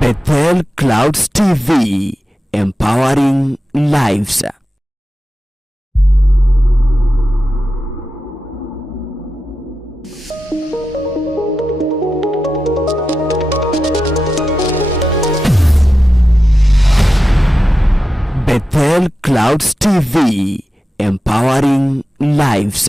Bethel Clouds TV, empowering lives. Bethel Clouds TV, empowering lives.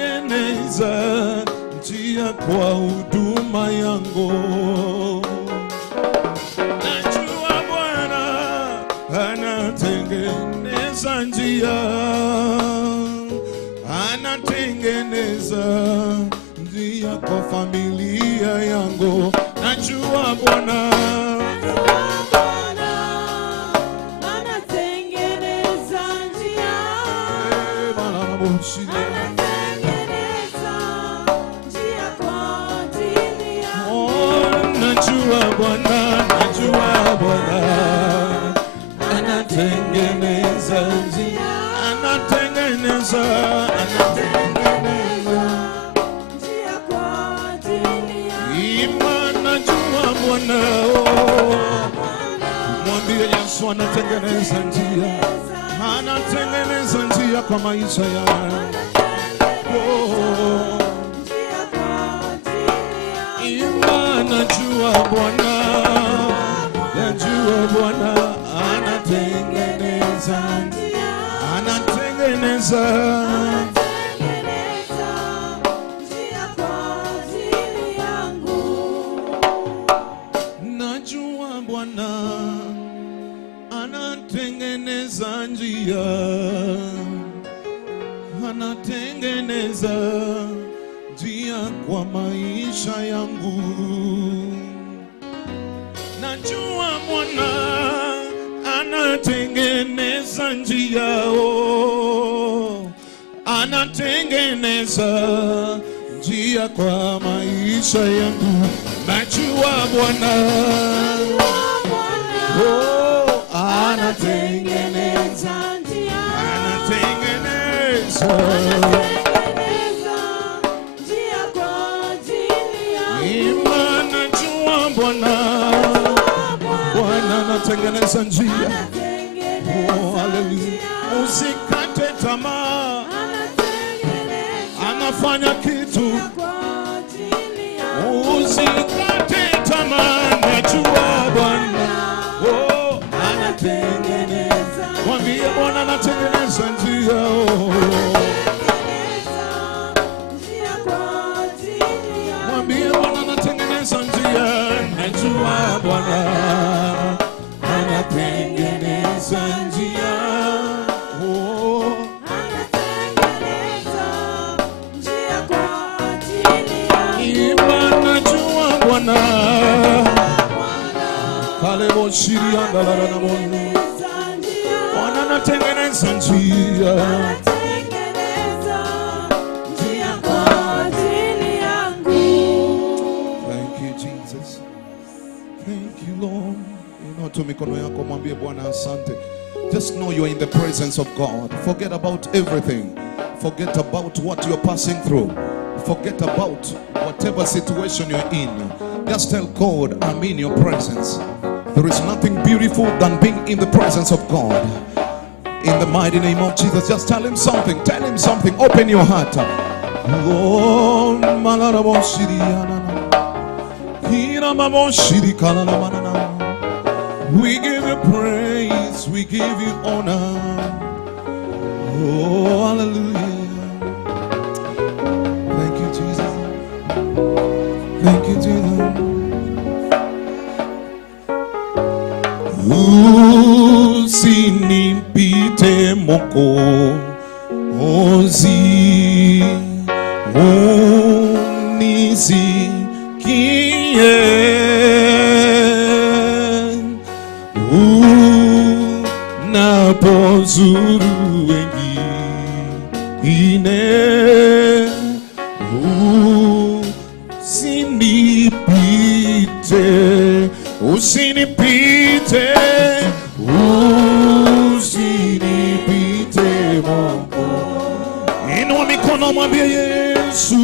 Anatengeneza njia kwa huduma yangu. Najua Bwana anatengeneza njia, anatengeneza njia kwa familia yangu. Najua Bwana anatengeneza njia kwa ajili yangu. Najua Bwana, mwambie Yesu anatengeneza njia, anatengeneza njia kwa maisha yangu. Najua Bwana, najua Bwana anatengeneza njia kwa ajili yangu. Najua Bwana anatengeneza njia, anatengeneza njia kwa maisha yangu. Najua Bwana anatengeneza njia, anatengeneza njia kwa maisha yangu. Najua Bwana anatengeneza njia, anatengeneza njia kwa ajili yangu. Najua Bwana anatengeneza njia. Haleluya. Usikate tamaa, anafanya kitu. Usikate tamaa, najua Bwana anatengeneza. Mwambie Bwana anatengeneza njia. Mwambie Bwana anatengeneza njia. Najua Bwana anatengeneza njia, anatengeneza njia kwa ajili yangu. Najua Bwana kale boshiri andala na Bwana anatengeneza njia, anatengeneza njia kwa ajili yangu. Thank you Jesus, thank you Lord. To mikono yako mwambie Bwana asante. Just know you are in the presence of God. Forget about everything. Forget about what you are passing through. Forget about whatever situation you're in. Just tell God, I'm in your presence. There is nothing beautiful than being in the presence of God. In the mighty name of Jesus, just tell him something. Tell him something. Open your heart. Lord, we give you praise, we give you honor. Oh, hallelujah. usinipite Mwokozi, unisikie unapozuru wengine, usinipite Mungu. Inua mikono mwambie Yesu,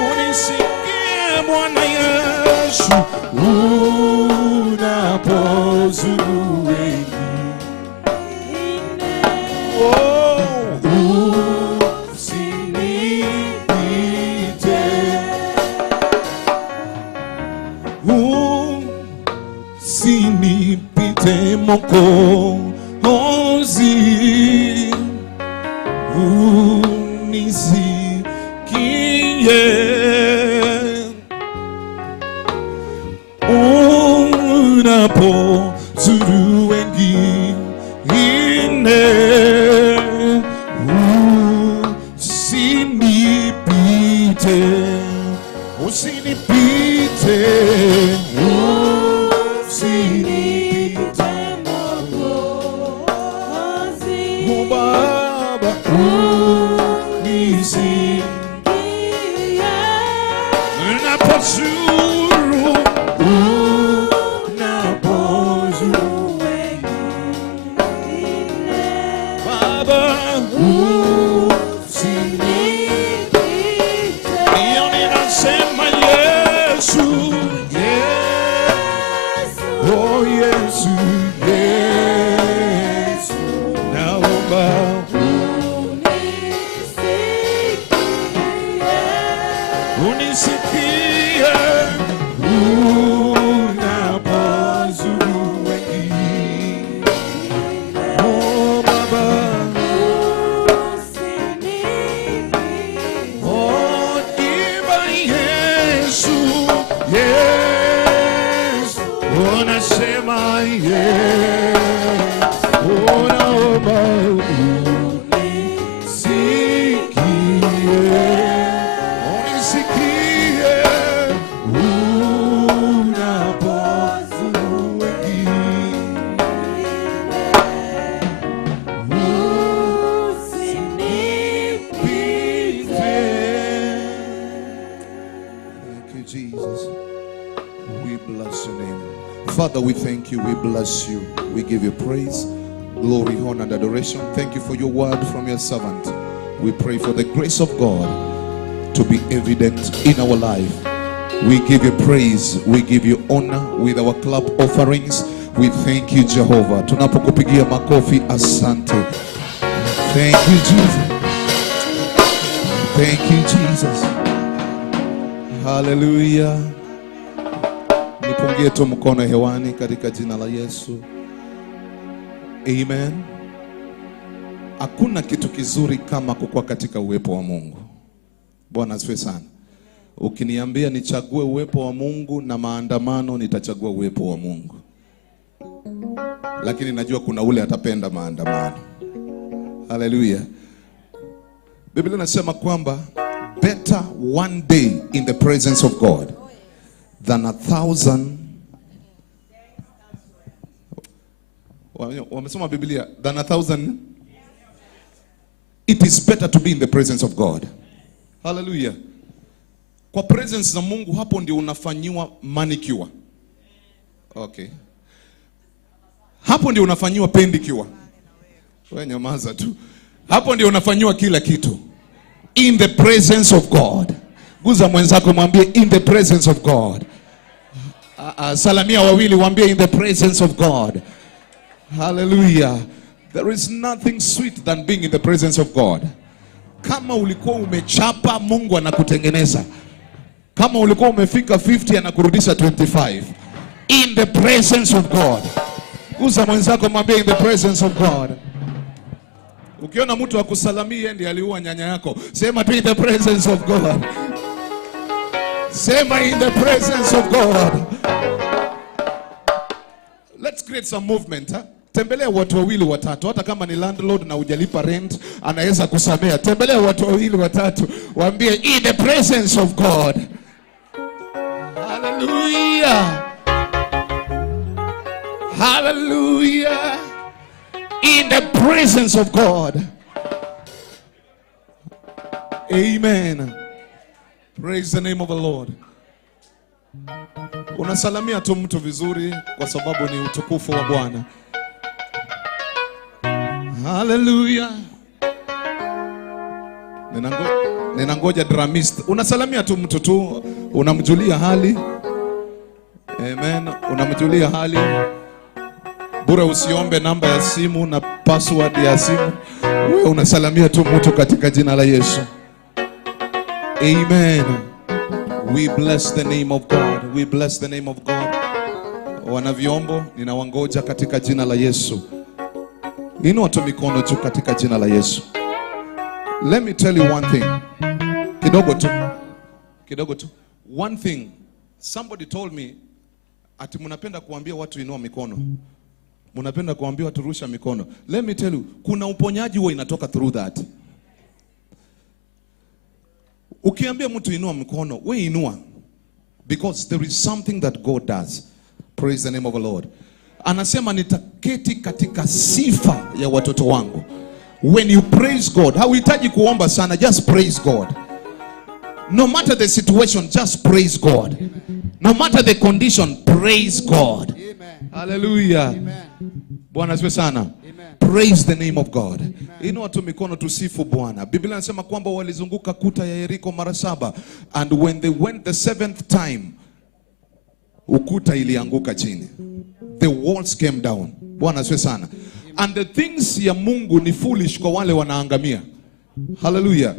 unisikie Bwana Yesu, unapozuru wengine. Usinipite Mwokozi, unisikie unapozuru wengine, usinipite, usinipite, Baba, unisikie unapozuru wengine. Baba, usinipite. Iyo ninasema Yesu, oh Yesu, unisikie unapozuru wengine. Oh Baba, oh diva Yesu, Yesu, unasema Yesu, unaomba Jesus. We bless your name. Father, we thank you. We bless you. We give you praise, glory, honor, and adoration. Thank you for your word from your servant. We pray for the grace of God to be evident in our life. We give you praise. We give you honor with our club offerings. We thank you, Jehovah. Tunapokupigia makofi, asante. Thank you, Jesus. Thank you, Jesus. Hallelujah. Nipungie tu mkono hewani katika jina la Yesu. Amen. Hakuna kitu kizuri kama kukua katika uwepo wa Mungu. Bwana asifiwe sana. Ukiniambia nichague uwepo wa Mungu na maandamano, nitachagua uwepo wa Mungu. Lakini najua kuna ule atapenda maandamano. Hallelujah. Biblia inasema kwamba better one day in the presence of God than 1,000. Wamesoma Biblia, than 1,000. It is better to be in the presence of God. Hallelujah. Kwa presence za Mungu hapo ndio unafanyiwa manicure. Okay. Hapo ndio unafanyiwa pedicure. Wewe nyamaza tu. Hapo ndio unafanyiwa kila kitu. In the presence of God. Guza mwenzako mwambie in the presence of God. Salamia wawili mwambie in the presence of God. Hallelujah. There is nothing sweet than being in the presence of God. Kama ulikuwa umechapa, Mungu anakutengeneza. Kama ulikuwa umefika 50, anakurudisha 25. In the presence of God. Guza mwenzako mwambie in the presence of God. Ukiona mtu akusalamia ndiye aliua nyanya yako, sema tu in the presence of God. Sema in the presence of God. Let's create some movement. Tembelea watu wawili watatu, hata kama ni landlord na hujalipa rent, anaweza kusamea. Tembelea watu wawili watatu, waambie in the presence of God. Hallelujah. Hallelujah. In the presence of God. Amen. Praise the name of the Lord. Unasalamia tu mtu vizuri kwa sababu ni utukufu wa Bwana. Hallelujah. Ninangoja dramist. Unasalamia tu mtu tu, unamjulia hali. Amen. Unamjulia hali. Bure usiombe namba ya simu na password ya simu. Wewe unasalamia tu mtu katika jina la Yesu. Amen. We bless the name of God. We bless the name of God. Wanavyombo, ninawangoja katika jina la Yesu. Inua tu mikono juu katika jina la Yesu. Let me tell you one thing. Kidogo tu. Kidogo tu. One thing. Somebody told me ati mnapenda kuambia watu inua mikono. Mnapenda kuambia watu rusha mikono. Let me tell you, kuna uponyaji huwa inatoka through that. Ukiambia mtu inua mikono, we inua. Because there is something that God does. Praise the name of the Lord. Anasema nitaketi katika sifa ya watoto wangu. When you praise God, hauhitaji kuomba sana, just praise God. No matter the situation, just praise God. No matter the condition, praise God. Amen. Hallelujah. Amen. Bwana asifiwe sana. Amen. Praise the name of God. Inua tu mikono tusifu Bwana. Biblia inasema kwamba walizunguka kuta ya Yeriko mara 7, and when they went the 7th time, ukuta ilianguka chini. The walls came down. Bwana asifiwe sana. And the things ya Mungu ni foolish kwa wale wanaangamia. Hallelujah.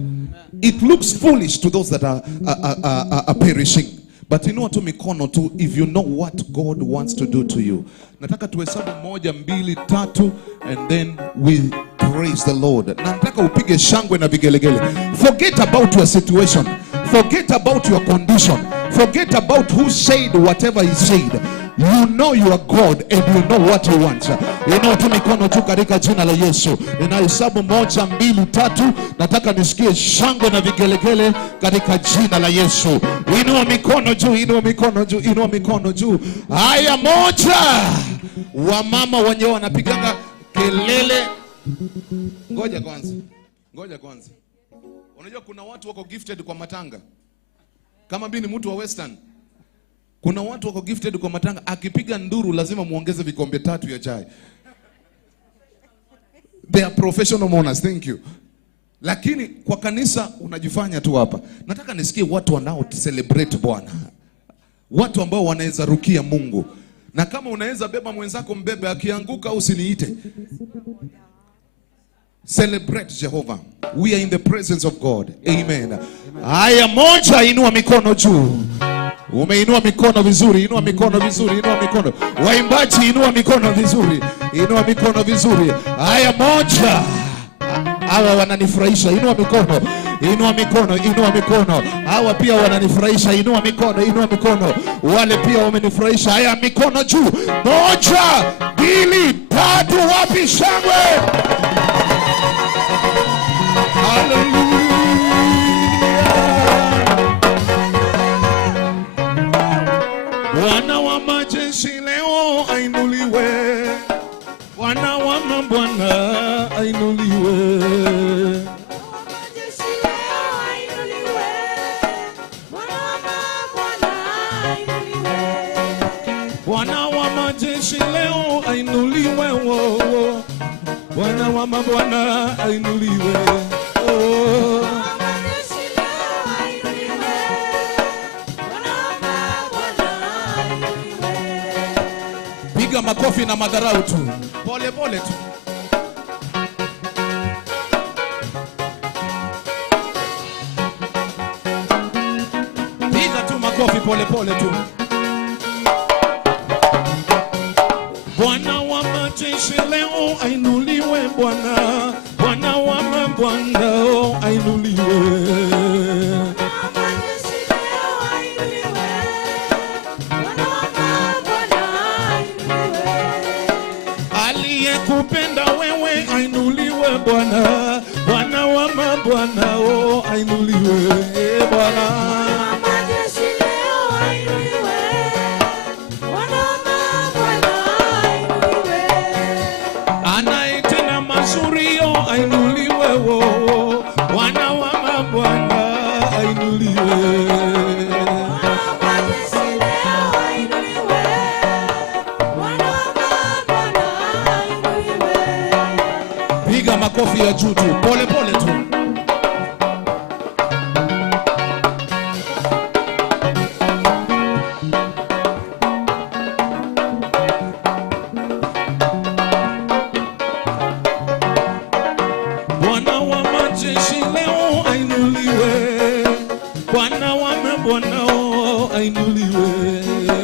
It looks foolish to those that are perishing. But inua tu mikono tu if you know what God wants to do to you. Nataka tuhesabu 1, 2, 3 and then we praise the Lord. Na nataka upige shangwe na vigelegele. Forget about your situation. Forget about your condition. Forget about who said whatever he said. You know you are God and you know what you want. Inua tu mikono tu katika jina la Yesu. Ninahesabu 1, 2, 3. Nataka nisikie shangwe na vigelegele katika jina la Yesu. Inua mikono juu, inua mikono juu, inua mikono juu. Haya, 1. Wamama wenyewe wanapiganga kelele. Ngoja kwanza. Ngoja kwanza. Unajua kuna watu wako gifted kwa matanga. Kama mimi ni mtu wa Western. Kuna watu wako gifted kwa matanga, akipiga nduru lazima muongeze vikombe 3 ya chai. They are professional mourners, thank you. Lakini kwa kanisa unajifanya tu hapa. Nataka nisikie watu wanao celebrate Bwana. Watu ambao wanaweza rukia Mungu. Na kama unaweza beba mwenzako mbebe, akianguka usiniite. Celebrate Jehovah. We are in the presence of God. Amen. Haya, 1, inua mikono juu. Umeinua mikono vizuri, inua mikono vizuri, inua mikono. Waimbaji, inua mikono vizuri, inua mikono vizuri. Haya, 1. Hawa wananifurahisha, inua mikono, inua mikono, inua mikono. Hawa pia wananifurahisha, inua mikono, inua mikono. Wale pia wamenifurahisha. Haya, mikono juu. 1, 2, 3, wapi shangwe? Hallelujah. Bwana wa majeshi leo ainuliwe. Bwana wa mabwana ainuliwe. Bwana wa majeshi leo ainuliwe. Bwana wa mabwana ainuliwe. Piga makofi na madharau tu. Pole pole tu. Piga tu makofi pole pole tu. Bwana wa majeshi leo ainuliwe. Bwana, Bwana wa mabwana ainuliwe. Aliyekupenda wewe ainuliwe Bwana, Bwana wa mabwana, oh ainuliwe Bwana. Majeshi leo ainuliwe, Bwana wa mabwana ainuliwe. Anayetenda mazuri yo ainuliwe, oh Bwana wa mabwana ainuliwe. Majeshi leo ainuliwe, Bwana wa mabwana ainuliwe. Piga makofi ya juu tu, pole pole tu. Bwana wa majeshi leo ainuliwe, Bwana wa mabwana oh ainuliwe,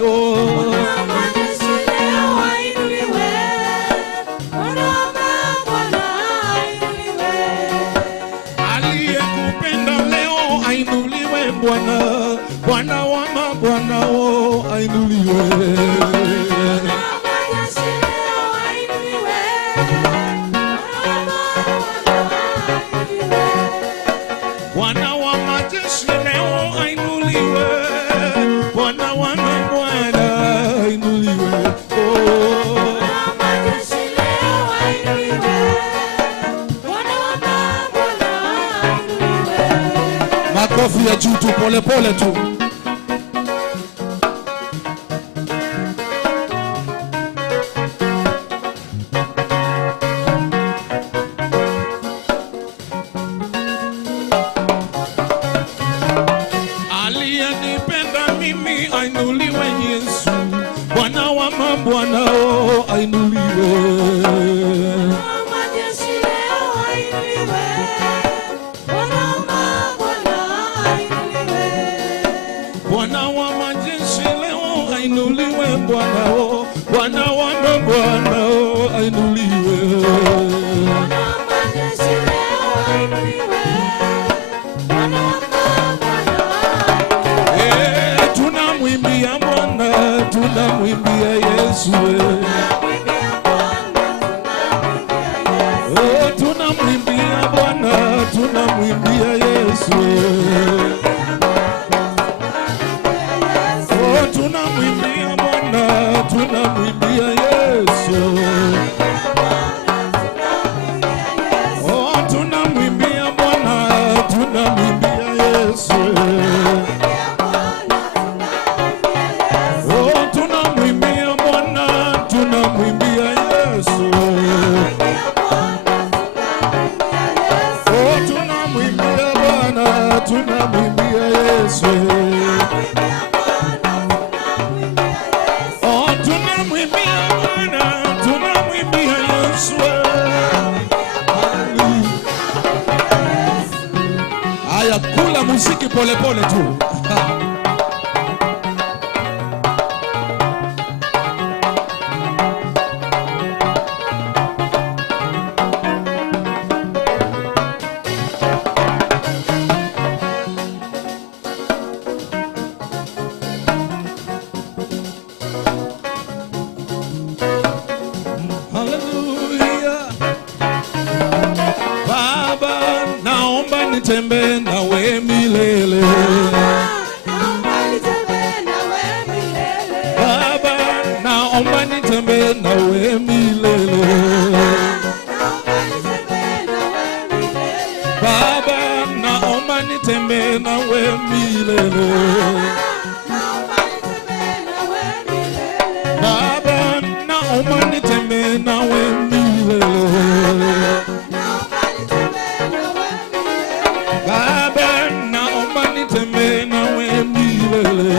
oh. Majeshi leo ainuliwe, Bwana wa mabwana ainuliwe. Aliyekupenda leo ainuliwe Bwana, Bwana wa mabwana oh ainuliwe. Majeshi leo ainuliwe, Bwana wa mabwana ainuliwe. Bwana wa majeshi leo ainuliwe, Bwana wa mabwana ainuliwe, oh. Majeshi leo ainuliwe, Bwana wa mabwana ainuliwe. Makofi ya juu tu, pole pole tu. Aliyenipenda mimi ainuliwe Yesu, Bwana wa mabwana oh ainuliwe. Majeshi leo ainuliwe, Bwana wa mabwana ainuliwe. Bwana wa majeshi leo ainuliwe Bwana oh, Bwana wa mabwana oh ainuliwe. Majeshi leo ainuliwe, Bwana wa mabwana ainuliwe. Tunamwimbia Bwana, tunamwimbia Yesu. Tunamwimbia Bwana, tunamwimbia Yesu. Oh, tunamwimbia Bwana, tunamwimbia Yesu. Oh, tunamwimbia Bwana, tunamwimbia Yesu. Oh, tunamwimbia Bwana, tunamwimbia Yesu. Oh, tunamwimbia Bwana, tunamwimbia Yesu. Oh, tunamwimbia Bwana, tunamwimbia Yesu. Oh, tunamwimbia Bwana, tunamwimbia Yesu. Haya, kula muziki pole pole tu. Hallelujah. Baba, naomba nitembee nawe milele. Naomba nitembee nawe milele. Baba, naomba nitembee nawe milele. Naomba nitembee nawe milele. Baba, naomba nitembee nawe milele. Naomba nitembee nawe milele. Baba, naomba nitembee nawe milele. Naomba nitembee nawe milele. Baba, naomba nitembee nawe milele.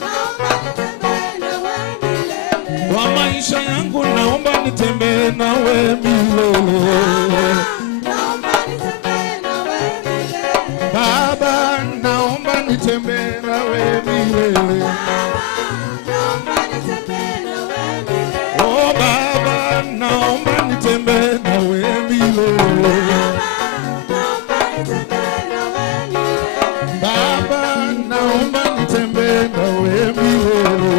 Naomba nitembee nawe milele. Kwa maisha yangu naomba nitembee nawe milele. Naomba nitembee nawe milele. Baba, naomba nitembee nawe milele. Naomba nitembee nawe milele. Oh Baba, naomba nitembee nawe milele. Naomba nitembee nawe milele. Baba, naomba nitembee nawe milele.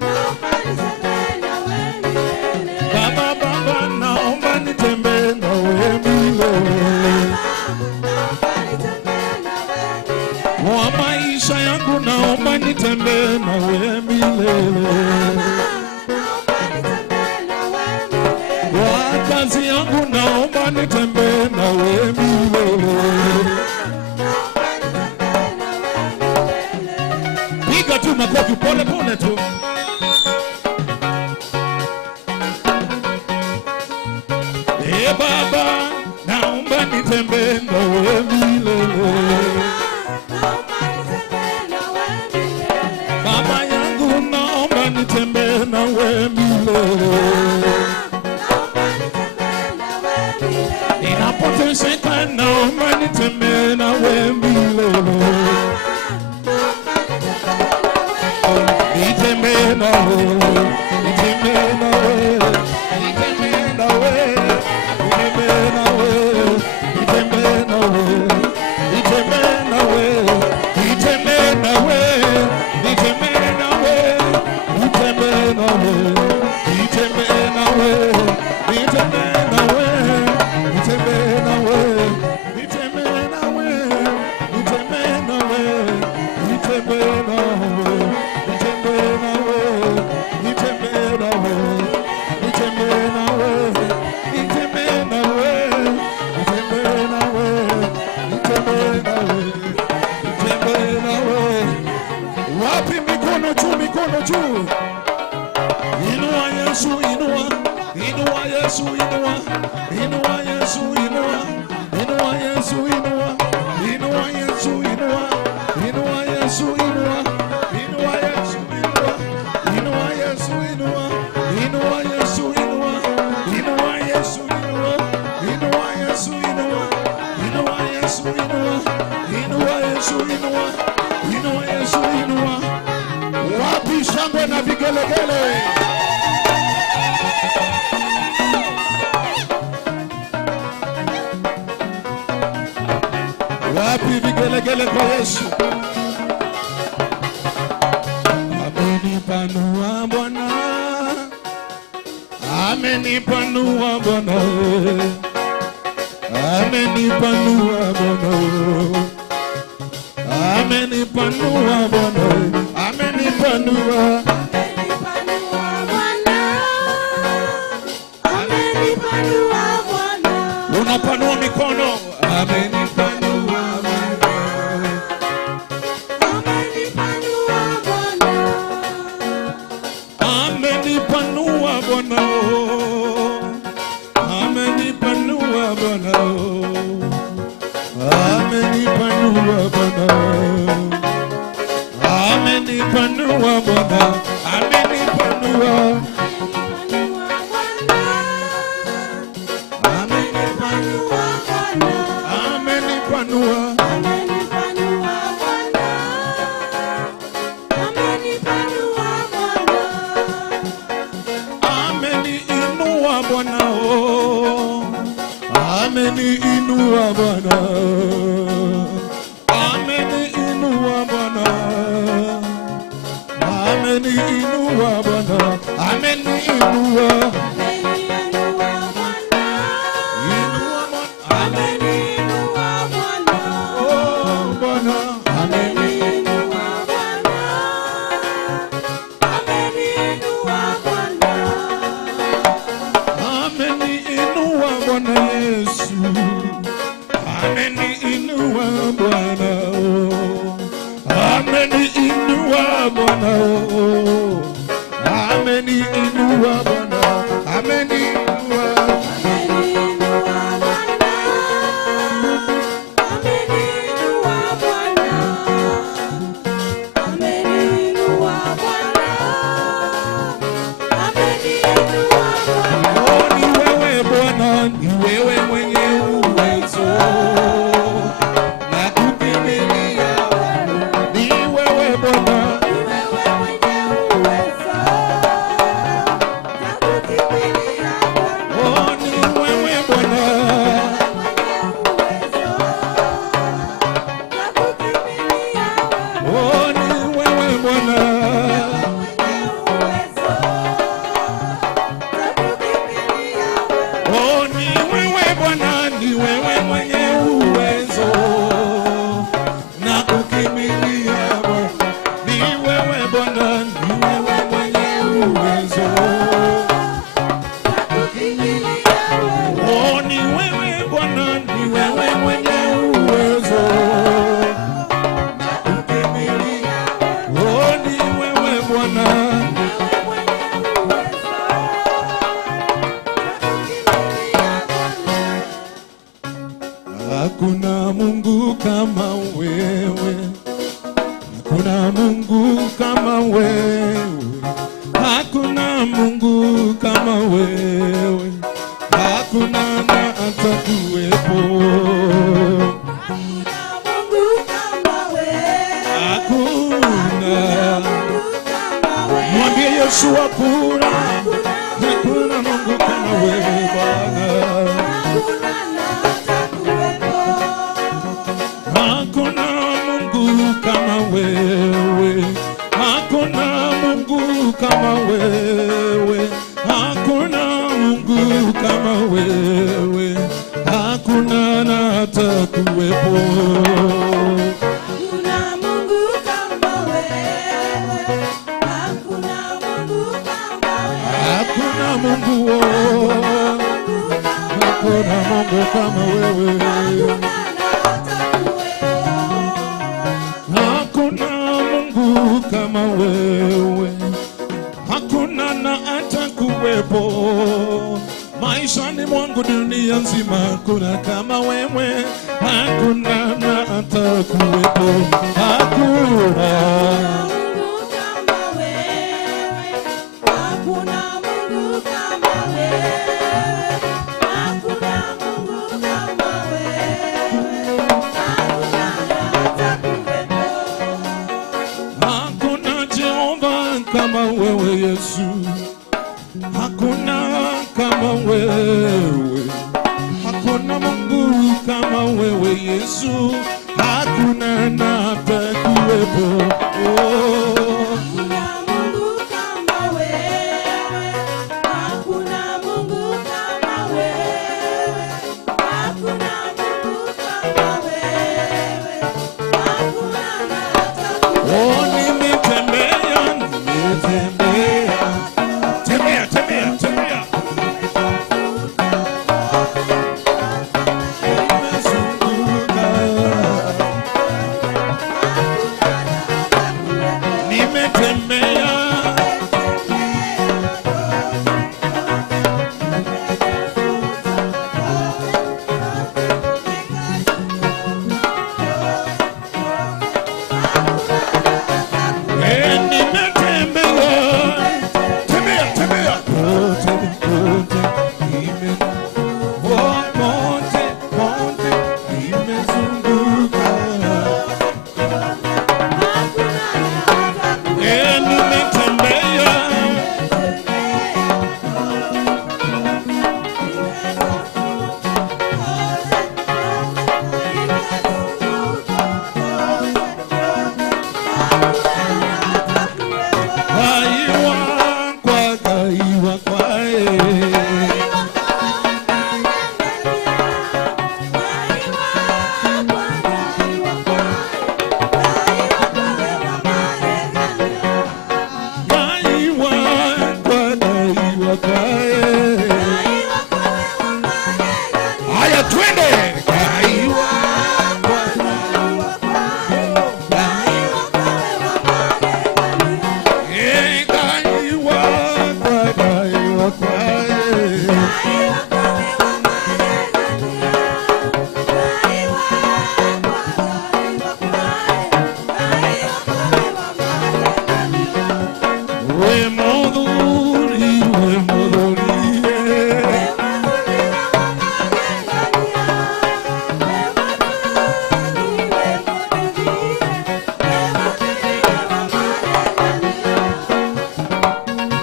Naomba nitembee nawe milele. kazi yangu naomba nitembee nawe milele. Piga tu makofi pole pole tu. Baba, naomba nitembee nawe milele. Baba yangu naomba nitembee nawe milele. Ninapoteseka naomba nitembee nawe milele. Nitembee nawe, nitembee nawe, nitembee nawe. Mikono juu. Inua Yesu, inua. Inua Yesu, inua. Inua Yesu, inua. Inua Yesu, inua. Inua Yesu, inua. Inua Yesu, inua. Inua Yesu, inua. Inua Yesu, inua. Inua Yesu, inua. Inua Yesu, inua. Inua Yesu, inua. Inua Yesu, inua. Inua Yesu, inua. Inua Yesu, inua. Wapi shangwe na vigelegele? Wapi vigelegele kwa Yesu? Amenipanua Bwana, amenipanua Bwana, amenipanua Bwana, amenipanua Bwana. Amenipanua, amenipanua Bwana. Unapanua mikono. Amenipanua Bwana. Amenipanua Bwana. Amenipanua Bwana. Amenipanua Bwana. Amenipanua Bwana. Amenipanua Bwana, amenipanua, amenipanua Bwana, amenipanua, amenipanua Bwana, amenipanua Bwana, ameniinua Bwana, ameniinua Bwana, ameniinua Bwana. Ameniinua Bwana, ameniinua, ameniinua Bwana, ameniinua Bwana, oh Bwana, ameniinua Bwana, ameniinua Bwana, ameniinua Bwana Yesu, ameniinua Bwana, ameniinua Bwana, ameniinua Bwana, wewe, hakuna na atakuwepo. Mwambie Yesu hakuna, hakuna Mungu kama wewe Bwana. Hakuna Mungu kama wewe, hakuna Mungu kama wewe, hakuna Mungu kama wewe, hakuna na atakuwepo. Hakuna Mungu kama wewe, hakuna Mungu kama wewe, hakuna na atakuwepo. Maishani mwangu dunia nzima hakuna kama wewe, hakuna na atakuwepo. Hakuna kama wewe Yesu, hakuna kama wewe, hakuna Mungu kama wewe Yesu, hakuna na atakuwepo.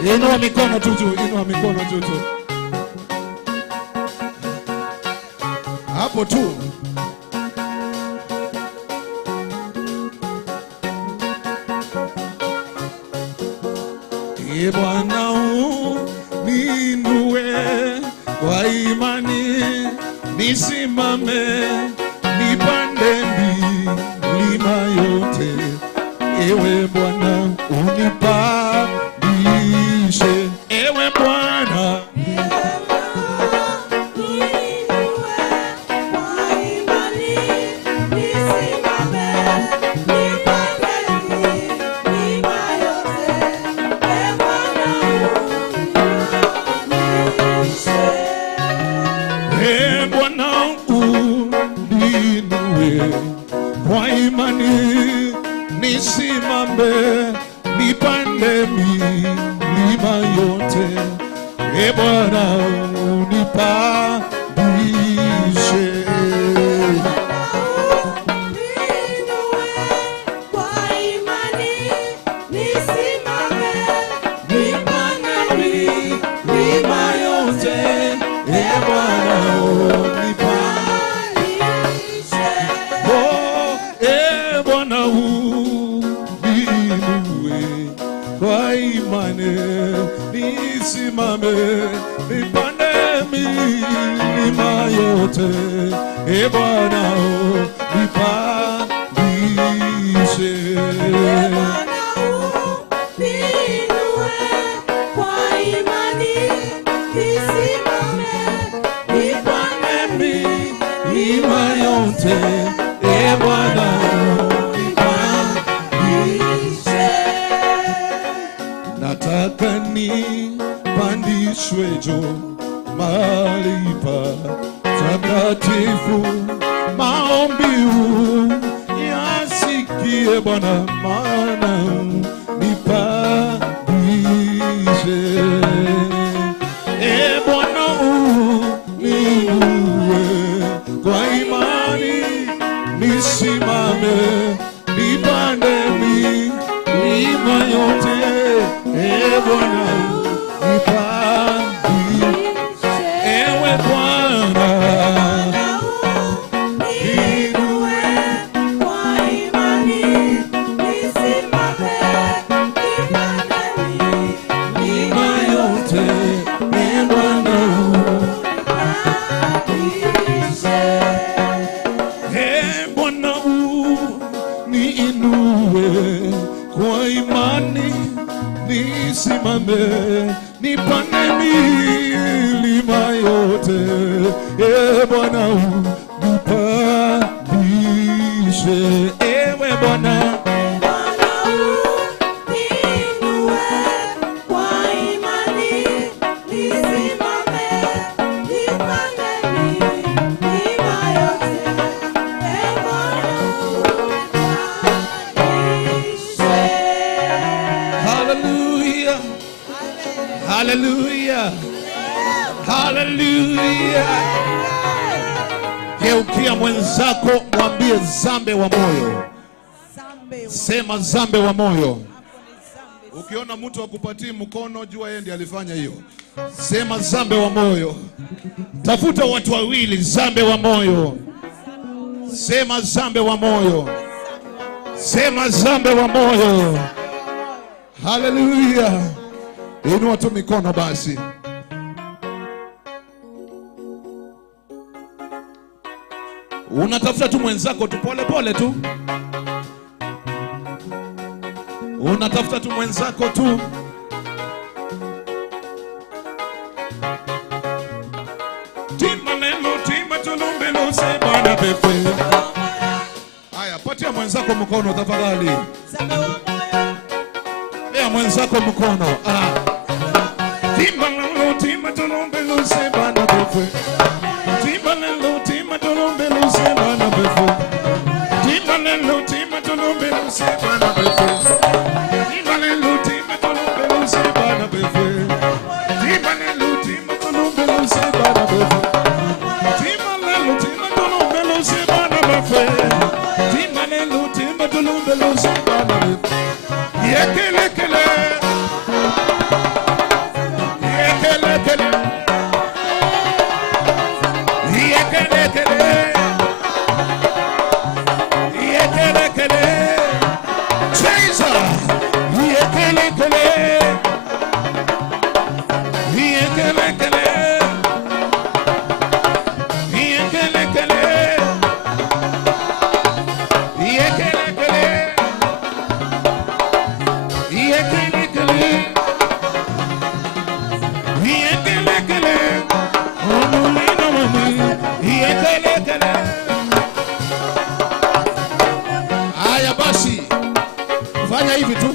Inua mikono juu, inua mikono juu. Hapo tu. Ee Bwana uniinue kwa imani, nisimame nipande milima yote. Ewe Bwana unipandishe, ewe Bwana kwa imani nisimame nipande milima yote. Bwana unipandishe. Nisimame nipande milima yote, e Bwana unipandishe. Milima yote, e Bwana unipandishe. Nataka nipandishwe juu mahali patakatifu, maombi yasikie Bwana, maana nipandishe. E Bwana uniinue kwa imani, nisimame nipande milima yote, e Bwana nipandishe. Ewe Bwana niinue kwa imani, nisimame nipande milima yote, e Bwana nipandishe. E Bwana uniinue kwa imani, nisimame nipande milima yote, e Bwana unipandishe. Ewe Bwana hallelujah, hallelujah. Geukia mwenzako, mwambie zambe wa moyo. Sema zambe wa moyo. Ukiona mtu akupatii mkono, jua yeye ndiye alifanya hiyo. Sema zambe wa moyo. Tafuta watu wawili, zambe wa moyo. Sema zambe wa moyo. Sema zambe wa moyo. Hallelujah. Inua tu mikono basi. Unatafuta tu mwenzako tu, pole pole tu. Unatafuta tu mwenzako tu. Timaneno tima tulumbelo se Bwana pepe. Haya, patia mwenzako mkono tafadhali. Pea mwenzako mkono. Timaneno tima tulumbelo se Bwana pepe. Timaneno tima tulumbelo se Bwana pepe. Timaneno tima tulumbelo se Bwana pepe. Timaneno tima tulumbelo se Bwana pepe. Timaneno tima tulumbelo se Bwana pepe. Timaneno tima tulumbelo se Bwana pepe. Timaneno tima tulumbelo se Bwana pepe. Yekele kele. Yekele kele. Yekele kele. Yekele kele. Jesus. Yekele kele. Yekele kele. Yekele kele. Yekele kele. Yekele kele. Yekele kele. Onulina mami. Yekele kele. Haya basi, fanya hivi tu,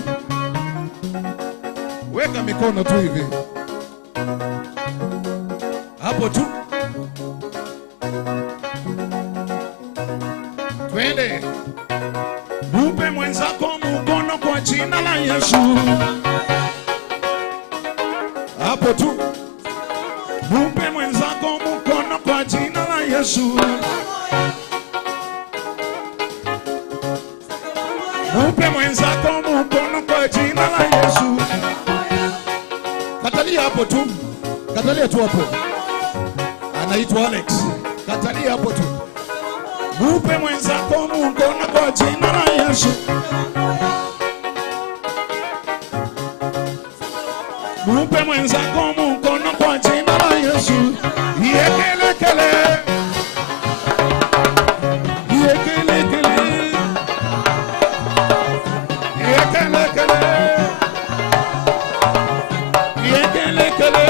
weka mikono tu hivi hapo tu, twende. Mupe mwenzako mkono kwa jina la Yesu. Hapo tu, Mpe mwenzako mkono kwa jina la Yesu. Mpe mwenzako mkono kwa jina la Yesu. Katalia hapo tu. Katalia tu hapo. Anaitwa Alex. Katalia hapo tu. Mpe mwenzako mkono kwa jina la Yesu. Mpe mwenzako mkono kwa jina la Yesu. Yekelekele. Yekelekele. Yekelekele. Yekelekele.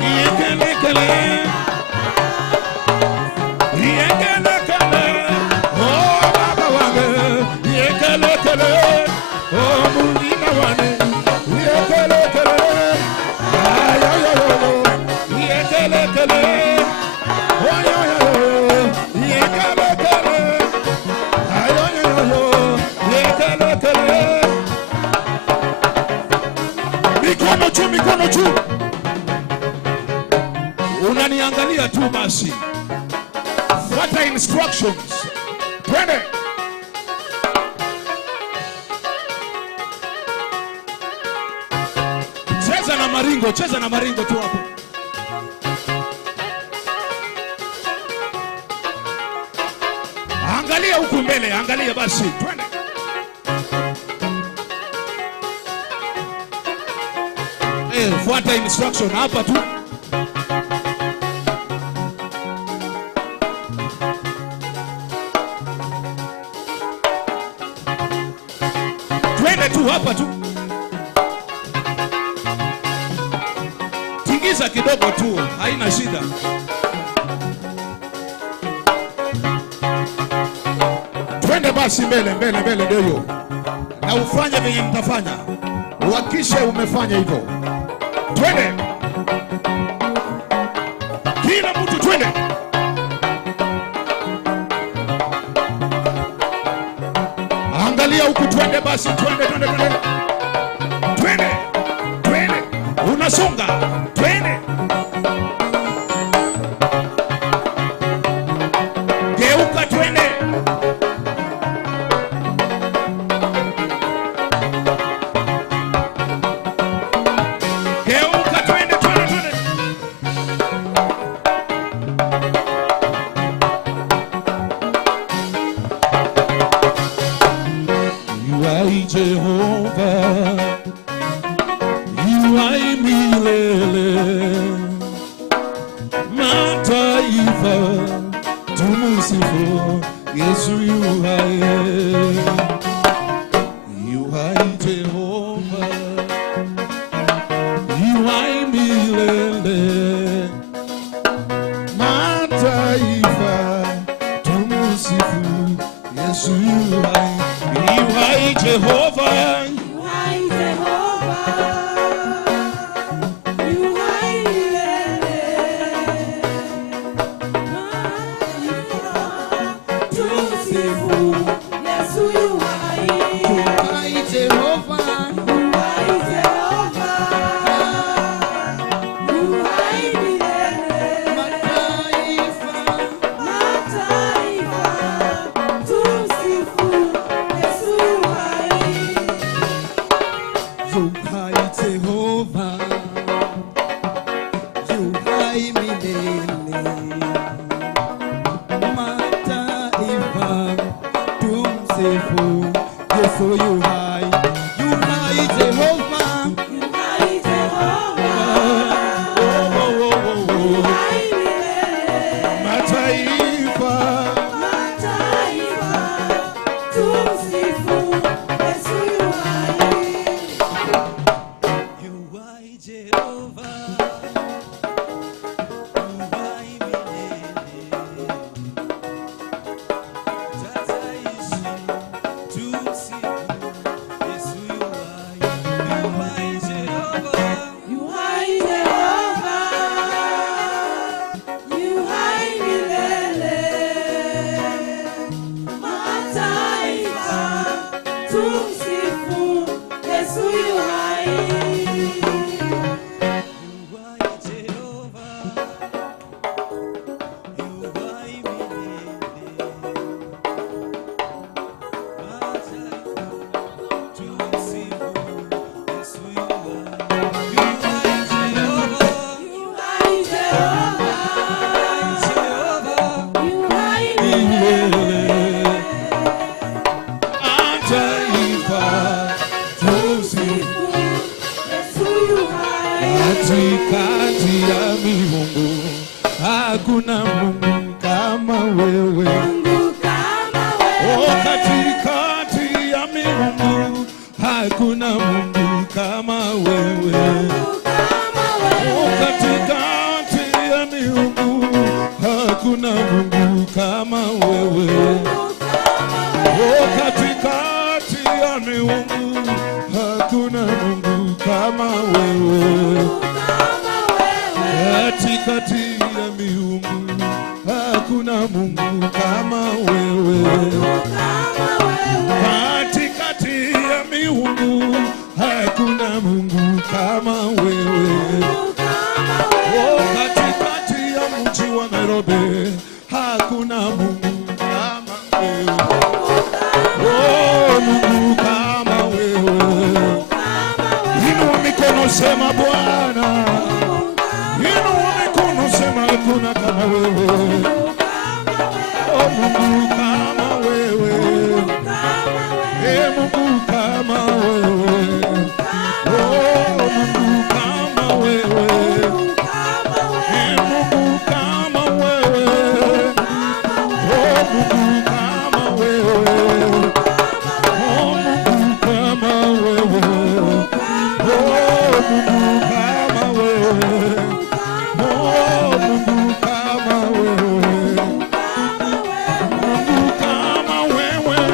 Yekelekele. Yekelekele. Oh baba wangu. Yekelekele. Oh mulina wangu. Yekelekele. Ay ay ay ay. Yekelekele. Oh yo yo yo. Yekelekele. Ay ay ay ay. Yekelekele. Mikono juu, mikono juu. Unaniangalia tu basi. Fuata instructions. Twende. Cheza na maringo tu hapo. Angalia huku mbele, angalia basi. Twende. Fuata instruction hapa tu. Twende tu hapa tu. Tingiza kidogo tu, haina shida. Twende basi mbele ndio hiyo. Na ufanye venye mtafanya. Uhakishe umefanya hivyo. Twende. Kila mtu twende. Angalia huku twende basi, twende. Twende. Unasonga. Twende. Geuka twende. Geuka twende. You are Jehovah. You are milele. Mataifa tumusifu Yesu yu hai. You are Jehovah. You are milele. Mataifa tumusifu Yesu yu hai. You are Jehovah. katikati ya miungu hakuna Mungu kama wewe. Oh, katikati ya miungu hakuna Mungu kama wewe. Oh, katikati ya miungu hakuna Mungu kama wewe. Oh, katikati ya miungu hakuna Mungu kama wewe. Katikati ya miungu hakuna Mungu kama wewe. Katikati ya miungu hakuna Mungu kama wewe. Oh, katikati ya mji wa Nairobi hakuna Mungu kama wewe. Oh, Mungu kama wewe. Inua mikono sema Bwana. Inua mikono sema hakuna kama wewe. Oh, Mungu kama wewe. Mungu kama wewe. Oh, Mungu kama wewe. Mungu kama wewe. Oh, Mungu kama wewe. Oh, Mungu kama wewe. Oh, Mungu kama wewe. Oh, Mungu kama wewe. Mungu kama wewe.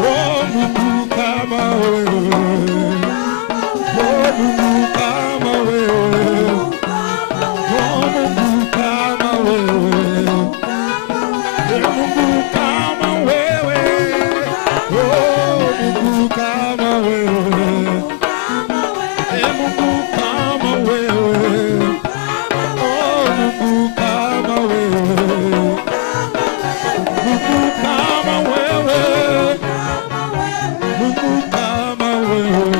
Oh, Mungu kama wewe. Oh, Mungu kama wewe. Oh, Mungu kama wewe. Mungu kama wewe. Oh, Mungu kama wewe. Mungu kama wewe. Oh, Mungu kama wewe. Mungu kama wewe. Mungu kama wewe.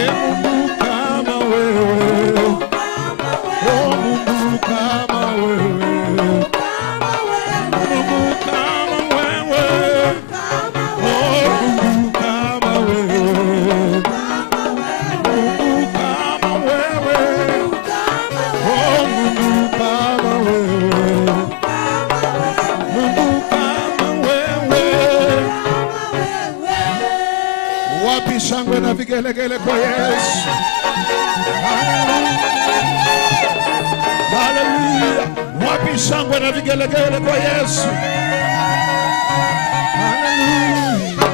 Mungu kama wewe. Oh, Mungu kama wewe. Mungu kama wewe. Oh, Mungu kama wewe. Mungu kama wewe. Oh, Mungu kama wewe. Mungu kama wewe. Wapi shangwe na vigelegele kwa Yesu? Haleluya. Wapi shangwe na vigelegele kwa Yesu? Haleluya.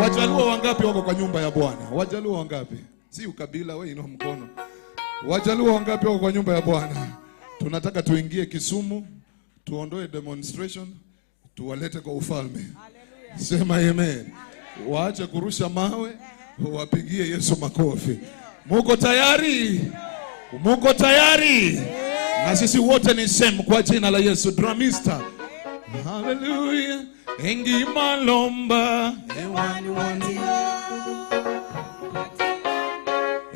Wajaluo wangapi wako kwa nyumba ya Bwana? Wajaluo wangapi? Si ukabila, wewe inua mkono. Wajaluo wangapi wako kwa nyumba ya Bwana? Tunataka tuingie Kisumu, tuondoe demonstration, tuwalete kwa ufalme. Sema amen. Waache kurusha mawe, wapigie Yesu makofi. Muko tayari? Muko tayari? Na sisi wote ni same kwa jina la Yesu. Dramista. Hallelujah. Engi malomba. Ewani wani.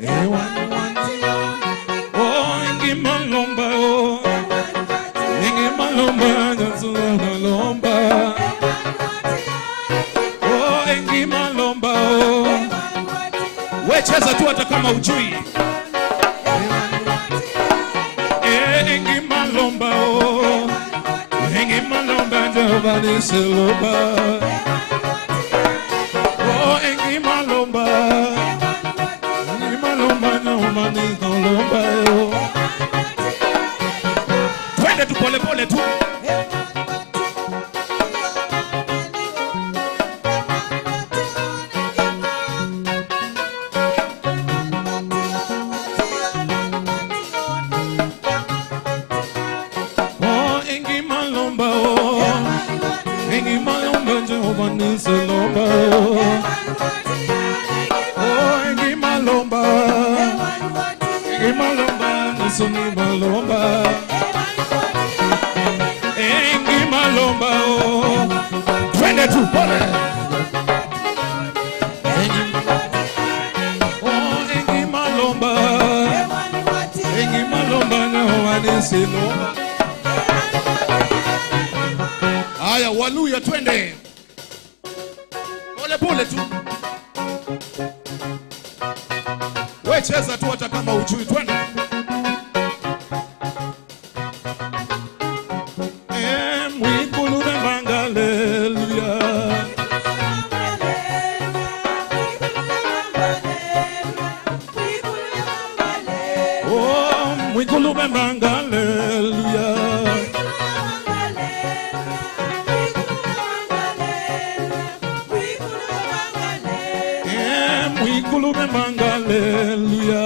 Ewani wani. Oh, engi malomba. Oh. Engi malomba. Nyanzula malomba. Oh, engi malomba. Oh. Wecheza tu hata kama ujui. Engi malomba. Oh. Engi malomba. Jovani seloba. Oh, engi malomba. Engi malomba. Jovani seloba. Twende tu pole pole tu. Aya, Waluya twende. Pole pole tu. Wewe cheza tu hata kama hujui. Twende. Mwikulu haleluya. Oh, mwikulu haleluya. Mwikulu haleluya.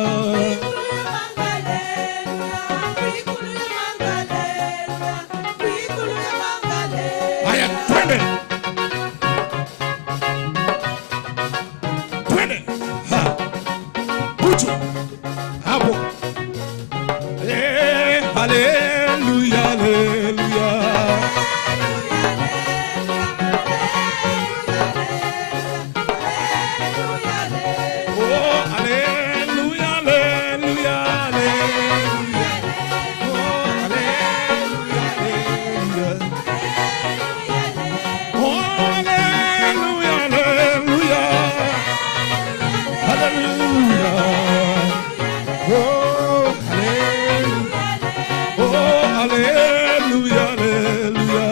Haya, twende. Twende. Ha. Buchu. Hapo. Haleluya, haleluya. Oh, haleluya, haleluya, haleluya. Oh, haleluya, haleluya. Oh, haleluya, haleluya. Haleluya. Oh, haleluya. Oh, haleluya, haleluya.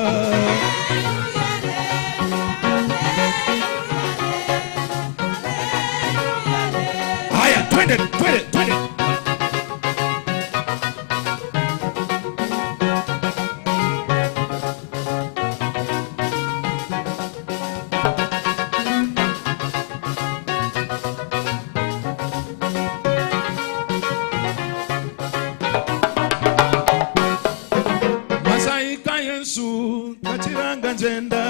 Haya, twende, twende, twende. Masaika Yesu kachiranga njenda.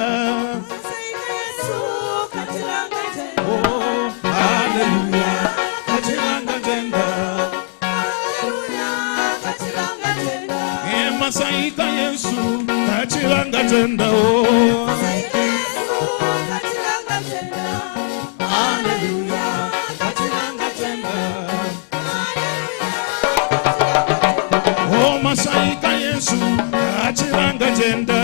Oh, haleluya, kachiranga njenda. Masaika Yesu kachiranga njenda. Oh, haleluya, kachiranga njenda. Oh, masaika Yesu kachiranga njenda.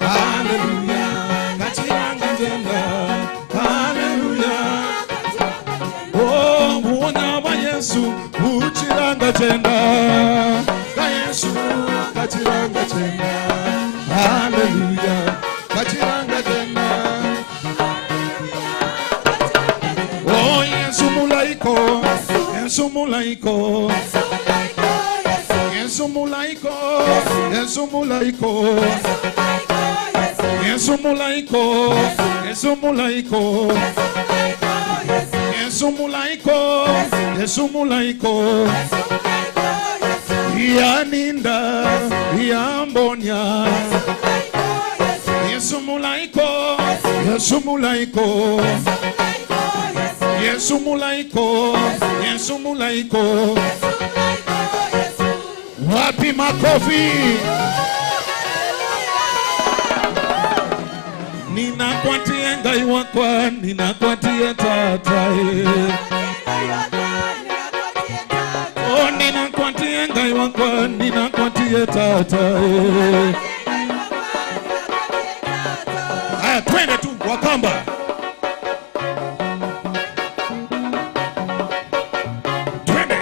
Haleluya, kachiranga njenda. Haleluya. Oh, muona wa Yesu uchiranga njenda. Ka Yesu kachiranga njenda. Haleluya, kachiranga njenda. Oh, Yesu mulaiko. Yesu mulaiko. Yesu mulaiko. Yesu mulaiko. Yesu mulaiko. Yesu mulaiko. Yesu mulaiko. Yesu mulaiko. Yaninda yambonya. Yesu mulaiko. Yesu mulaiko. Yesu mulaiko. Yesu mulaiko. Wapi makofi? Ninakwatia ngai wakwa, ninakwatia tata. Oh, ninakwatia ngai wakwa, ninakwatia tata. Haya, twende tu Wakamba. Twende.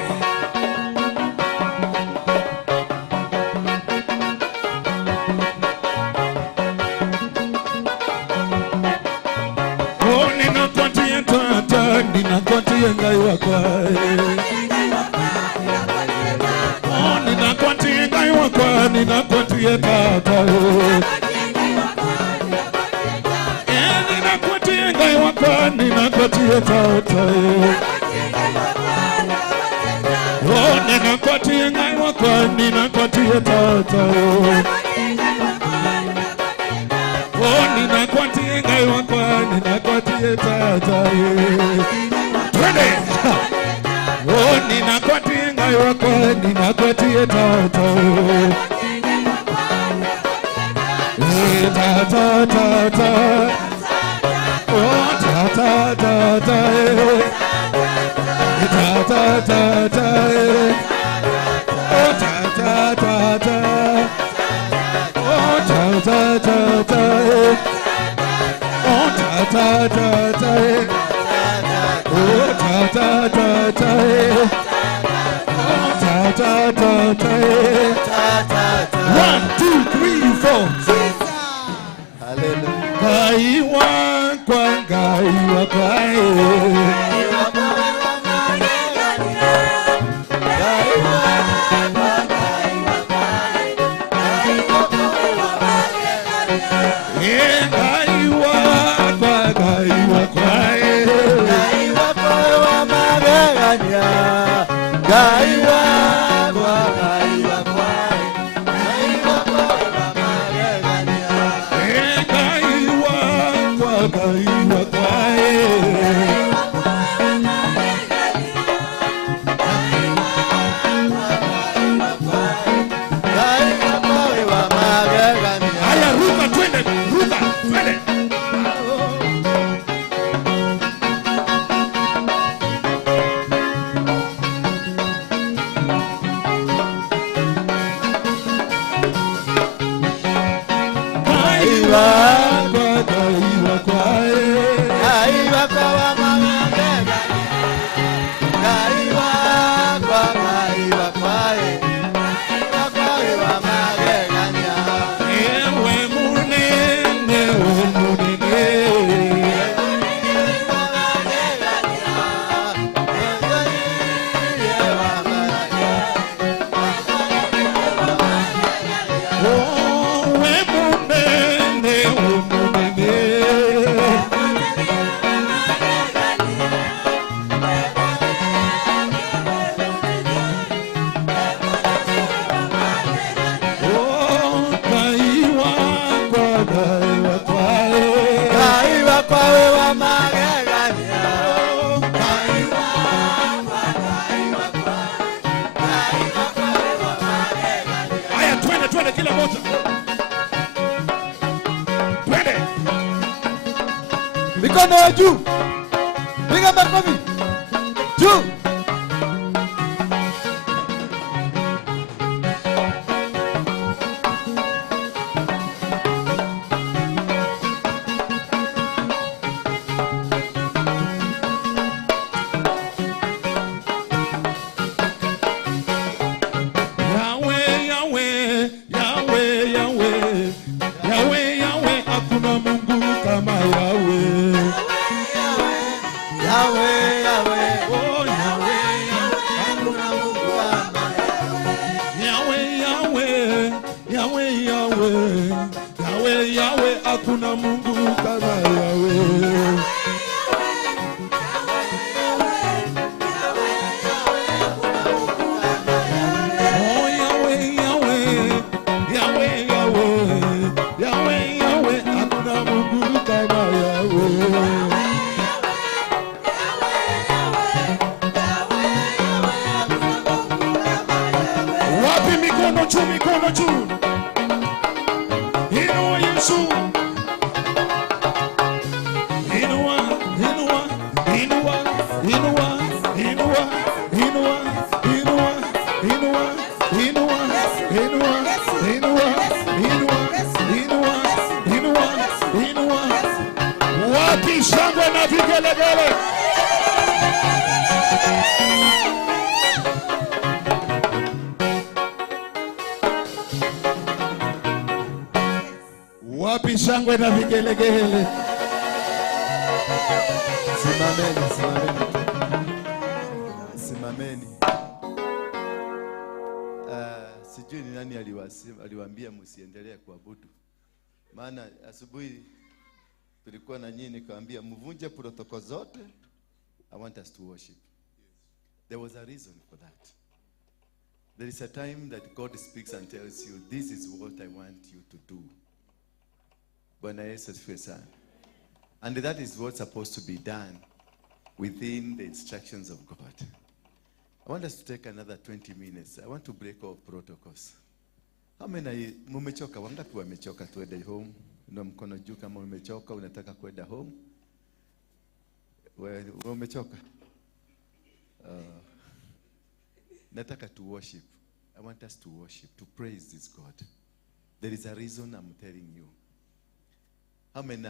Oh, ninakwatia tata, ninakwatia ngai wakwa. Oh, ninakwatia ngai wakwa, ninakwatia tata. Ninakwatia ngai wakwa, ninakwatia tata. Oh, ninakwatia ngai wakwa, ninakwatia tata. Oh, ninakwatia ngai wakwa, ninakwatia tata. Twende. Oh, ninakwatia ngai wakwa, ninakwatia tata. Tata, tata. Oh, tata, tata. Tata, tata. Oh, tata, tata. Oh, tata, tata. Oh, ta ta ta. Oh ta ta ta ta. Ta ta ta ta. 1, 2, 3, 4. Hallelujah. Kaiwa kwa kaiwa kwa. Mikono ya juu. Piga makofi. Juu. Hakuna Mungu kama Yahweh. Oh Yahweh, Yahweh, Yahweh, Yahweh, Yahweh, Yahweh, hakuna Mungu kama Yahweh. Wapi mikono juu, mikono juu. Inua Yesu. Wapi shangwe na vigelegele? Wapi shangwe na vigelegele? Simameni, simameni. Simameni. Sijui ni nani aliwaambia msiendelee kuabudu. Maana asubuhi tulikuwa na nyinyi nikawaambia mvunje protocol zote. I want us to worship. There was a reason for that. There is a time that God speaks and tells you, this is what I want you to do. Bwana Yesu asifiwe sana. And that is what's supposed to be done within the instructions of God. I want us to take another 20 minutes. I want to break all protocols. How many mumechoka? Wangapi wamechoka tuende home? Ndio mkono juu kama umechoka unataka kwenda home. Wewe umechoka? Nataka to worship. I want us to worship, to praise this God. There is a reason I'm telling you. How many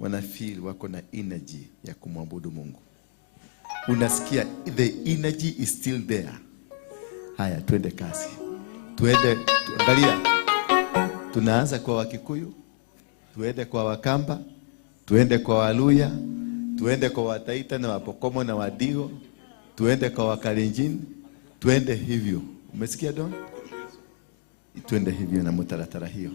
wana feel wako na energy ya kumwabudu Mungu? Unasikia the energy is still there. Haya, twende kasi. Angalia. Tunaanza kwa Wakikuyu, tuende kwa Wakamba, tuende kwa Waluya, tuende kwa Wataita na Wapokomo na Wadigo, tuende kwa Wakalenjin, tuende hivyo. Umesikia Don? Tuende hivyo na mutaratara hiyo.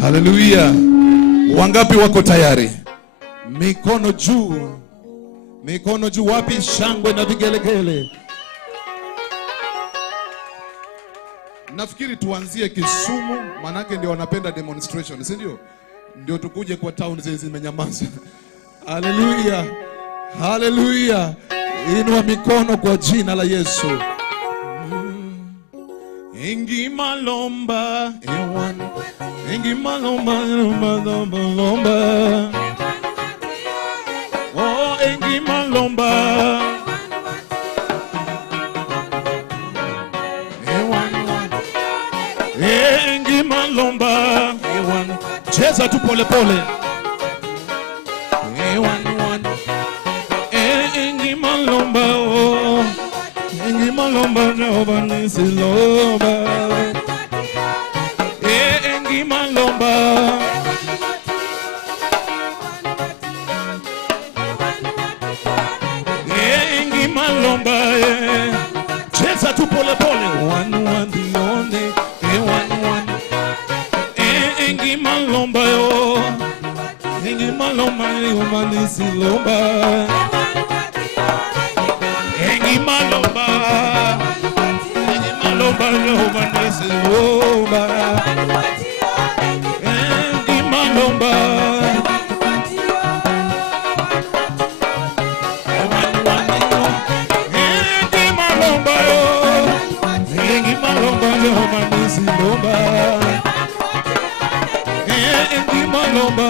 Hallelujah. Wangapi wako tayari? Mikono juu. Mikono juu, wapi shangwe na vigelegele? Nafikiri tuanzie Kisumu, manake ndio wanapenda demonstration, si ndio? Ndio tukuje kwa town zimenyamaza. Hallelujah. Hallelujah. Inua mikono kwa jina la Yesu. Ingi malomba ewan, ingi malomba lomba lomba. Oh, ingi malomba ewan, ingi malomba ewan. Cheza tu pole pole. Ewan ewan, ingi malomba oh. Ingi malomba roba nisiloba. Ingi malomba. Ingi malomba. Cheza tu pole pole. One one the only. One one. Ingi malomba yo. Ingi malomba roba nisiloba. Ingi malomba. Ingi malomba roba nisiloba. Ingi malomba. Ingi malomba yo. Ingi malomba roba nisiloba. Ingi malomba.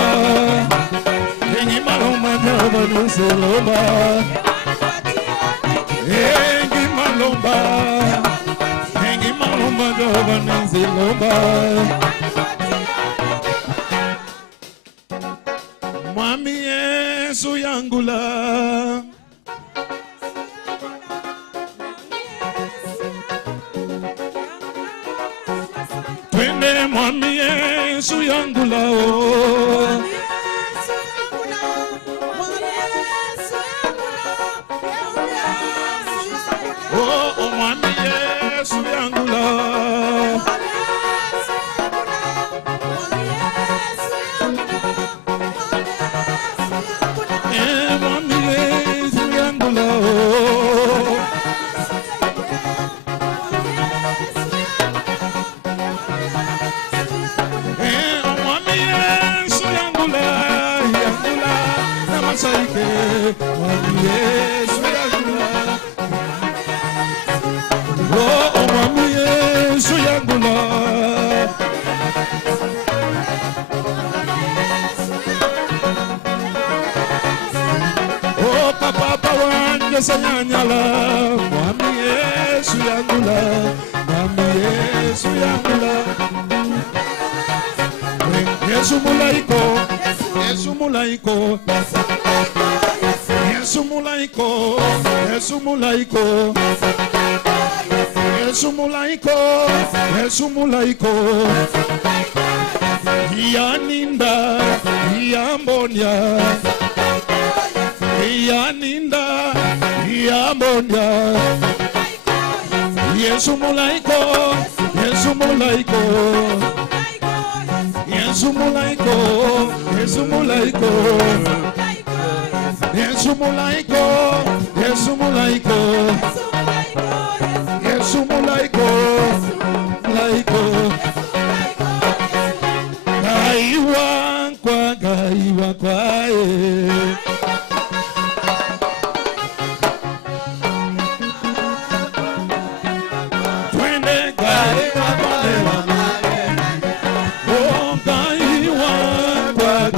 Ingi malomba roba nisiloba. Engi malomba, engi malomba roba nisiloba. Mwami Yesu yangula, twende mwami Yesu yangula oh. Oh, mwami Yesu yangula. Mwami Yesu yangula. Mwami Yesu yangula, yangula na masaike. Mwami Yesu yangula. Oh, mwami Yesu yangula. Oh, papa wanje sanyanyala. Mwami Yesu yangula. Mwami Yesu yangula. Yesu mulaiko. Yesu mulaiko. Yesu mulaiko. Yesu mulaiko. Yesu mulaiko, Yesu mulaiko. Yaninda, yambonya. Yaninda, yambonya. Yesu mulaiko, Yesu mulaiko. Yesu mulaiko, Yesu mulaiko. Yesu mulaiko, Yesu mulaiko. Yesu mulaiko, mulaiko. Gaiwa kwa twende gaiwa kwa oh gaiwa kwa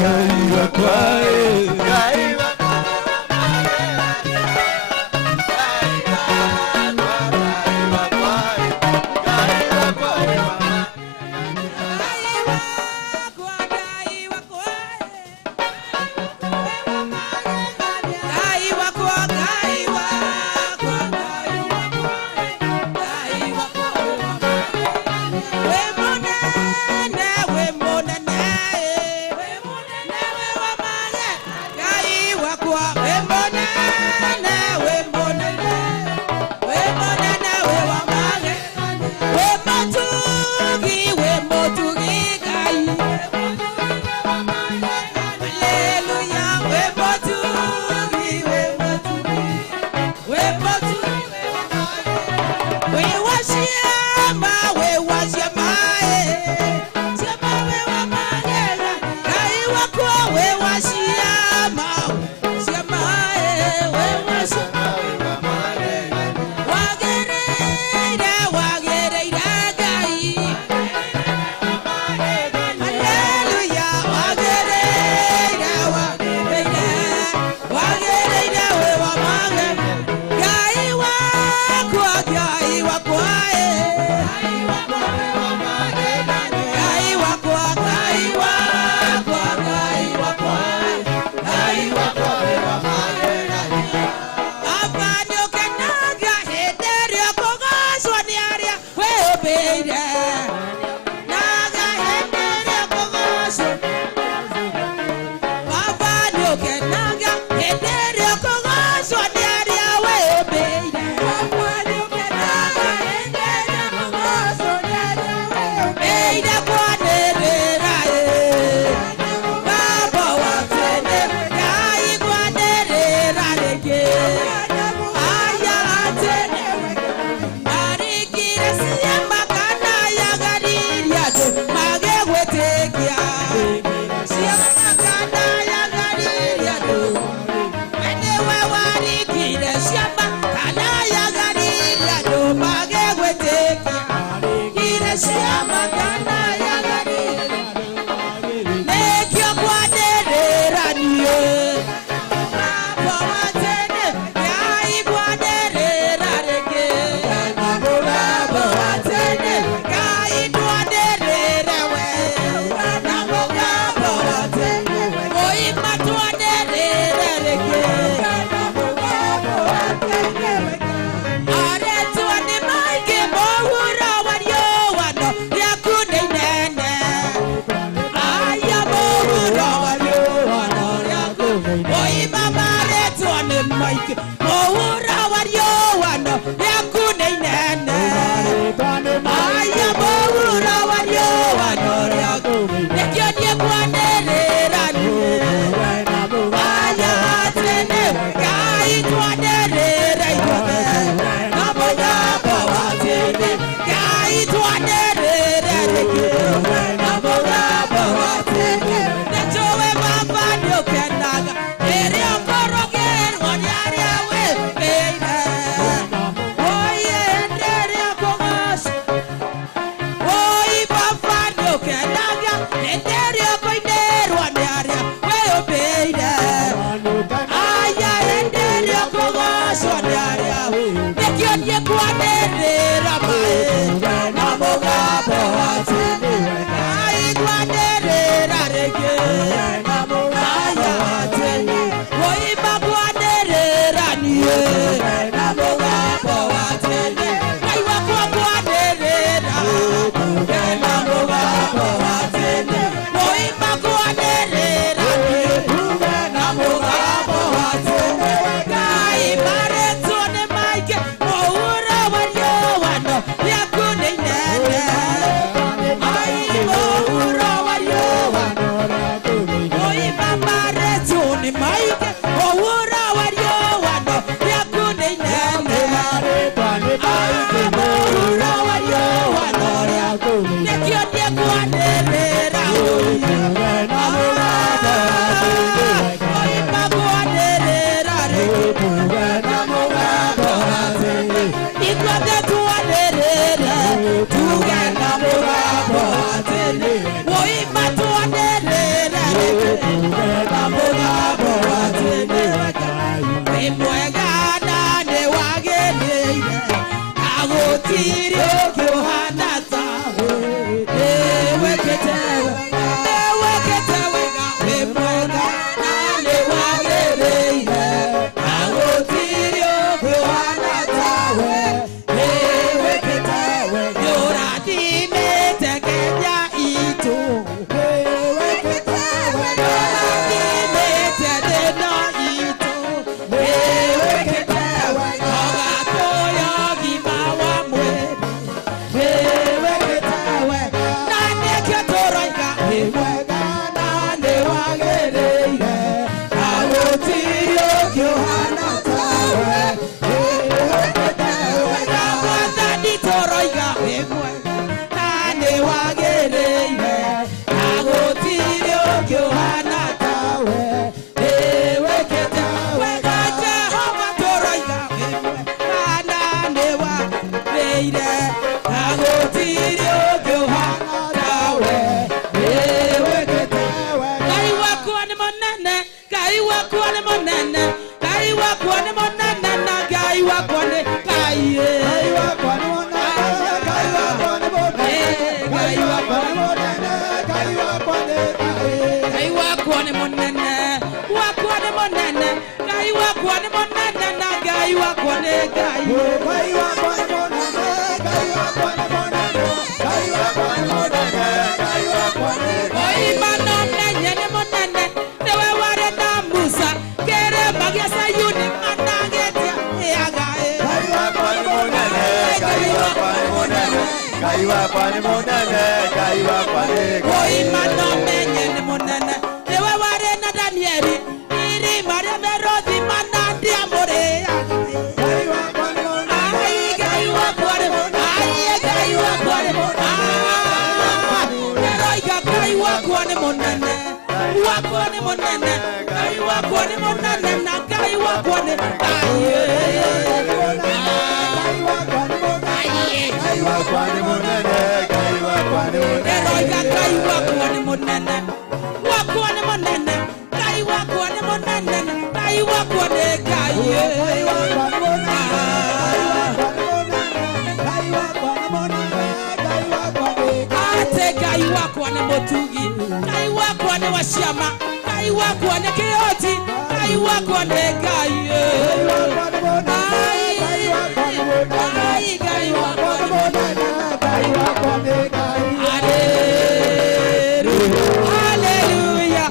wako ni monene, Ngai wako ni monene, na Ngai wako ni Ngai. Ngai wako ni monene, Ngai wako ni monene, Ngai wako ni monene, Ngai wako ni Ngai. Ngai wako ni monene, wako ni monene, Ngai wako ni monene, na Ngai wako ni Ngai. Ngai wako ni monene, Ngai wako ni monene, Ngai wako ni monene, Ngai wako ni Ngai. Oi mano menye ni monene, dewe ware na Musa, kere magia sayuni manangetia yagai. Ngai wako ni monene, Ngai wako ni monene, Ngai wako ni monene, Ngai wako ni Ngai. Oi mano menye ni monene, dewe ware na Danieli, iri Maria Merothi manandi amore yagai. Ngai wako ni monene, Ngai wako ni monene, Ngai wako ni monene. Ngai wako ni monene, wako ni monene, Ngai wako ni monene, na Ngai wako ni Ngai. Ngai wako ni monene, Ngai wako ni monene. Ngai wako ni monene, wako ni monene, Ngai wako ni monene, Ngai wako ni Ngai. Ngai wako ni monene, Ngai wako ni monene, Ngai wako ni ate. Ngai wako ni motugi, Ngai wako ni washama, Ngai wako ni kioti, Ngai wako ni Ngai. Ngai wako ni monene, Ngai wako ni monene, Ngai wako ni monene, Ngai wako ni Ngai. Hallelujah,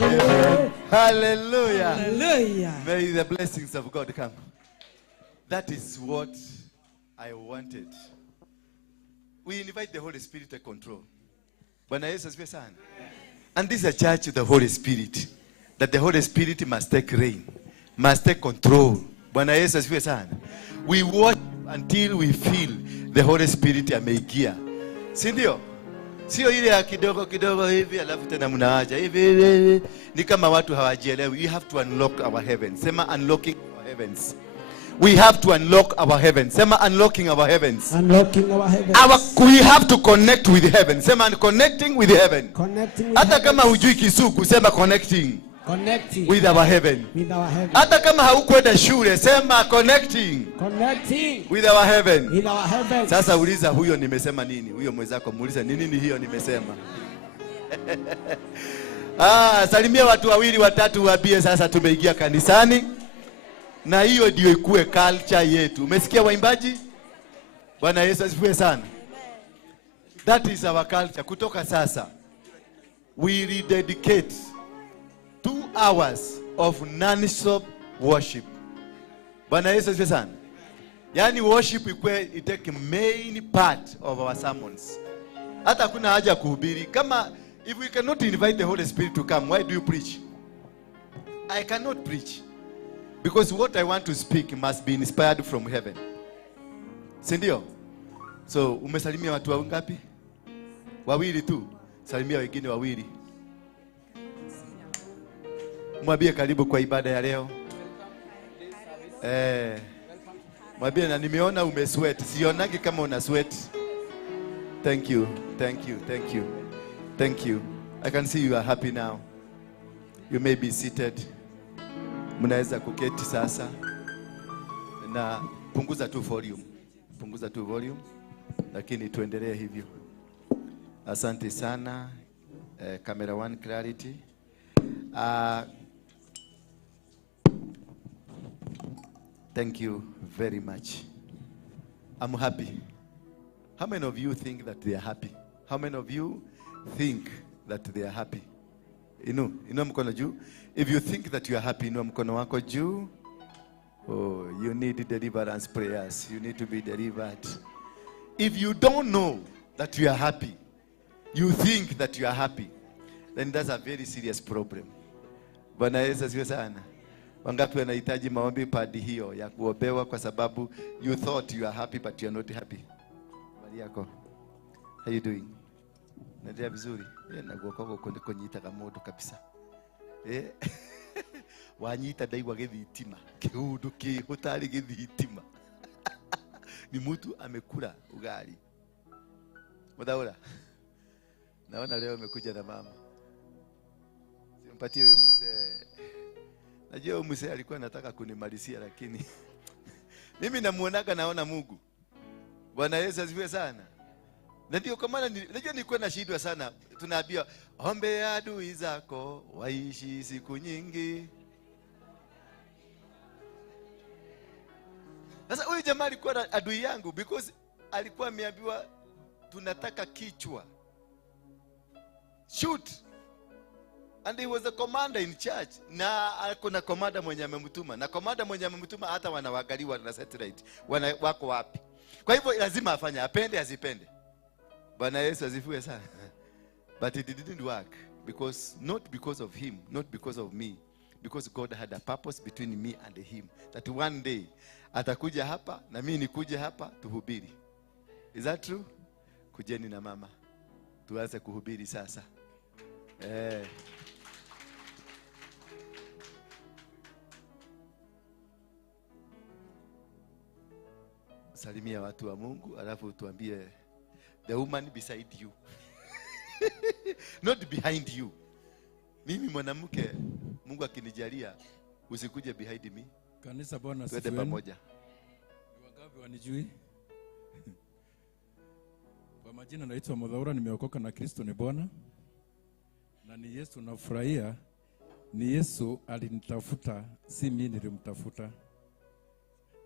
Hallelujah. hallelujah. May the blessings of God come. That is what I wanted. We invite the Holy Spirit to control. Bwana Yesu asifiwe sana. And this is a church of the Holy Spirit. That the Holy Spirit must take reign, must take control. Bwana Yesu asifiwe sana. We watch until we feel the Holy Spirit ameingia. Si ndio? Sio ile ya kidogo kidogo hivi alafu tena mnaacha hivi. Ni kama watu hawajielewi. We have to unlock our heavens. Sema unlocking our heavens. We have to unlock our heavens. Sema unlocking our heavens. Unlocking our heavens. We have to connect with heaven. Sema connecting with heaven. Connecting with Hata kama heavens. hujui Kisugu sema connecting Connecting with our heaven. with our heaven. Hata kama haukwenda shule sema connecting Connecting with our heaven. with our heavens. Sasa uliza huyo nimesema nini? Huyo mwenzako muulize ni nini hiyo nimesema. Salimia watu wawili watatu waambie sasa tumeingia kanisani. Na hiyo ndio ikue culture yetu. Umesikia waimbaji? Bwana Yesu asifiwe sana. That is our culture. Kutoka sasa we rededicate 2 hours of non-stop worship. Bwana Yesu asifiwe sana. Yani worship ikue itake main part of our sermons. Hata kuna haja kuhubiri. Kama if we cannot invite the Holy Spirit to come, why do you preach? I cannot preach. Because what I want to speak must be inspired from heaven. Sindio? So, umesalimia watu wangapi? Wawili tu. Salimia wengine wawili. Mwambie karibu kwa ibada ya leo. Mwambie na nimeona umesweat. Sionagi kama una sweat. Thank you. Thank you. Thank you. Thank you. I can see you are happy now. You may be seated. Mnaweza kuketi sasa. Na punguza tu volume. Punguza tu volume. Lakini tuendelee hivyo. Asante sana. Camera 1 clarity. Thank you very much. I'm happy. How many of you think that they are happy? How many of you think that they are happy? Inua mkono juu. If you think that you are happy, inua mkono wako juu. Oh, you need deliverance prayers. You need to be delivered. If you don't know that you are happy, you think that you are happy, then that's a very serious problem. Bwana Yesu asifiwe sana. Wangapi wanahitaji maombi padi hiyo ya kuombewa kwa sababu you thought you are happy but you are not happy? Bali yako. How you doing? Naendelea vizuri? Naguo kwako kondiko nyita kama moto kabisa. Wanyita daigwa githitima. Kihudu kihutari githitima. Ni mtu amekula ugali. Mdaula. Naona leo umekuja na mama. Simpatie huyo mzee. Najua mzee alikuwa anataka kunimalizia lakini mimi namuonaga naona Mungu. Bwana Yesu asifiwe sana. Na ndio kwa maana najua nilikuwa na shida sana. Tunaambia ombe adui zako waishi siku nyingi. Sasa huyu jamaa alikuwa adui yangu because alikuwa ameambiwa tunataka kichwa. Shoot. And he was a commander in church. Na kuna commander mwenye amemtuma. Na commander mwenye amemtuma hata wanawagaliwa na satellite. Wako wapi? Kwa hivyo lazima afanye, apende asipende. Bwana Yesu asifiwe sana. But it didn't work not because of him, not because of me, because God had a purpose between me and him, that one day atakuja hapa na mimi nikuje hapa tuhubiri. Is that true? Kujeni na mama tuanze kuhubiri sasa. Salimia watu wa Mungu alafu tuambie the woman beside you. Not behind you. Mimi mwanamke Mungu akinijalia usikuje behind me. Kanisa Bwana asifiwe. Twende pamoja. Wangapi wanijui? Kwa majina naitwa Mudhaura, nimeokoka na Kristo ni Bwana. Na ni Yesu nafurahia. Ni Yesu alinitafuta, si mimi nilimtafuta.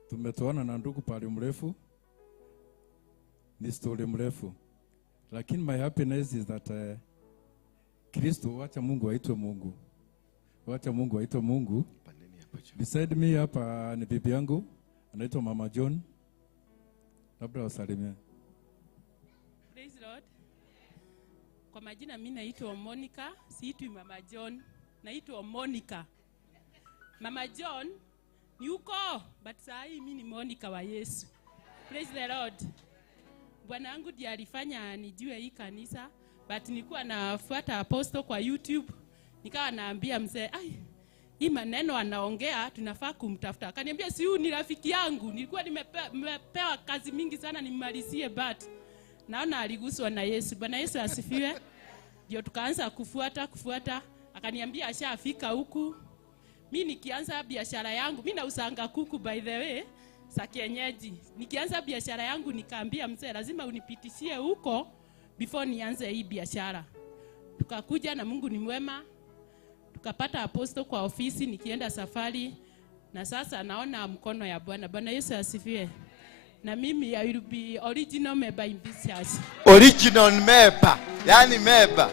Tumetoana na ndugu pale mrefu. Ni story mrefu. Lakini my happiness is that Kristo wacha Mungu aitwe Mungu. Wacha Mungu aitwe Mungu. Beside me hapa ni bibi yangu anaitwa Mama John. Labda wasalimie. Praise Lord. Kwa majina mimi naitwa Monica, siitwi Mama John, naitwa Monica. Mama John ni uko, but saa hii mimi ni Monica wa Yesu. Praise the Lord. Bwana wangu ndiye alifanya nijue hii kanisa, but nilikuwa nafuata apostle kwa YouTube, nikawa naambia mzee, hii maneno anaongea tunafaa kumtafuta. Akaniambia si huyu ni rafiki yangu, nilikuwa nimepewa kazi mingi sana nimalizie, but naona aliguswa na Yesu. Bwana Yesu asifiwe. Ndio tukaanza kufuata, akaniambia ashafika huku. Mimi nikianza biashara yangu, mimi nausanga kuku by the way, za kienyeji. Nikianza biashara yangu nikaambia mzee lazima unipitishie huko before nianze hii biashara. Tukakuja na Mungu ni mwema. Tukapata apostle kwa ofisi nikienda safari, na sasa naona mkono ya Bwana. Bwana Yesu asifiwe. Na mimi I will be original member in this church. Original member, yani member.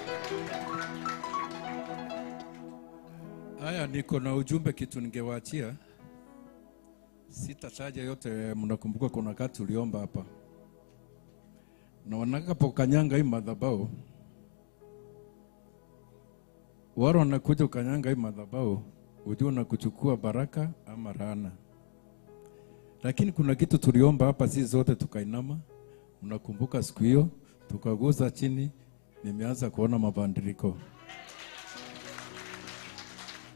Haya, niko na ujumbe kitu ningewaachia. Sitataja yote, mnakumbuka kuna wakati uliomba hapa. Na wanakapokanyanga hii madhabahu, wao wanakuja ukanyanga hii madhabahu, ujue na kuchukua baraka ama laana. Lakini kuna kitu tuliomba hapa sisi zote tukainama. Mnakumbuka siku hiyo tukaguza chini, nimeanza kuona mabadiliko.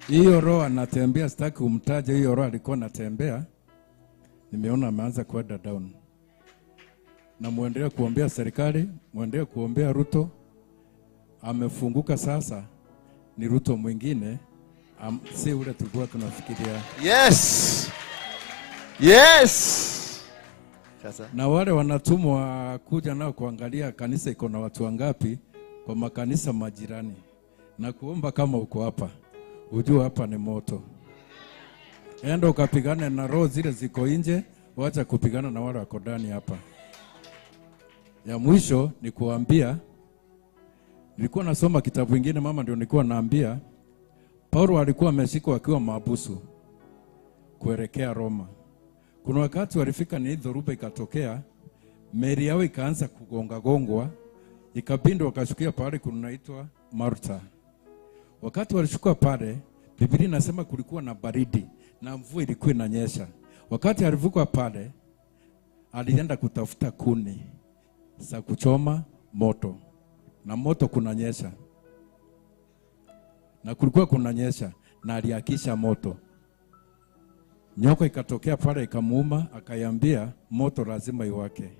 Hiyo roho anatembea, sitaki kumtaja hiyo roho alikuwa anatembea. Nimeona ameanza kwenda down. Na muendelee kuombea serikali, muendelee kuombea Ruto. Amefunguka sasa, ni Ruto mwingine, si ule tulikuwa tunafikiria. Yes. Yes. Sasa. Na wale wanatumwa kuja nao kuangalia kanisa iko na watu wangapi kwa makanisa majirani. Na kuomba kama uko hapa, ujue hapa ni moto. Enda ukapigane na roho zile ziko nje, wacha kupigana na wale wako ndani hapa. Ya mwisho ni kuambia, nilikuwa nasoma kitabu kingine mama ndio nilikuwa naambia, Paulo alikuwa ameshikwa akiwa mahabusu kuelekea Roma. Kuna wakati walifika ni dhoruba ikatokea, meli yao ikaanza kugonga-gongwa, ikabindi wakashukia pale kunaitwa Malta. Wakati walishuka pale, Biblia inasema kulikuwa na baridi na mvua ilikuwa inanyesha. Wakati alivuka pale, alienda kutafuta kuni za kuchoma moto. Na moto kunanyesha. Na kulikuwa kunanyesha na aliakisha moto. Nyoka ikatokea pale ikamuuma, akaiambia moto lazima iwake.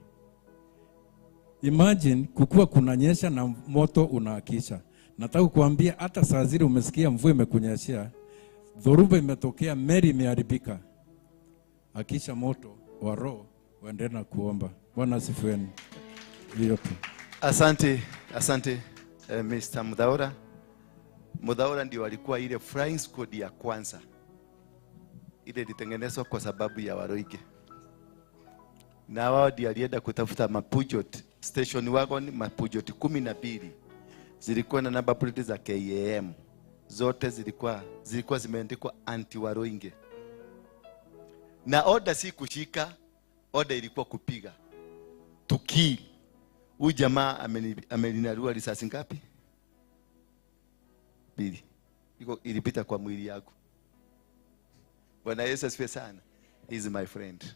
Imagine kukuwa kunanyesha na moto unaakisha. Nataka kuambia hata saa zile umesikia mvua imekunyeshia, dhoruba imetokea, meli imeharibika. Akisha moto wa roho waendelee na kuomba. Bwana asifiwe. Hiyo tu. Asante Mr. Mudhaura. Mudhaura ndio alikuwa ile flying squad ya kwanza. Ile ilitengenezwa kwa sababu ya Waruinge. Na wao ndio alienda kutafuta mapujot station wagon, mapujot 12 zilikuwa na namba plate za KAM. Zote zilikuwa zimeandikwa anti Waruinge. Na order si kushika, order ilikuwa kupiga. Tuki. Huyu jamaa ameninarua risasi ngapi? 2. Ilipita kwa mwili yako. Bwana Yesu asifiwe sana. He is my friend.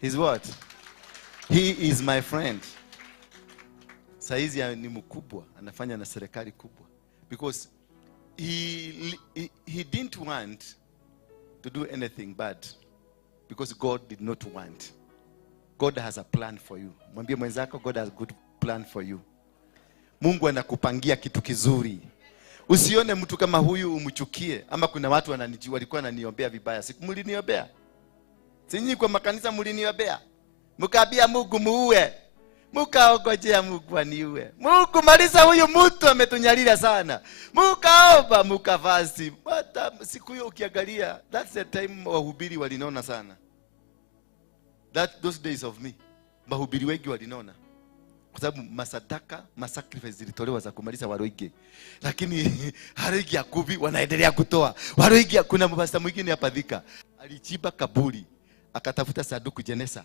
He's what? He is my friend. Saizi ni mkubwa, anafanya na serikali kubwa. Because he didn't want to do anything bad. Because God did not want. God has a plan for you. Mwambie mwenzako, God has a good plan for you. Mungu anakupangia kitu kizuri. Usione mtu kama huyu umchukie. Ama kuna watu walikuwa wananiombea vibaya. Siku mliniombea. Sinyi kwa makanisa mliniombea. Mkaambia Mungu muue. Mkaogojea Mungu aniue. Mungu maliza huyu mtu ametunyalila sana. Mkaomba, mkafasi. Hata siku hiyo ukiangalia, that's the time wahubiri walinona sana. Those days of me. Mahubiri wengi walinona. Kwa sababu masacrifice zilitolewa za kumaliza Waruinge. Lakini Waruinge akubi wanaendelea kutoa. Waruinge, kuna mpasta mwingine hapa Thika. Alichimba kaburi, akatafuta sanduku jeneza,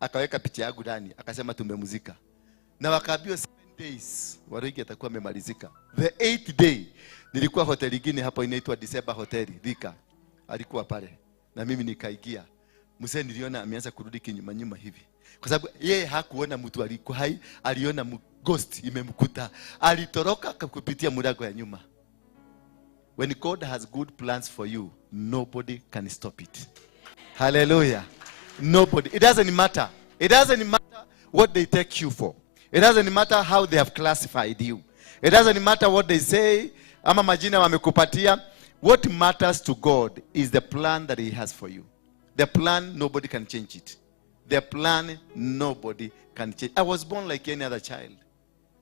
akaweka picha yangu ndani, akasema tumemuzika. Na wakaambiwa 7 days Waruinge atakuwa amemalizika. The 8th day nilikuwa hoteli nyingine hapo inaitwa December Hotel Thika. Alikuwa pale na mimi nikaingia. Mzee niliona ameanza kurudi kinyuma hivi. Kwa sababu yeye hakuona mtu alikuwa hai, aliona ghost imemkuta. Alitoroka kupitia mlango ya nyuma. When God has good plans for you, nobody can stop it. Hallelujah. Nobody. It doesn't matter. It doesn't matter what they take you for. It doesn't matter how they have classified you. It doesn't matter what they say. Ama majina wamekupatia. What matters to God is the plan that he has for you. The plan, nobody can change it. The plan, nobody can change. I was born like any other child.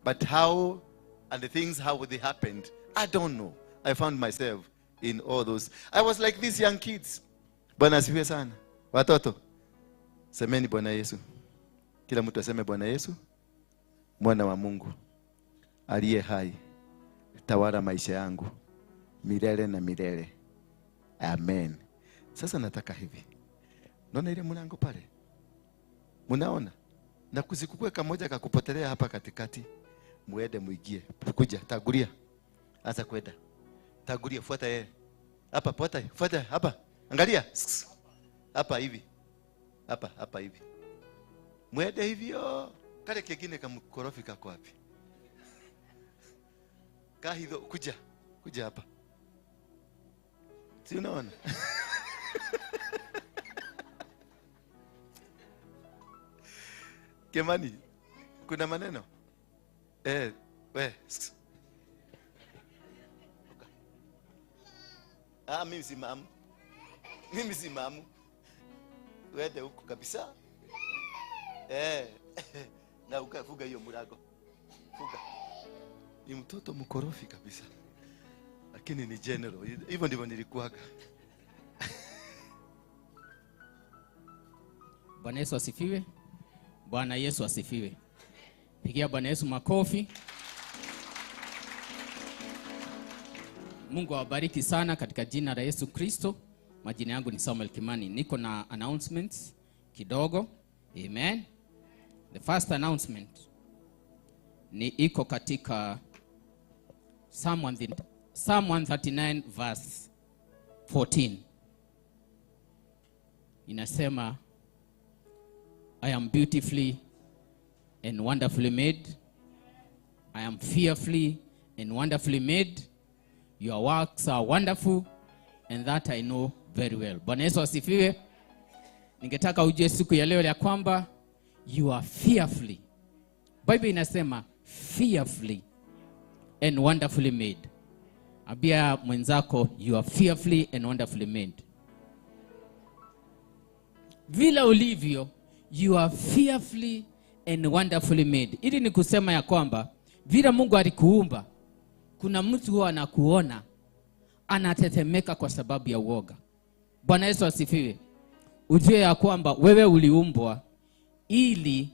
But how, and the things, how they happened, I don't know. I found myself in all those. I was like these young kids. Bwana asifiwe sana. Watoto, semeni Bwana Yesu. Kila mtu aseme Bwana Yesu, mwana wa Mungu, aliye hai, tawala maisha yangu milele na milele. Amen. Sasa nataka hivi. Unaona ile mlango pale? Munaona? Na kusikukue kamoja kakupotelea hapa katikati. Muende muigie. Kuja, tagulia. Anza kwenda. Tagulia, fuata yeye. Hapa, fuata hapa. Angalia. Hapa hivi. Hapa hivi. Muende hivyo. Kale kingine kamkorofi kako wapi? Kahidho, kuja hapa. Si unaona? Kemani, kuna maneno? Mimi si mamu. Wende huko kabisa. Na ukafuga hiyo mlango. Fuga. Ni mtoto mkorofi kabisa. Lakini ni general. Hivyo ndivyo nilikuwaga. Bwana Yesu asifiwe. Bwana Yesu asifiwe. Pigia Bwana Yesu makofi. Mungu awabariki sana katika jina la Yesu Kristo. Majina yangu ni Samuel Kimani. Niko na announcements kidogo. Amen. The first announcement ni iko katika Psalm 139 verse 14. Inasema, I am beautifully and wonderfully made. I am fearfully and wonderfully made. Your works are wonderful, and that I know very well. Bwana Yesu asifiwe. Ningetaka ujue siku ya leo ya kwamba you are fearfully. Bible inasema fearfully and wonderfully made. Ambia mwenzako, you are fearfully and wonderfully made. Vile ulivyo, you are fearfully and wonderfully made. Ili ni kusema ya kwamba vile Mungu alikuumba, kuna mtu huwa anakuona anatetemeka kwa sababu ya uoga. Bwana Yesu asifiwe. Ujue ya kwamba wewe uliumbwa ili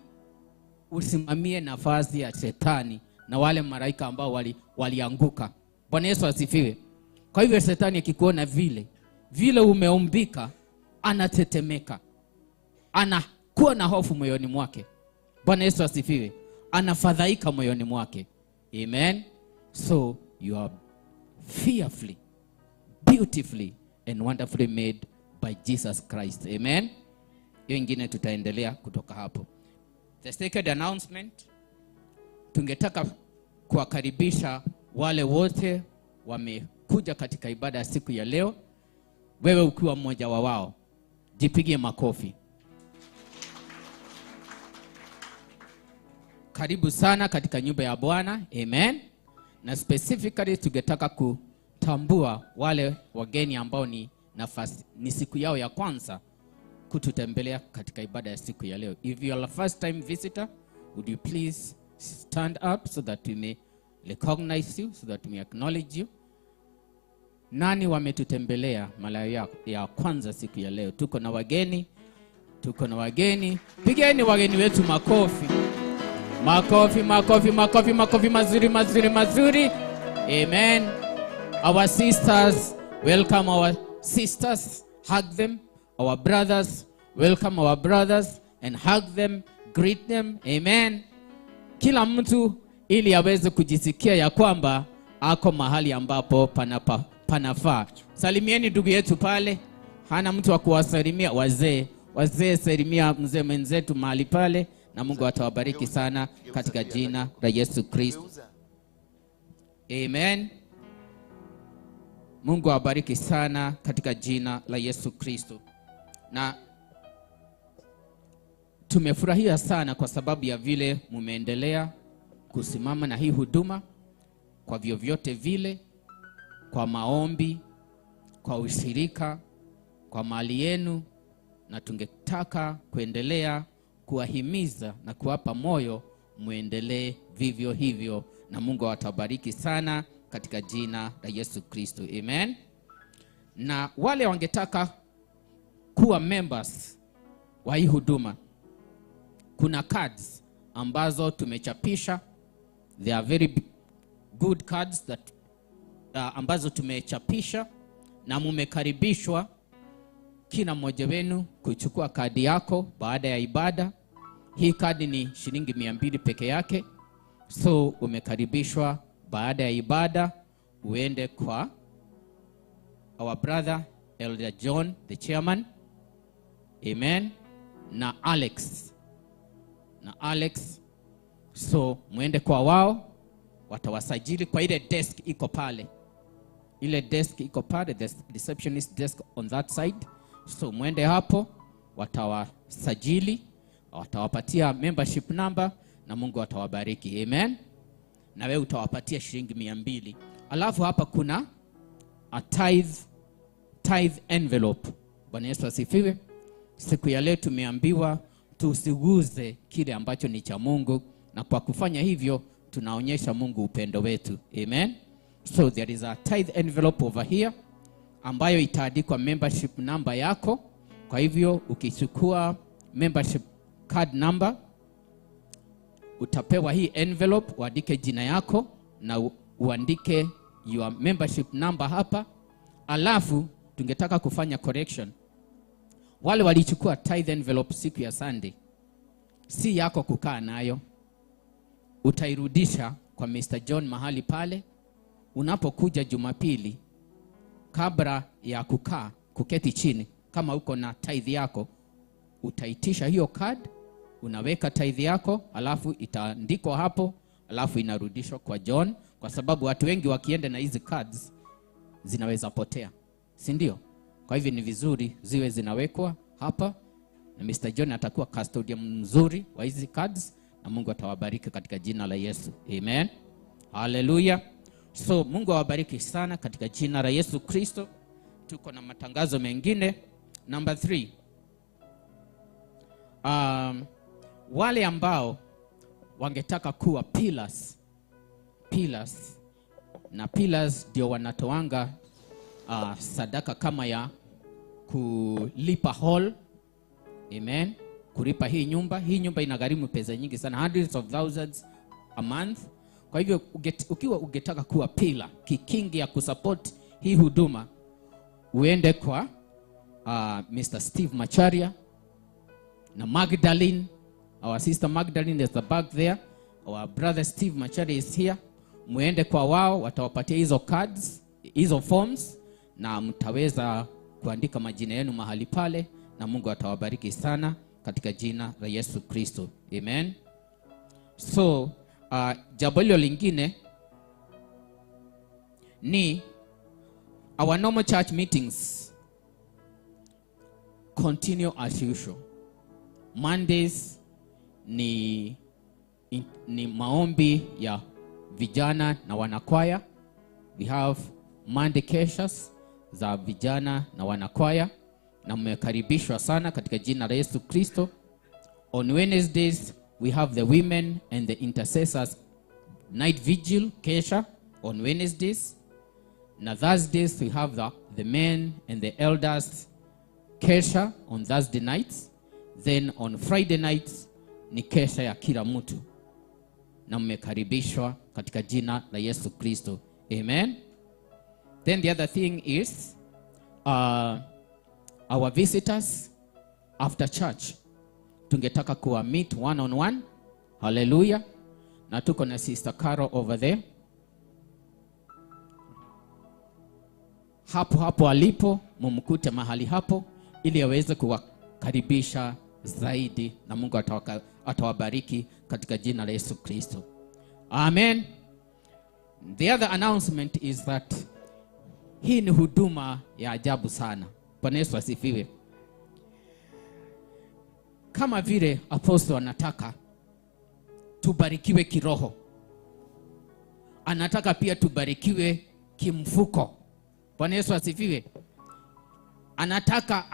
usimamie nafasi ya shetani na wale malaika ambao walianguka. Bwana Yesu asifiwe. Kwa hivyo shetani akikuona vile umeumbika, anatetemeka. Anakuwa na hofu moyoni mwake. Bwana Yesu asifiwe. Anafadhaika moyoni mwake. Amen. So you are fearfully, beautifully and wonderfully made by Jesus Christ. Amen. Hiyo ingine tutaendelea kutoka hapo. The second announcement, tungetaka kuwakaribisha wale wote wamekuja katika ibada ya siku ya leo. Wewe ukiwa mmoja wao, jipigie makofi. Karibu sana katika nyumba ya Bwana. Amen. Na specifically tungetaka kutambua wale wageni ambao ni siku yao ya kwanza kututembelea katika ibada ya siku ya leo. If you are a first time visitor, would you please stand up so that we may recognize you, so that we may acknowledge you. Nani wametutembelea mara ya kwanza siku ya leo? Tuko na wageni. Pigeni wageni wetu makofi. Makofi mazuri. Amen. Our sisters, welcome our sisters, hug them. Our brothers, welcome our brothers and hug them, greet them. Amen. Kila mtu ili aweze kujisikia ya kwamba ako mahali ambapo panafaa. Salimieni ndugu yetu pale. Hana mtu wa kuwasalimia. Wazee salimia mzee mwenzetu mahali pale, na Mungu atawabariki sana katika jina la Yesu Kristo. Amen. Mungu awabariki sana katika jina la Yesu Kristo. Na tumefurahia sana kwa sababu ya vile mumeendelea kusimama na hii huduma kwa vyovyote vile, kwa maombi, kwa ushirika, kwa mali yenu, na tungetaka kuendelea kuwahimiza na kuwapa moyo muendelee vivyo hivyo, na Mungu atawabariki sana katika jina la Yesu Kristo. Amen. Na wale wangetaka kuwa members wa hii huduma, kuna cards ambazo tumechapisha. They are very good cards that ambazo tumechapisha, na mumekaribishwa kila mmoja wenu kuchukua kadi yako baada ya ibada. Hii kadi ni shilingi 200 peke yake. So umekaribishwa baada ya ibada uende kwa our brother Elder John, the chairman. Amen. Na Alex. So muende kwa wao, watawasajili kwa ile desk iko pale. Ile desk iko pale, the receptionist desk on that side. So muende hapo, watawasajili, watawapatia membership number, na Mungu atawabariki. Amen. Na wewe utawapatia shilingi 200. Alafu hapa kuna a tithe envelope. Bwana Yesu asifiwe. Siku ya leo tumeambiwa tusiguze kile ambacho ni cha Mungu, na kwa kufanya hivyo tunaonyesha Mungu upendo wetu. Amen. So there is a tithe envelope over here ambayo itaandikwa membership number yako. Kwa hivyo ukichukua membership card number, utapewa hii envelope, uandike jina yako na uandike your membership number hapa. Alafu tungetaka kufanya correction. Wale walichukua tithe envelope siku ya Sunday, si yako kukaa nayo. Utairudisha kwa Mr. John mahali pale. Unapokuja Jumapili, kabla ya kuketi chini, kama uko na tithe yako, utaitisha hiyo card, unaweka tithe yako, alafu itaandikwa hapo, alafu inarudishwa kwa John, kwa sababu watu wengi wakienda na hizi cards zinaweza potea, si ndio? Kwa hivyo ni vizuri ziwe zinawekwa hapa, na Mr. John atakuwa custodian mzuri wa hizi cards, na Mungu atawabariki katika jina la Yesu. Amen. Hallelujah. So Mungu awabariki sana katika jina la Yesu Kristo. Tuko na matangazo mengine. Number 3. Wale ambao wangetaka kuwa pillars. Na pillars ndio wanatoanga sadaka kama ya kulipa hall. Amen. Kulipa hii nyumba inagharimu pesa nyingi sana, hundreds of thousands a month. Kwa hivyo ukiwa ungetaka kuwa pillar kikingi ya kusupport hii huduma, uende kwa Mr. Steve Macharia na Magdalene. Our sister Magdalene is the back there. Our brother Steve Macharia is here. Muende kwa wao, watawapatia hizo cards, hizo forms, na mtaweza kuandika majina yenu mahali pale, na Mungu atawabariki sana katika jina la Yesu Kristo. Amen. So jambo hilo lingine ni our normal church meetings continue as usual. Mondays ni maombi ya vijana na wanakwaya. We have Monday keshas za vijana na wanakwaya, na mmekaribishwa sana katika jina la Yesu Kristo. On Wednesdays we have the women and the intercessors night vigil kesha on Wednesdays. Na Thursdays we have the men and the elders kesha on Thursday nights. Then on Friday nights ni kesha ya kila mtu, na mmekaribishwa katika jina la Yesu Kristo. Amen. Then the other thing is our visitors after church tungetaka kuwa meet one on one. Hallelujah. Na tuko na Sister Carol over there. Hapo alipo mumkute mahali hapo ili aweze kuwakaribisha zaidi, na Mungu atawabariki katika jina la Yesu Kristo. Amen. The other announcement is that hii ni huduma ya ajabu sana. Bwana Yesu asifiwe. Kama vile apostle anataka tubarikiwe kiroho, anataka pia tubarikiwe kimfuko. Bwana Yesu asifiwe. Anataka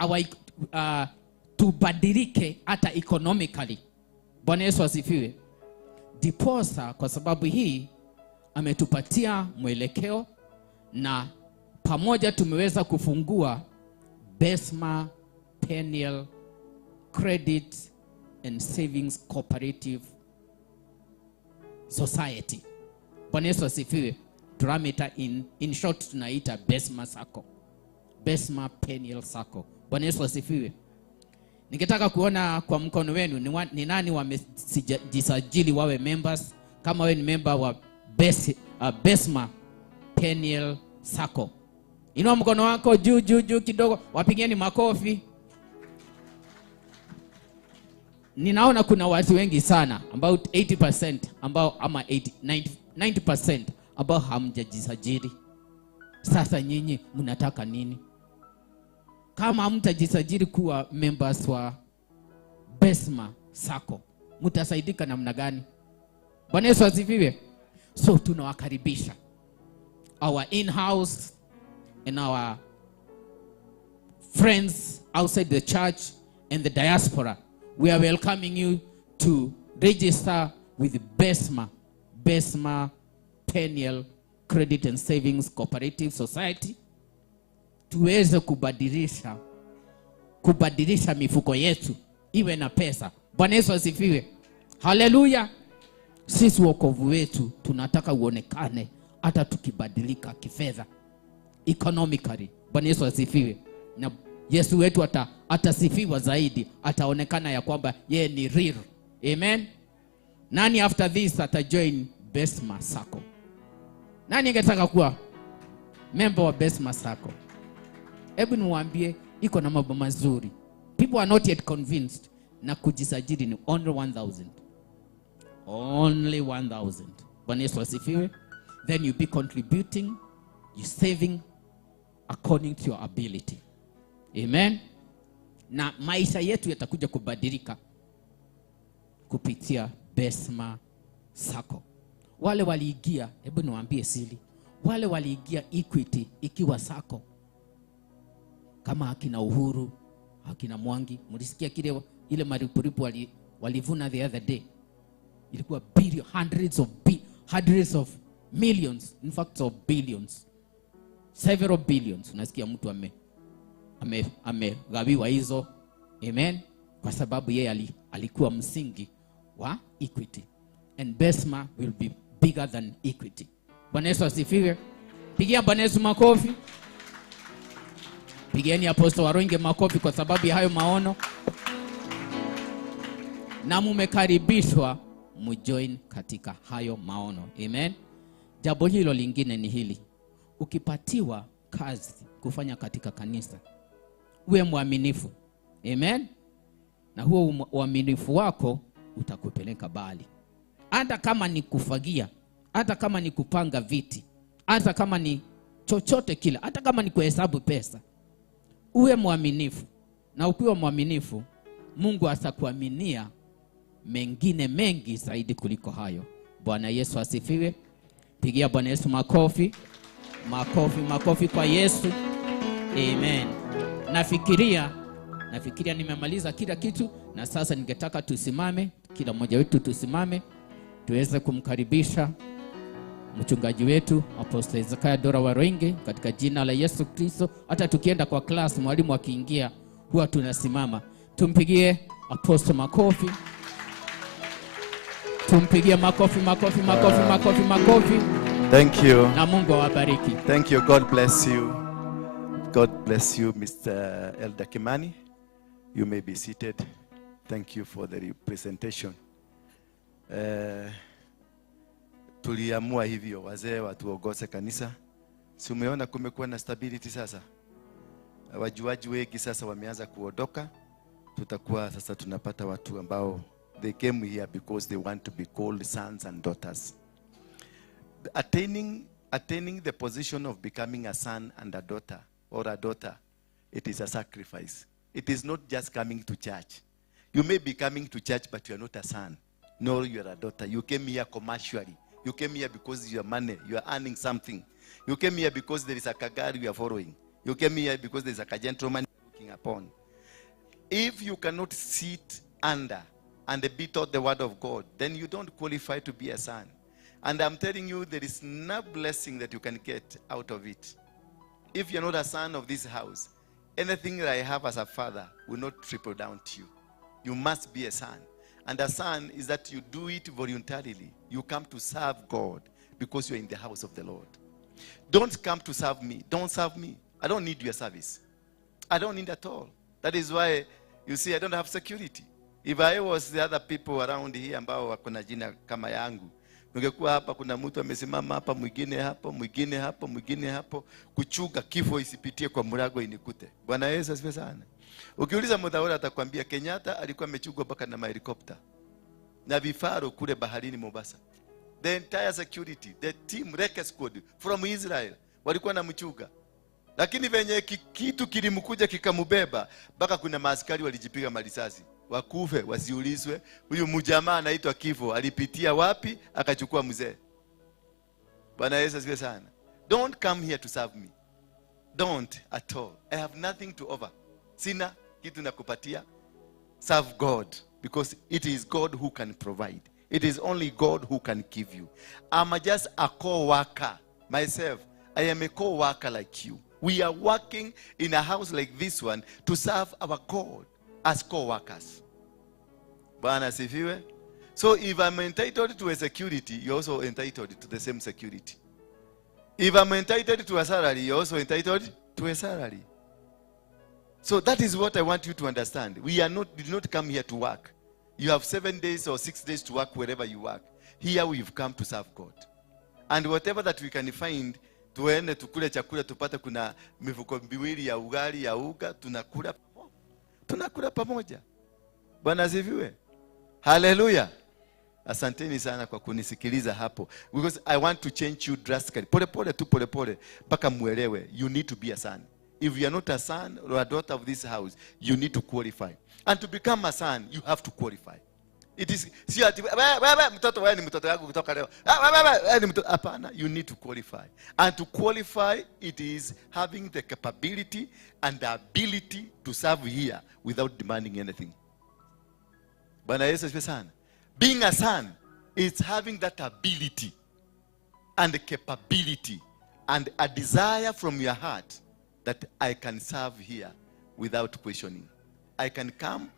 tubadilike hata economically. Bwana Yesu asifiwe. Diposa kwa sababu hii ametupatia mwelekeo, na pamoja tumeweza kufungua Besma Peniel Credit and Savings Cooperative Society. Bwana Yesu asifiwe. Turamita in short tunaita Besma Sacco. Besma Peniel Sacco. Bwana Yesu asifiwe. Ningetaka kuona kwa mkono wenu ni nani wamejisajili wawe members. Kama wewe ni member wa Besma Peniel Sacco, inua mkono wako juu kidogo, wapigeni makofi. Ninaona kuna watu wengi sana, about 80% ambao ama 90% ambao hamjajisajili. Sasa nyinyi mnataka nini? Kama hamtajisajili kuwa members wa Besma Sacco, mtasaidika namna gani? Bwana Yesu asifiwe. So tunawakaribisha our in-house and our friends outside the church and the diaspora. We are welcoming you to register with Besma Peniel Credit and Savings Cooperative Society. Tuweze kubadilisha mifuko yetu iwe na pesa. Bwana Yesu asifiwe. Hallelujah. Sisi wokovu wetu tunataka uonekane hata tukibadilika kifedha, economically. Bwana Yesu asifiwe. Na Yesu wetu atasifiwa zaidi, ataonekana ya kwamba yeye ni real. Amen. Nani after this atajoin Besma Sacco? Nani angetaka kuwa member wa Besma Sacco? Hebu niwaambie iko na mambo mazuri. People are not yet convinced, na kujisajili ni only 1,000. Only 1,000. Bwana Yesu asifiwe. Then you be contributing, you saving according to your ability. Amen. Na maisha yetu yatakuja kubadilika kupitia Besma Sacco. Wale waliingia, hebu niwaambie siri, wale waliingia Equity ikiwa sako kama akina Uhuru, akina Mwangi. Mlisikia kile ile maripuripu walivuna the other day. Ilikuwa hundreds of millions, in fact of billions, several billions. Unasikia mtu amegawiwa hizo. Amen. Kwa sababu yeye alikuwa msingi wa Equity. And Besma will be bigger than Equity. Bwana Yesu asifiwe. Pigia Bwana Yesu makofi. Pigieni Apostle Waruinge makofi kwa sababu ya hayo maono. Na mumekaribishwa mujoin katika hayo maono. Amen. Jambo hilo lingine ni hili. Ukipatiwa kazi kufanya katika kanisa, uwe mwaminifu. Amen. Na huo uaminifu wako utakupeleka mbali. Hata kama ni kufagia, hata kama ni kupanga viti, hata kama ni chochote kile, hata kama ni kuhesabu pesa, uwe mwaminifu. Na ukiwa mwaminifu, Mungu atakuaminia mengine mengi zaidi kuliko hayo. Bwana Yesu asifiwe. Pigia Bwana Yesu makofi. Makofi kwa Yesu. Amen. Nafikiria nimemaliza kila kitu, na sasa ningetaka tusimame, kila mmoja wetu tusimame, tuweze kumkaribisha mchungaji wetu Apostle Ezekiah Dora Waruinge katika jina la Yesu Kristo. Hata tukienda kwa class, mwalimu akiingia huwa tunasimama. Tumpigie Apostle makofi. Tumpigie makofi. Thank you. Na Mungu awabariki. Thank you. God bless you. God bless you, Mr. Elder Kimani. You may be seated. Thank you for the presentation. Tuliamua hivyo wazee watuongoze kanisa. Si umeona kumekuwa na stability sasa. Wajuaji wengi sasa wameanza kuondoka. Tutakuwa sasa tunapata watu ambao they came here because they want to be called sons and daughters. Attaining the position of becoming a son and a daughter, or a daughter, it is a sacrifice. It is not just coming to church. You may be coming to church, but you are not a son, nor you are a daughter. You came here commercially. You came here because you have money. You are earning something. You came here because there is a kagari you are following. You came here because there is a gentleman looking upon. If you cannot sit under and be taught the word of God, then you don't qualify to be a son. And I'm telling you, there is no blessing that you can get out of it. If you're not a son of this house, anything that I have as a father will not trickle down to you. You must be a son. And a son is that you do it voluntarily. You come to serve God because you're in the house of the Lord. Don't come to serve me. Don't serve me. I don't need your service. I don't need at all. That is why you see I don't have security. If I was the other people around here ambao wako na jina kama yangu, ningekuwa hapa kuna mtu amesimama hapa, mwingine hapo kuchuga kifo isipitie kwa murago inikute. Bwana Yesu asifiwe sana. Ukiuliza Mudhaura atakwambia Kenyatta alikuwa amechugwa mpaka na helicopter na vifaru kule baharini Mombasa. The entire security, the team Reke squad from Israel walikuwa na mchuga. Lakini venye kitu kilimkuja kikamubeba, mpaka kuna maaskari walijipiga marisasi. Wakufe wasiulizwe huyu mjamaa anaitwa kifo alipitia wapi akachukua mzee. Bwana Yesu asifiwe sana. Don't come here to serve me. Don't at all. I have nothing to offer. Sina kitu nakupatia. Serve God, because it is God who can provide. It is only God who can give you. I'm just a co-worker myself. I am a co-worker like you. We are working in a house like this one to serve our God as co-workers. Bwana asifiwe. So if I'm entitled to a security, you're also entitled to the same security. If I'm entitled to a salary, you're also entitled to a salary. So that is what I want you to understand. We did not come here to work. You have 7 days or 6 days to work wherever you work. Here we've come to serve God. And whatever that we can find, tuende tukule chakula tupate kuna mifuko miwili ya ugali ya uga, tunakula pamoja. Bwana asifiwe. Hallelujah. Asanteni sana kwa kunisikiliza hapo. Because I want to change you drastically. Pole pole mpaka muelewe. You need to be a son. If you are not a son or a daughter of this house, you need to qualify. And to become a son, you have to qualify. It is sio ati wewe mtoto wewe ni mtoto wangu kutoka leo. Wewe ni mtoto, hapana, you need to qualify. And to qualify, it is having the capability and the ability to serve here without demanding anything. Bwana Yesu asifiwe sana. Being a son is having that ability and the capability and a desire from your heart that I can serve here without questioning. I can come,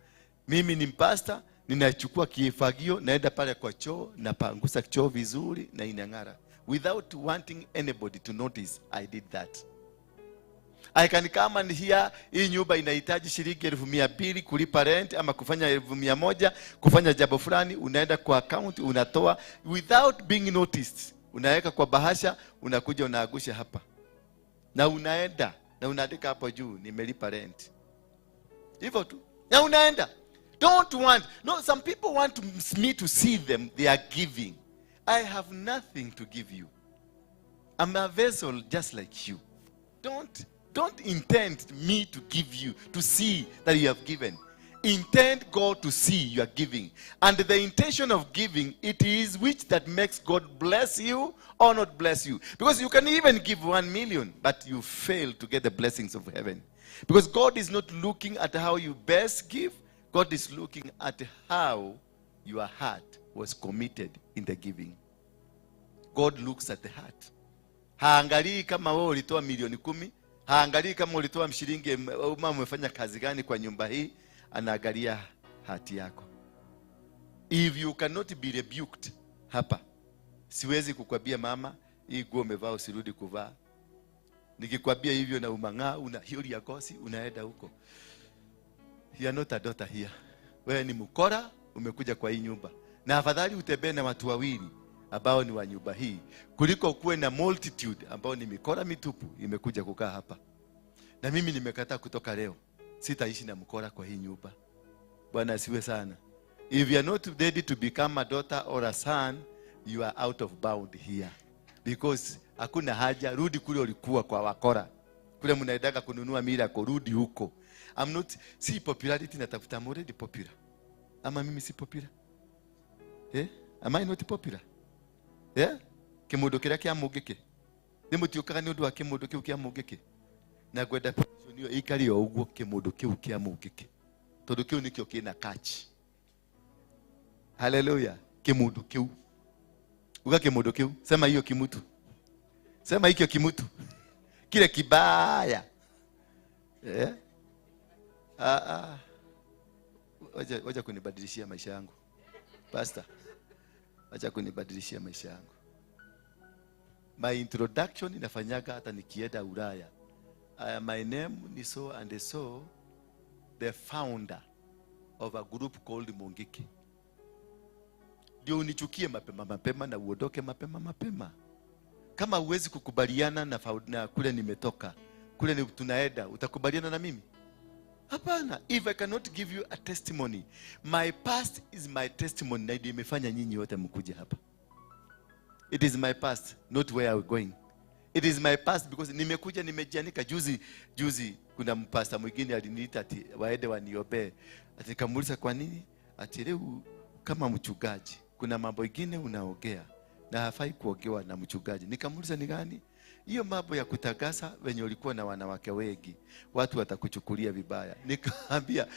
mimi ni pastor, ninachukua kifagio, naenda pale kwa choo, napangusa choo vizuri na inang'ara, without wanting anybody to notice I did that. I can come and here, hii nyumba inahitaji shilingi 200 kulipa rent ama kufanya 100 kufanya jambo fulani, unaenda kwa account unatoa without being noticed. Unaweka kwa bahasha, unakuja unaagusha hapa. Na unaenda na unaandika hapo juu nimelipa rent. Hivyo tu. Na unaenda. Don't want. No, some people want me to see them, they are giving. I have nothing to give you. I'm a vessel just like you. Don't intend me to give you, to see that you have given. Intend God to see you are giving. And the intention of giving, it is which that makes God bless you or not bless you. Because you can even give 1 million, but you fail to get the blessings of heaven. Because God is not looking at how you best give. God is looking at how your heart was committed in the giving. God looks at the heart. Haangalii kama wewe ulitoa milioni 10. Haangalii kama ulitoa shilingi umefanya kazi gani kwa nyumba hii. Anaangalia hati yako. If you cannot be rebuked hapa, siwezi kukwambia mama hii nguo umevaa usirudi kuvaa. Nikikwambia hivyo na umang'aa una hiyo ya kosi unaenda huko. You are not a daughter here. Wewe ni mkora umekuja kwa hii nyumba. Na afadhali utembee na watu wawili ambao ni wa nyumba hii kuliko kuwe na multitude ambao ni mikora mitupu imekuja kukaa hapa. Na mimi nimekataa kutoka leo. Sitaishi na mkora kwa hii nyumba. Bwana asiwe sana. If you are not ready to become a daughter or a son, you are out of bound here. Because hakuna haja, rudi kule ulikuwa kwa wakora. Kule mnaendaga kununua miracle, rudi huko. I'm not, si popularity natafuta, I'm already popular. Ama mimi si popular? Am I not popular? Kimundu kiria kia mugike. Nimutiukaga ni undu wa kimundu kiu kia mugike. Na gwenda position iyo ikari o uguo kimundu kiu kia mugike. Tondu kiu nikio kina catch. Hallelujah. Kimundu kiu. Uga kimundu kiu. Sema hiyo kimutu. Sema hiyo kimutu. Kile kibaya. Wacha kunibadilishia maisha yangu. Pastor. Wacha kunibadilishia maisha yangu. My introduction inafanyaga hata nikienda Ulaya. My name ni so and so, the founder of a group called Mungiki. Ndio unichukie mapema na uondoke mapema. Kama huwezi kukubaliana na kule nimetoka, kule ni tunaenda, utakubaliana na mimi? Hapana. If I cannot give you a testimony, my past is my testimony na ndio imefanya nyinyi wote mkuje hapa. It is my past, not where I'm going. It is my past because nimekuja nimejianika juzi kuna mpasta mwingine aliniita ati waende waniobe. Ati kamuuliza kwa nini? Ati leo kama mchungaji kuna mambo mengine unaongea na hafai kuongewa na mchungaji. Nikamuuliza ni gani? Hiyo mambo ya kutagasa wenye ulikuwa na wanawake wengi, watu watakuchukulia vibaya. Nikaambia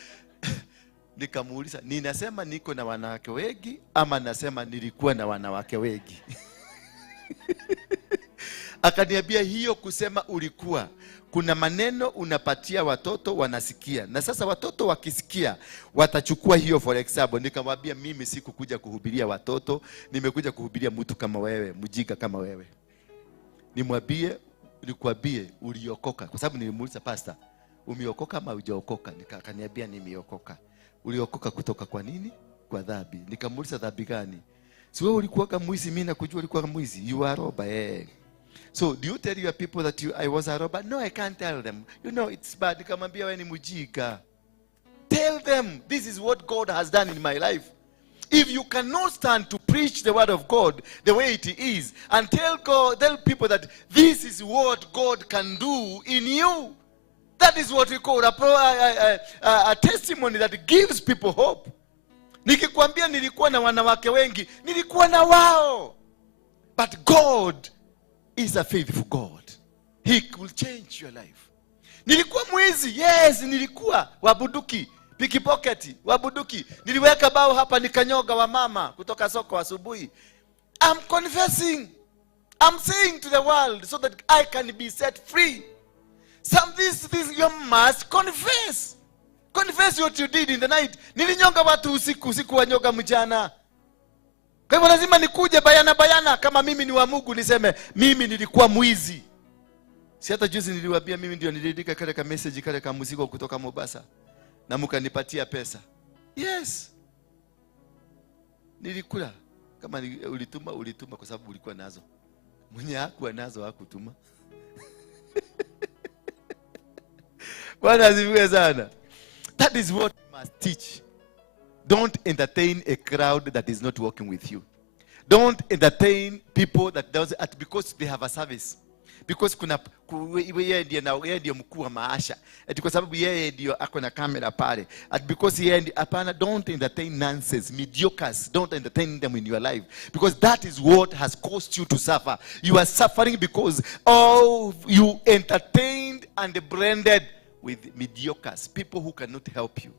nikamuuliza ninasema niko na wanawake wengi ama nasema nilikuwa na wanawake wengi? Akaniambia hiyo kusema ulikuwa, kuna maneno unapatia watoto wanasikia. Na sasa watoto wakisikia watachukua hiyo for example. Nikamwambia mimi sikukuja kuhubiria watoto, nimekuja kuhubiria mtu kama wewe, mjinga kama wewe. Nikwambie uliokoka. Kwa sababu nilimuuliza pastor, umeokoka ama hujaokoka? Akaniambia nimeokoka. Uliokoka kutoka kwa nini? Kwa dhambi. Nikamuuliza dhambi gani? Si wewe ulikuwa kama mwizi, mimi nakujua ulikuwa kama mwizi. You are robber. So do you tell your people that I was a robber? No, I can't tell them. You know it's bad. Nikamwambia wewe ni mjinga. Tell them this is what God has done in my life. If you cannot stand to preach the word of God the way it is and tell people that this is what God can do in you, that is what we call a testimony that gives people hope. Nikikwambia nilikuwa na wanawake wengi, nilikuwa na wao. But God is a faithful God. He will change your life. Nilikuwa mwizi, yes, nilikuwa wabuduki, pickpocket, wabuduki. Niliweka bao hapa nikanyoga wa mama kutoka soko asubuhi. I'm confessing. I'm saying to the world so that I can be set free. This you must confess. Confess what you did in the night. Nilinyonga watu usiku wanyoga mchana. Kwa hivyo lazima nikuje bayana kama mimi ni wa Mungu niseme mimi nilikuwa mwizi. Si hata juzi niliwaambia mimi ndio niliandika kale ka message kale ka muziki kutoka Mombasa na mkanipatia pesa. Yes. Nilikula. Kama ulituma kwa sababu ulikuwa nazo. Mwenye hakuwa nazo hakutuma. Bwana asifiwe sana. That is what you must teach. Don't entertain a crowd that is not working with you. Don't entertain people that does it because they have a service. Because yeye ndiye mkuu wa maasha. Ati kwa sababu yeye ndio ako na kamera pale. Ati because yeye ndiye, hapana, don't entertain nonsense, mediocres. Don't entertain them in your life. Because that is what has caused you to suffer. You are suffering because you entertained and branded with mediocres. People who cannot help you.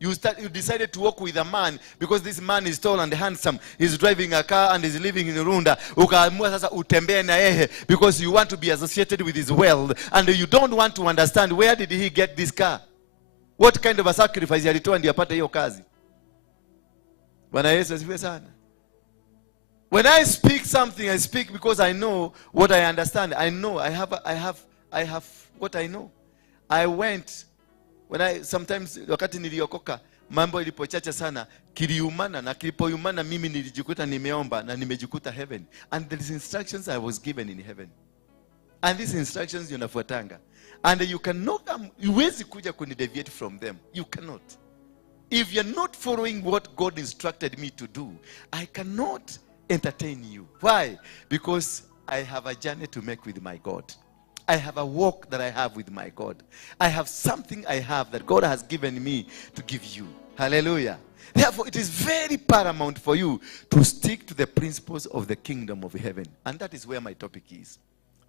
You decided to walk with a man because this man is tall and handsome. He's driving a car and is living in Runda. Ukaamua sasa utembee na yeye because you want to be associated with his wealth and you don't want to understand where did he get this car. What kind of a sacrifice alitoa ndio apate hiyo kazi. Bwana Yesu asifiwe sana. When I speak something, I speak because I know what I understand. I know I have what I know. I went sometimes wakati niliokoka mambo ilipochacha sana kiliumana na kilipoumana mimi nilijikuta nimeomba na nimejikuta heaven, and there is instructions I was given in heaven, and these instructions unafuatanga, and you cannot huwezi kuja kunideviate from them. You cannot. If you're not following what God instructed me to do, I cannot entertain you. Why? Because I have a journey to make with my God. I have a walk that I have with my God. I have something I have that God has given me to give you. Hallelujah. Therefore, it is very paramount for you to stick to the principles of the kingdom of heaven. And that is where my topic is.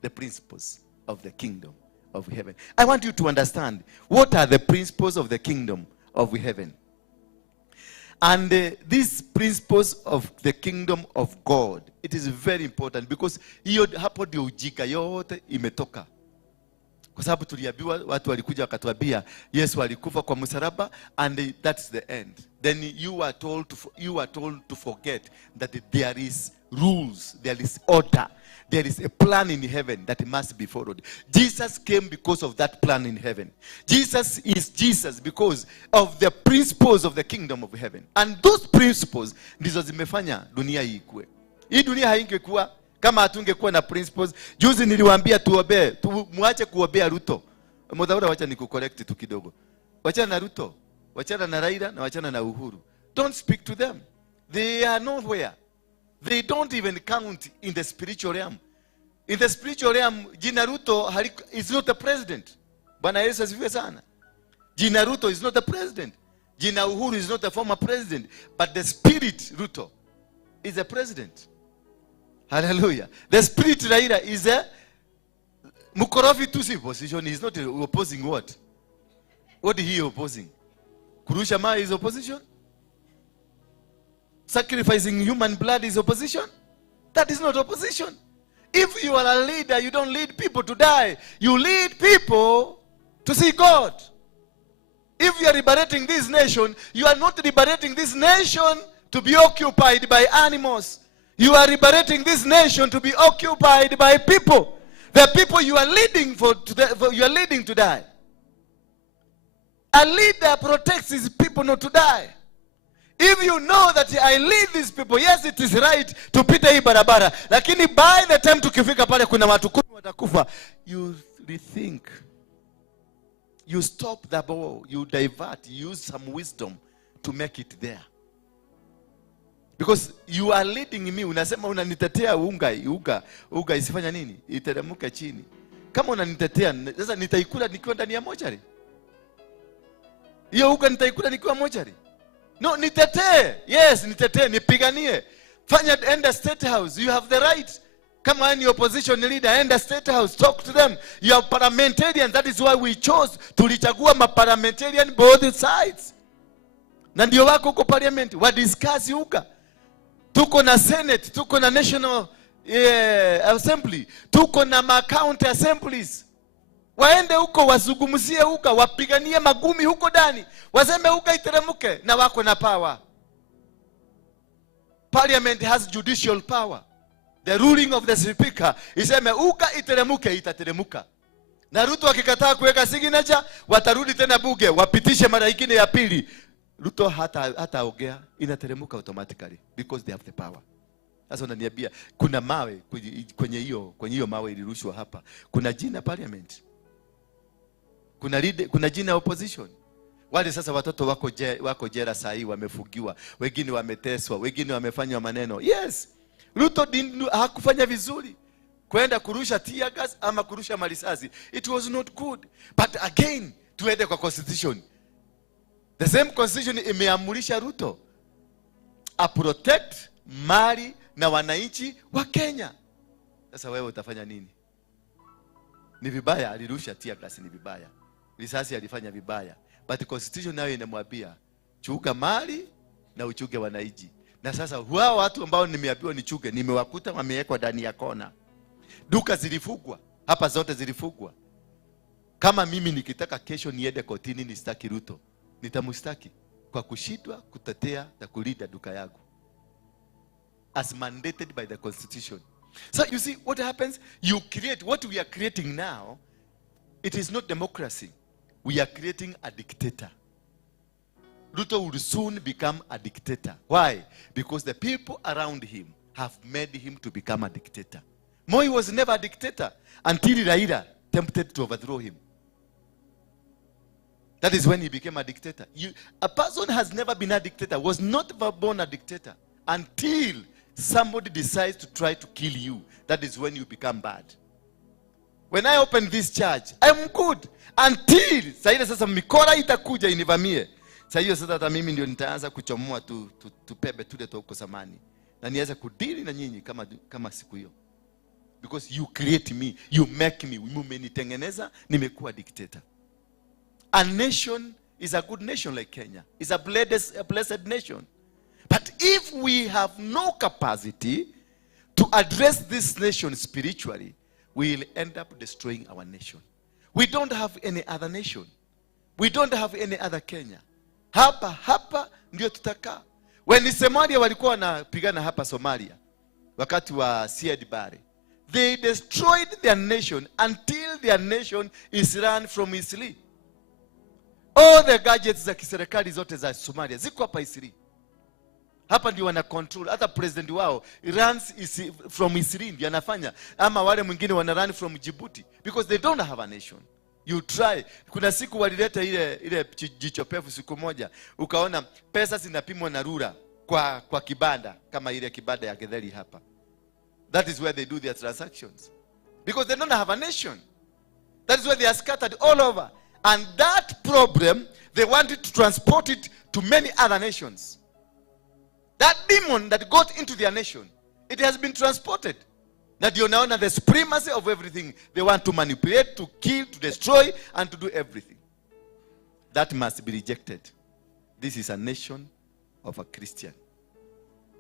The principles of the kingdom of heaven. I want you to understand what are the principles of the kingdom of heaven. And these principles of the kingdom of God, it is very important because hiyo hapo ndio ujika yote imetoka. Kwa sababu tuliambiwa, watu walikuja wakatuambia Yesu alikufa kwa msalaba and that's the end. Then you are told to forget that there is rules, there is order. There is a plan in heaven that must be followed. Jesus came because of that plan in heaven. Jesus is Jesus because of the principles of the kingdom of heaven. And those principles ndizo zimefanya dunia hii ikue. Hii dunia haingekuwa kama hatungekuwa na principles. Juzi niliwaambia tuombe, muache kuombea Ruto. Mwadhaura wacha nikucorrect tu kidogo. Wachana na Ruto, wachana na Raila na wachana na Uhuru. Don't speak to them. They are nowhere. They don't even count in the spiritual realm. In the spiritual realm, Jina Ruto is not a president. Bwana Yesu asifiwe sana. Jina Ruto is not a president. Jina Uhuru is not a former president. But the spirit Ruto is a president. Hallelujah. The spirit Raila is a Mukorofi Tusi position. He is not opposing what? What is he opposing? Kurusha Ma is opposition? Sacrificing human blood is opposition? That is not opposition. If you are a leader, you don't lead people to die. You lead people to see God. If you are liberating this nation, you are not liberating this nation to be occupied by animals. You are liberating this nation to be occupied by people. The people you are leading you are leading to die. A leader protects his people not to die. If you know that I lead these people, yes, it is right to pita hii barabara. Lakini by the time tukifika pale kuna watu 10 watakufa, you rethink. You stop the ball, you divert, you use some wisdom to make it there. Because you are leading me, unasema unanitetea unga isifanya nini? Iteremke chini. Kama unanitetea, sasa nitaikula nikiwa ndani ya mochari. Hiyo unga nitaikula nikiwa mochari. No, nitetee. Yes, nitetee, nipiganie. Enda State House. You have the right. Come on, your opposition leader, enda State House. Talk to them. You are parliamentarians. That is why we chose. Tulichagua ma-parliamentarian both sides. Na ndio wako kwa parliament. Wadiscuss huka. Tuko na Senate. Tuko na National Assembly. Tuko na ma-county assemblies. Waende huko, wazungumzie huko, wapiganie magumi huko ndani. Waseme huko iteremuke, na wako na power. Parliament has judicial power. The ruling of the speaker iseme uka iteremuke, itateremuka. Na Ruto akikataa kuweka signature, watarudi tena bunge wapitishe mara nyingine ya pili. Ruto hata ongea, inateremuka automatically because they have the power. Sasa unaniambia kuna mawe kwenye hiyo mawe ilirushwa hapa. Kuna jina parliament. Kuna jina opposition. Wale sasa watoto wako jela saa hii, wamefugiwa, wengine wameteswa, wengine wamefanywa maneno. Yes. Ruto hakufanya vizuri kwenda kurusha tear gas ama kurusha marisasi. It was not good. But again, tuende kwa constitution. The same constitution imeamurisha Ruto a protect mali na wananchi wa Kenya. Sasa wewe utafanya nini? Ni vibaya alirusha tear gas, ni vibaya. Risasi alifanya vibaya. But the constitution nayo inamwambia chunga mali na uchunge wananchi. Na sasa wao watu ambao nimeambiwa nichuge, nimewakuta wamewekwa ndani ya kona. Duka zilifungwa, hapa zote zilifungwa. Kama mimi nikitaka kesho niende kotini nistaki Ruto, nitamstaki kwa kushindwa kutetea na kulinda duka yangu, as mandated by the constitution. So you see what happens? You create what we are creating now. It is not democracy. We are creating a dictator. Ruto will soon become a dictator. Why? Because the people around him have made him to become a dictator. Moi was never a dictator until Raila tempted to overthrow him. That is when he became a dictator. A person has never been a dictator, was not born a dictator, until somebody decides to try to kill you. That is when you become bad. When I opened this church, I'm good. Until saida sasa mikora itakuja inivamie. Sasa hiyo sasa hata mimi ndio nitaanza kuchomoa tu pebe tule huko samani. Na nianza kudili na nyinyi kama siku hiyo. Because you create me, you make me, umenitengeneza, nimekuwa dictator. A nation is a good nation like Kenya. It's a blessed nation. But if we have no capacity to address this nation spiritually, we will end up destroying our nation. We don't have any other nation. We don't have any other Kenya. Hapa ndio tutakaa. When Somalia walikuwa wanapigana hapa Somalia, wakati wa Siad Barre, they destroyed their nation until their nation is run from Isli. All the gadgets za kiserikali zote za Somalia ziko hapa Isli. Hapa ndio wana control. Hata president wao runs from Isli ndio anafanya. Ama wale mwingine wana run from Djibouti because they don't have a nation. You try. Kuna siku walileta ile jichopefu siku moja. Ukaona pesa zinapimwa na rura kwa kibanda kama ile kibanda ya Getheri hapa. That is where they do their transactions. Because they don't have a nation. That is why they are scattered all over. And that problem, they wanted to transport it to many other nations. That demon that got into their nation, it has been transported. Now do you know the supremacy of everything? They want to manipulate, to kill, to destroy, and to do everything. That must be rejected. This is a nation of a Christian.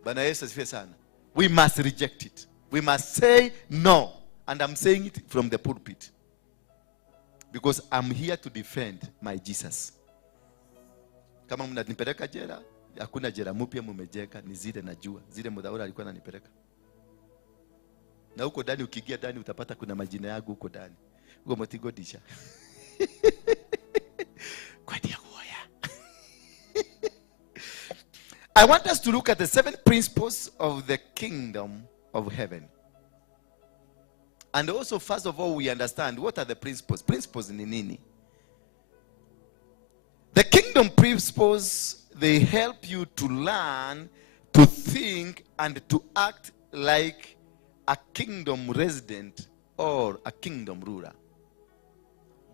Bwana Yesu asifiwe sana. We must reject it. We must say no. And I'm saying it from the pulpit. Because I'm here to defend my Jesus. Kama mnanipeleka jela, hakuna jela mpya mmejeka, ni zile najua. Zile Mudhaura alikuwa ananipeleka. Na huko ndani ukiingia ndani utapata kuna majina yangu huko ndani. Huko Motigodisha. Kwa dia hoya. I want us to look at the 7 principles of the kingdom of heaven. And also, first of all, we understand what are the principles. Principles ni nini? The kingdom principles, they help you to learn, to think, and to act like a kingdom resident or a kingdom ruler.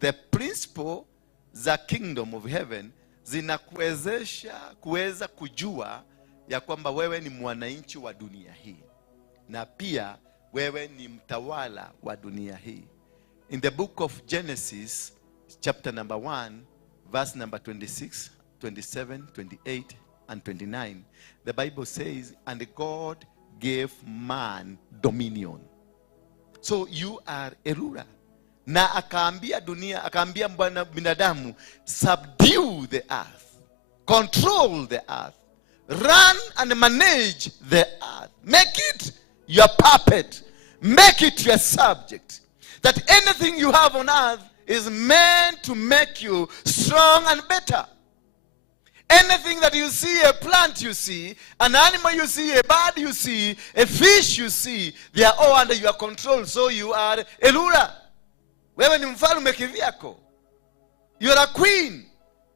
The principle, the kingdom of heaven, zinakuwezesha kuweza kujua ya kwamba wewe ni mwananchi wa dunia hii, na pia wewe ni mtawala wa dunia hii. In the book of Genesis, chapter number 1, verse number 26, 27, 28, and 29, the Bible says, and God gave man dominion. So you are a ruler. Na akaambia dunia, akaambia binadamu, subdue the earth, control the earth, run and manage the earth, make it your puppet, make it your subject. That anything you have on earth is meant to make you strong and better. Anything that you see, a plant you see, an animal you see, a bird you see, a fish you see, they are all under your control. So you are a ruler. Wewe ni mfalme kivyako. You are a queen.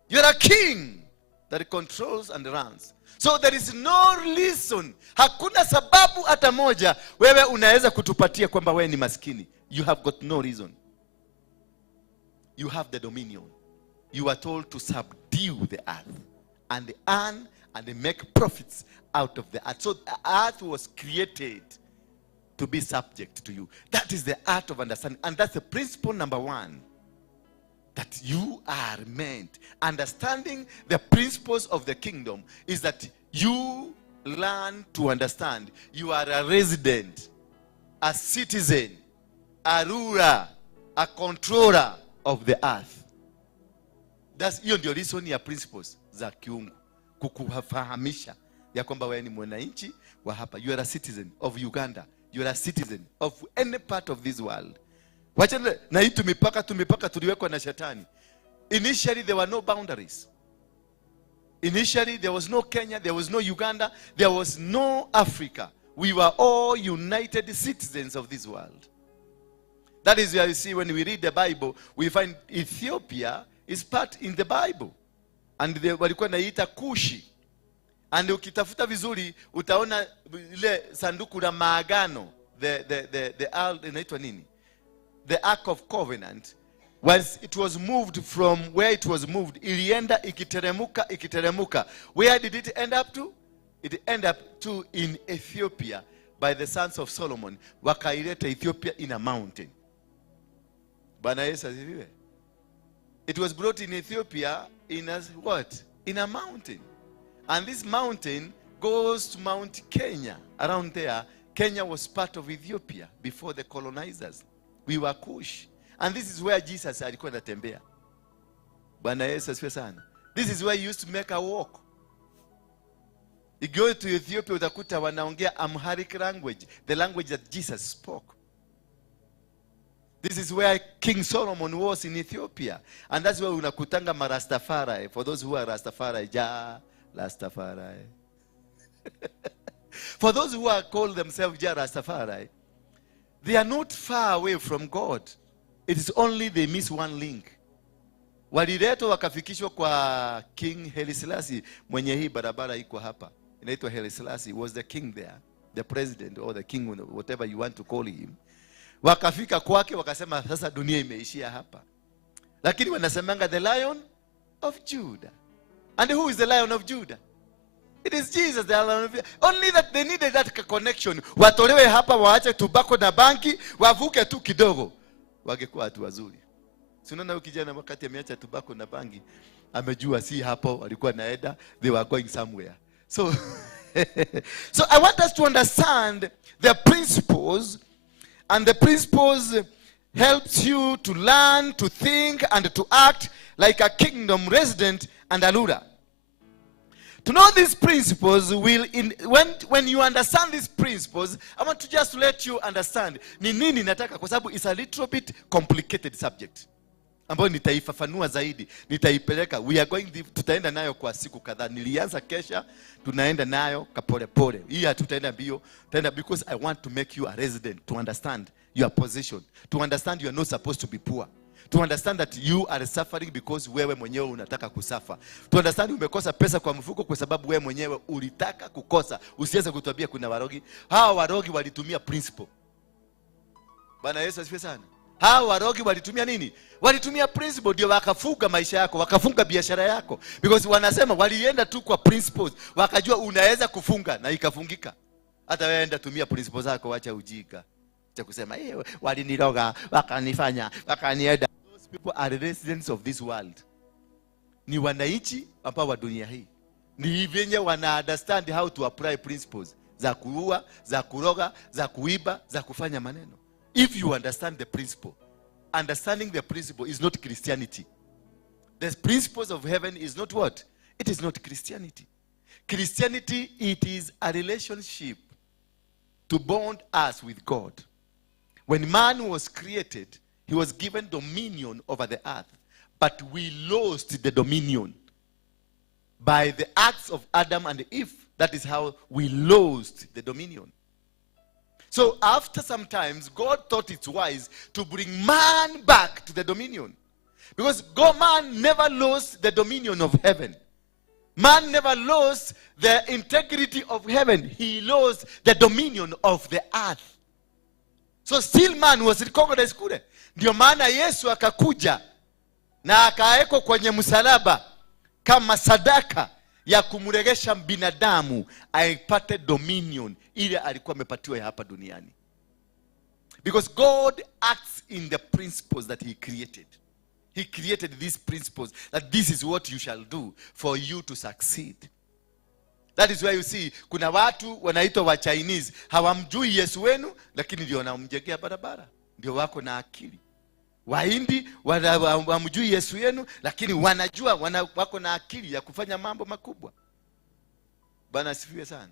You are a king that controls and runs. So there is no reason, hakuna sababu hata moja wewe unaweza kutupatia kwamba wewe ni maskini. You have got no reason. You have the dominion. You are told to subdue the earth and earn and make profits out of the earth. So the earth was created to be subject to you. That is the art of understanding. And that's the principle number 1. That you are meant. Understanding the principles of the kingdom is that you learn to understand. You are a resident, a citizen, a ruler, a controller of the earth. That's hiyo ndio reason ya principles za kiungu. Kukufahamisha ya kwamba wewe ni mwananchi wa hapa. You are a citizen of Uganda. You are a citizen of any part of this world. Wacha na hii tumipaka tuliwekwa na shetani. Initially there were no boundaries. Initially there was no Kenya, there was no Uganda, there was no Africa. We were all united citizens of this world. That is why you see when we read the Bible, we find Ethiopia is part in the Bible. And walikuwa naita Kushi. And ukitafuta vizuri utaona ile sanduku la maagano, the Ark of Covenant, it was moved from where it was moved, ilienda ikiteremuka. Where did it end up to? It ended up to in Ethiopia by the sons of Solomon. Wakaileta Ethiopia in a mountain. Bwana Yesu asifiwe. It was brought in Ethiopia in a what? In a mountain. And this mountain goes to Mount Kenya. Around there, Kenya was part of Ethiopia before the colonizers. We were Kush. And this is where Jesus alikuwa anatembea. Bwana Yesu asifiwe sana. This is where he used to make a walk. You go to Ethiopia, utakuta wanaongea Amharic language, the language that Jesus spoke. This is where King Solomon was in Ethiopia. And that's where unakutanga Rastafari. For those who are Rastafari, Rastafari. For those who are called themselves Rastafari, they are not far away from God. It is only they miss one link. Waliletwa wakafikishwa kwa King Haile Selassie, mwenye hii barabara iko hapa. Inaitwa Haile Selassie, was the king there, the president or the king, whatever you want to call him. Wakafika kwake wakasema sasa dunia imeishia hapa. Lakini wanasemanga the Lion of Judah. And who is the Lion of Judah? It is Jesus, the Lion of Judah. Only that they needed that connection. Watolewe hapa waache tobacco na banki, wavuke tu kidogo. Wangekuwa watu wazuri. Si unaona huyu kijana wakati ameacha tobacco na bangi, amejua si hapo walikuwa naenda, they were going somewhere. So so I want us to understand the principles, and the principles helps you to learn, to think, and to act like a kingdom resident and a ruler. To know these principles when you understand these principles, I want to just let you understand ni nini nataka, kwa sababu it's a little bit complicated subject ambayo nitaifafanua zaidi, nitaipeleka. We are going, tutaenda nayo kwa siku kadhaa. Nilianza kesha, tunaenda nayo kapole pole. Hii hatutaenda mbio, tutaenda because I want to make you a resident, to understand your position, to understand you are not supposed to be poor, to understand that you are suffering because wewe mwenyewe unataka kusafa, to understand umekosa pesa kwa mfuko kwa sababu wewe mwenyewe ulitaka kukosa. Usiweze kutuambia kuna warogi. Hawa warogi walitumia principle. Bwana Yesu asifiwe sana. Hawa warogi walitumia nini? Walitumia principle ndio wakafunga maisha yako, wakafunga biashara yako. Because wanasema walienda tu kwa principles, wakajua unaweza kufunga na ikafungika. Hata wewe enda tumia principles zako, acha ujika. Acha kusema waliniroga, wakanifanya, wakanienda. Those people are residents of this world. Ni wananchi ambao wa dunia hii. Ni venye wana understand how to apply principles za kuua, za kuroga, za kuiba, za kufanya maneno. If you understand the principle, understanding the principle is not Christianity. The principles of heaven is not what? It is not Christianity. Christianity, it is a relationship to bond us with God. When man was created, he was given dominion over the earth. But we lost the dominion by the acts of Adam and Eve. That is how we lost the dominion. So after some times, God thought it wise to bring man back to the dominion. Because man never lost the dominion of heaven. Man never lost the integrity of heaven. He lost the dominion of the earth. So still man was recognized kule. Ndio maana Yesu akakuja na akaeko kwenye msalaba kama sadaka ya kumregesha binadamu aipate dominion ile alikuwa amepatiwa hapa duniani. Because God acts in the principles that he created. He created these principles that this is what you shall do for you to succeed. That is why you see kuna watu wanaitwa wa Chinese, hawamjui Yesu wenu lakini ndio wanamjengea barabara. Ndio wako na akili. Wahindi hawamjui Yesu wenu lakini wanajua wako na akili ya kufanya mambo makubwa. Bwana asifiwe sana.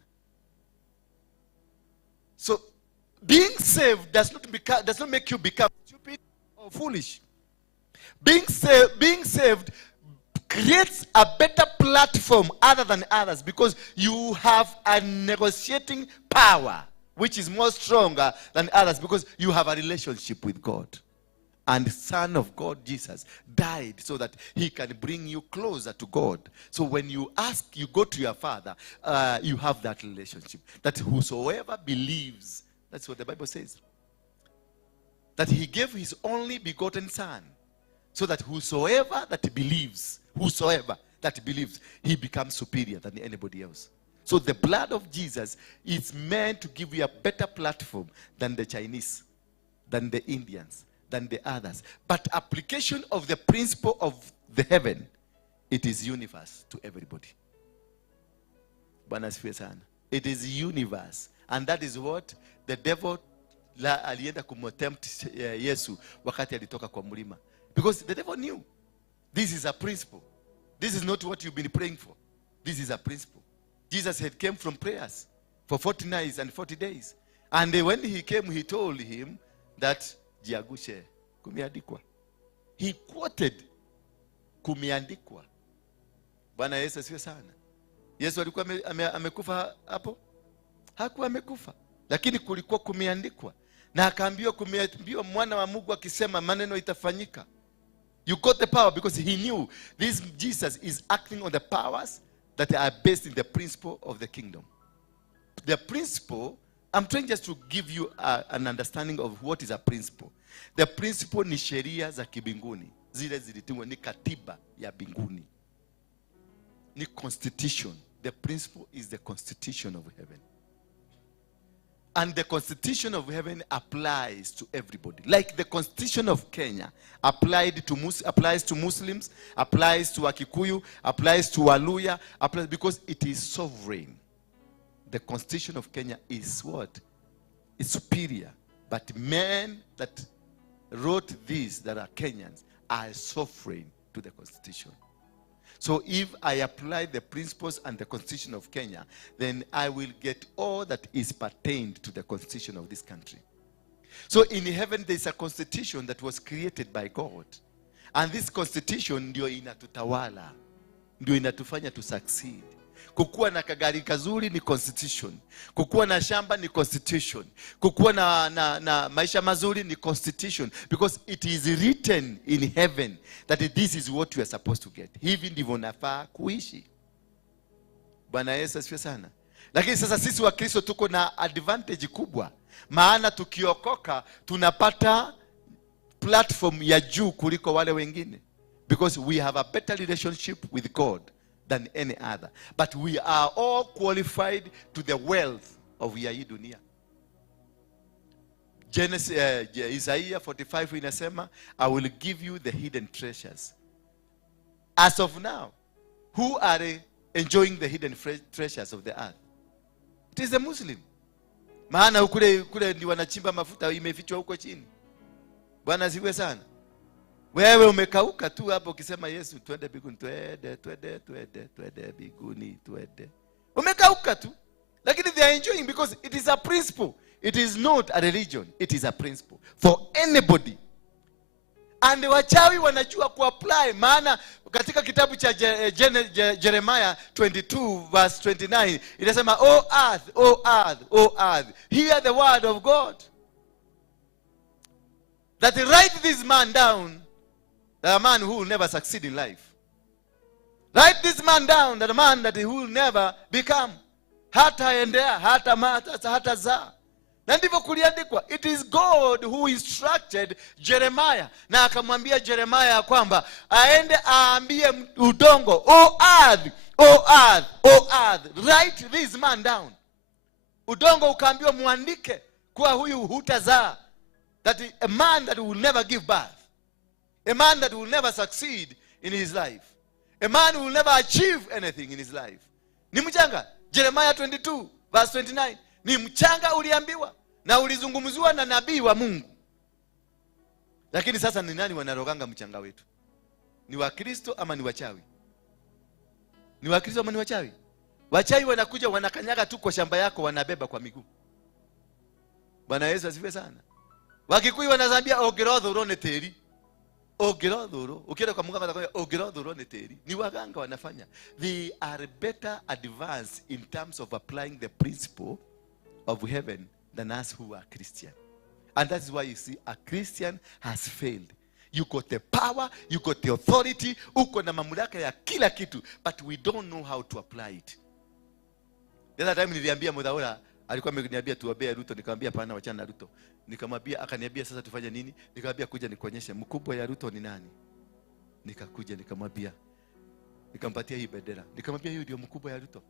So being saved does not make you become stupid or foolish. Being saved creates a better platform other than others because you have a negotiating power which is more stronger than others because you have a relationship with God. And the Son of God, Jesus, died so that he can bring you closer to God. So when you go to your Father, you have that relationship. That whosoever believes, that's what the Bible says. That he gave his only begotten Son. So that whosoever that believes, he becomes superior than anybody else. So the blood of Jesus is meant to give you a better platform than the Chinese, than the Indians, than the others. But application of the principle of the heaven, it is universe to everybody. Bwana asifiwe sana. It is universe. And that is what the devil alienda kumtempt Yesu wakati alitoka kwa mlima. Because the devil knew this is a principle. This is not what you've been praying for. This is a principle. Jesus had came from prayers for 40 nights and 40 days. And when he came, he told him that jiagushe kumeandikwa. He quoted kumeandikwa. Bwana Yesu asifiwe sana. Yesu alikuwa amekufa hapo? Hakuwa amekufa. Lakini kulikuwa kumeandikwa. Na akaambiwa kumeambiwa mwana wa Mungu akisema maneno itafanyika. You got the power because he knew this Jesus is acting on the powers that are based in the principle of the kingdom. The principle, I'm trying just to give you an understanding of what is a principle. The principle ni sheria za kibinguni. Zile zilitungwa ni katiba ya binguni. Ni constitution. The principle is the constitution of heaven. And the constitution of heaven applies to everybody. Like the constitution of Kenya applies to Muslims, applies to Wakikuyu, applies to Waluya, because it is sovereign. The constitution of Kenya is what? It's superior. But men that wrote these that are Kenyans are sovereign to the constitution. So if I apply the principles and the constitution of Kenya, then I will get all that is pertained to the constitution of this country. So in heaven there is a constitution that was created by God. And this constitution ndio inatutawala. Ndio inatufanya to succeed. Kukuwa na kagari kazuri ni constitution. Kukuwa na shamba ni constitution. Kukuwa na maisha mazuri ni constitution. Because it is written in heaven that this is what you are supposed to get. Hivi ndivyo nafaa kuishi. Bwana Yesu asifiwe sana. Lakini sasa sisi wa Kristo tuko na advantage kubwa. Maana tukiokoka tunapata platform ya juu kuliko wale wengine, because we have a better relationship with God than any other, but we are all qualified to the wealth of ya hii dunia. Isaiah 45 inasema, I will give you the hidden treasures. As of now, who are enjoying the hidden treasures of the earth? It is the Muslim. Maana kule ndi wanachimba mafuta imefichwa huko chini. Bwana asifiwe sana. Wewe umekauka tu hapo ukisema Yesu twende biguni, twende biguni, twende. Umekauka tu. Lakini they are enjoying because it is a principle. It is not a religion. It is a principle for anybody. And wachawi wanajua kuapply, maana katika kitabu cha Jeremiah 22 verse 29 inasema, O earth, O earth, O earth, hear the word of God, that write this man down, that a man who will never succeed in life. Write this man down, that a man that he will never become. Hata endea, hata mata, hata za. Na ndivyo kuliandikwa. It is God who instructed Jeremiah. Na akamwambia Jeremiah kwamba aende aambie udongo, O earth, O earth, O earth, write this man down. Udongo ukaambiwa muandike kwa huyu hutazaa. That is a man that will never give birth. A man that will never succeed in his life. A man who will never achieve anything in his life. Ni mchanga. Jeremiah 22 verse 29. Ni mchanga uliambiwa na ulizungumziwa na nabii wa Mungu. Lakini sasa ni nani wanaroganga mchanga wetu? Ni Wakristo ama ni wachawi? Ni Wakristo ama ni wachawi? Wachawi wanakuja wanakanyaga tu kwa shamba yako, wanabeba kwa miguu. Bwana Yesu asifiwe sana. Wakikuyu wanazambia ogerodhuro ne teri. Ogerodhuro. Ukienda kwa Mungu anakuambia ogerodhuro ne teri. Ni waganga wanafanya. They are better advanced in terms of applying the principle of heaven than us who are Christian. And that's why you see a Christian has failed. You got the power, you got the authority, uko na mamlaka ya kila kitu, but we don't know how to apply it. The other time niliambia Mudhaura, alikuwa ameniambia tuombee Ruto, nikamwambia pana wachana na Ruto. Nikamwambia, akaniambia sasa tufanye nini? Nikamwambia kuja nikuonyeshe mkubwa ya Ruto ni nani. Nikakuja nikamwambia, nikampatia hii bendera. Nikamwambia hiyo ndio mkubwa ya Ruto.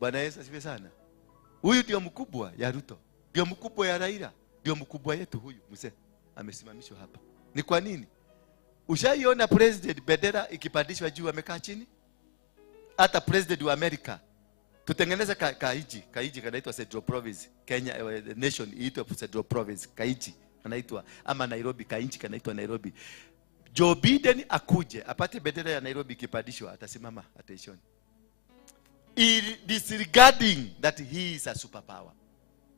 Bwana Yesu asifiwe sana. Huyu ndio mkubwa ya Ruto. Ndio mkubwa ya Raila. Ndio mkubwa yetu huyu mzee. Amesimamishwa hapa. Ni kwa nini? Ushaiona president bendera ikipandishwa juu amekaa chini? Hata president wa America. Tutengeneza kaiji kanaitwa Central Province. Kenya nation iitwa Central Province. Kaiji kanaitwa, ama Nairobi kainchi kanaitwa Nairobi. Joe Biden akuje apate bendera ya Nairobi ikipandishwa, atasimama attention. Disregarding that he is a superpower,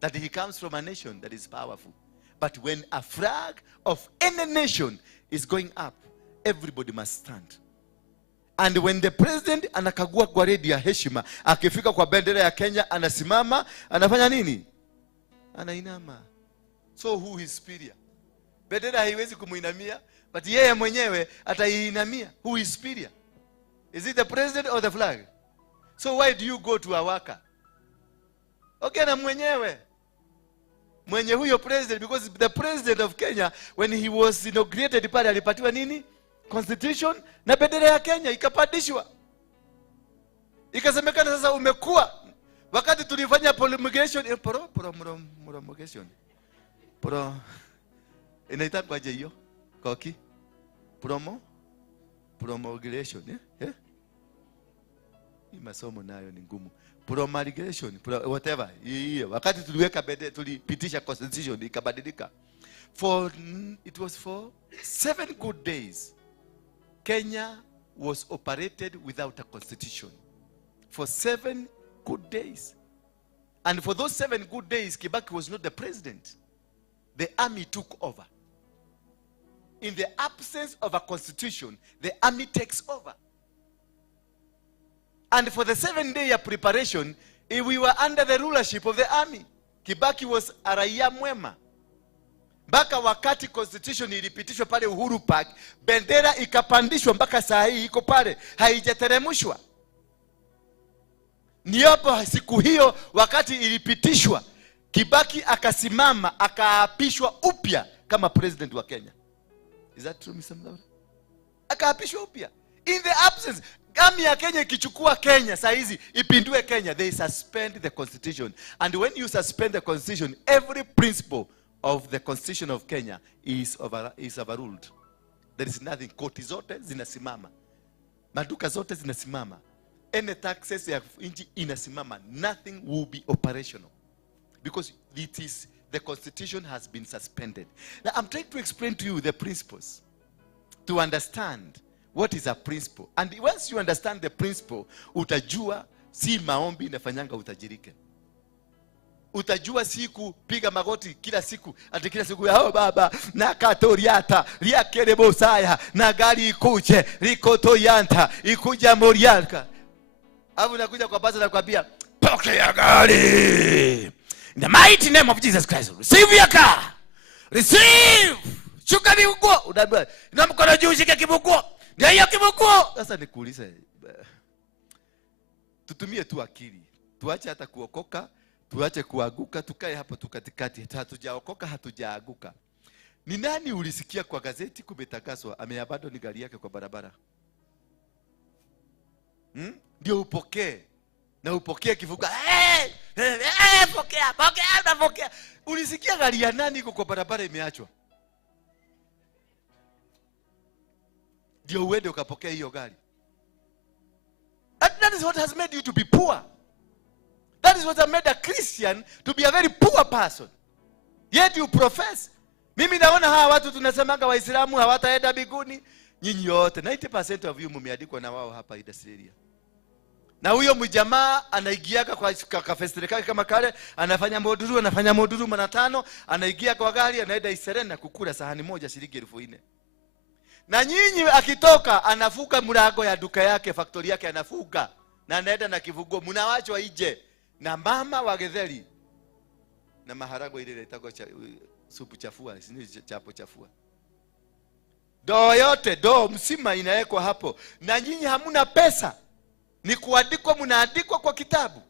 that he comes from a nation that is powerful. But when a flag of any nation is going up, everybody must stand. And when the president anakagua kwa redi ya heshima, akifika kwa bendera ya Kenya anasimama, anafanya nini? Anainama. So who is superior? Bendera haiwezi kumuinamia, but yeye mwenyewe ataiinamia. Who is superior? Is it the president or the flag? So why do you go to a worker? Okay, na mwenye huyo president, because the president of Kenya, when he was inaugurated pale alipatiwa nini? Constitution na bendera ya Kenya ikapandishwa. Ikasemekana sasa umekuwa. Wakati tulifanya promulgation, inaitwa aje hiyo? Koki? Promulgation, eh? Masomo nayo ni ngumu. Promulgation, whatever. Wakati tuliweka bendera, tulipitisha constitution ikabadilika. It was for 7 good days. Kenya was operated without a constitution. For 7 good days. And for those 7 good days, Kibaki was not the president. The army took over. In the absence of a constitution, the army takes over. And for the 7-day preparation, we were under the rulership of the army. Kibaki was a raia mwema. Mpaka wakati constitution ilipitishwa pale Uhuru Park, bendera ikapandishwa mpaka saa hii iko pale, haijateremshwa. Niyopo siku hiyo wakati ilipitishwa, Kibaki akasimama akaapishwa upya kama president wa Kenya. Is that true, Mr. Mlaura? Akaapishwa upya. In the absence, gami ya Kenya ikichukua Kenya saa hizi ipindue Kenya, they suspend the constitution. And when you suspend the constitution, every principle of the constitution of Kenya is overruled. There is nothing. Koti zote zinasimama, maduka zote zinasimama, any taxes ya nchi inasimama. Nothing will be operational because it is, the constitution has been suspended. Now I'm trying to explain to you the principles to understand what is a principle. And once you understand the principle, utajua si maombi inafanyanga utajirike. Utajua siku piga magoti kila siku, ati kila siku hao baba na katoriata ria kerebo saya na gari ikuje rikotoyanta ikuja morialka. Hapo nakuja kwa pastor na kwambia pokea gari. In the mighty name of Jesus Christ, receive your car. Receive. Shuka kibuguo. Unaambia na mkono juu shika kibuguo. Ndio hiyo kibuguo. Sasa nikuulize, tutumie tu akili. Tuache hata kuokoka, tuache kuaguka, tukae hapo tu katikati. Hatujaokoka, hatujaaguka. Ni nani ulisikia kwa gazeti kumetangazwa ameabado ni gari yake kwa barabara? Ndio upokee. Na upokee kivuka. Pokea. Ulisikia gari ya nani kwa barabara imeachwa? Ndio uende ukapokea hiyo gari. And that is what has made you to be poor. That is what has made a Christian to be a very poor person. Yet you profess. Mimi naona hawa watu tunasemanga Waislamu hawataenda mbinguni. Nyinyi yote 90% of you mumeandikwa na wao hapa Idasiria. Na huyo mjamaa anaigiaka kwa kafesteri kama kale, anafanya moduru mara 5, anaigia kwa gari, anaenda Iserena kukula sahani moja shilingi 4,000. Na nyinyi akitoka anafuka mlango ya duka yake, factory yake anafuka, na anaenda na kivugo, mnawachwa nje na mama wa getheri na maharago ile inaitwa supu chafua, sini chapo chafua. Doo yote, doo msima inawekwa hapo, na nyinyi hamuna pesa. Ni kuandikwa, mnaandikwa kwa kitabu.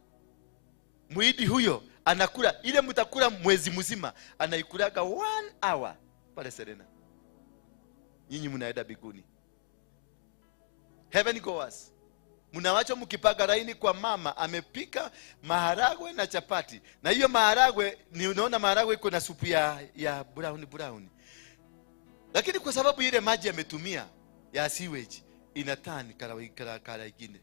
Muidi huyo anakula ile mtakula mwezi mzima, anaikulaga 1 hour pale Serena. Nyinyi mnaenda mbinguni. Heaven goers. Mnawacha mkipaga laini kwa mama amepika maharagwe na chapati. Na hiyo maharagwe ni unaona maharagwe iko na supu ya brown. Lakini kwa sababu ile maji yametumia ya sewage inatani kala ingine.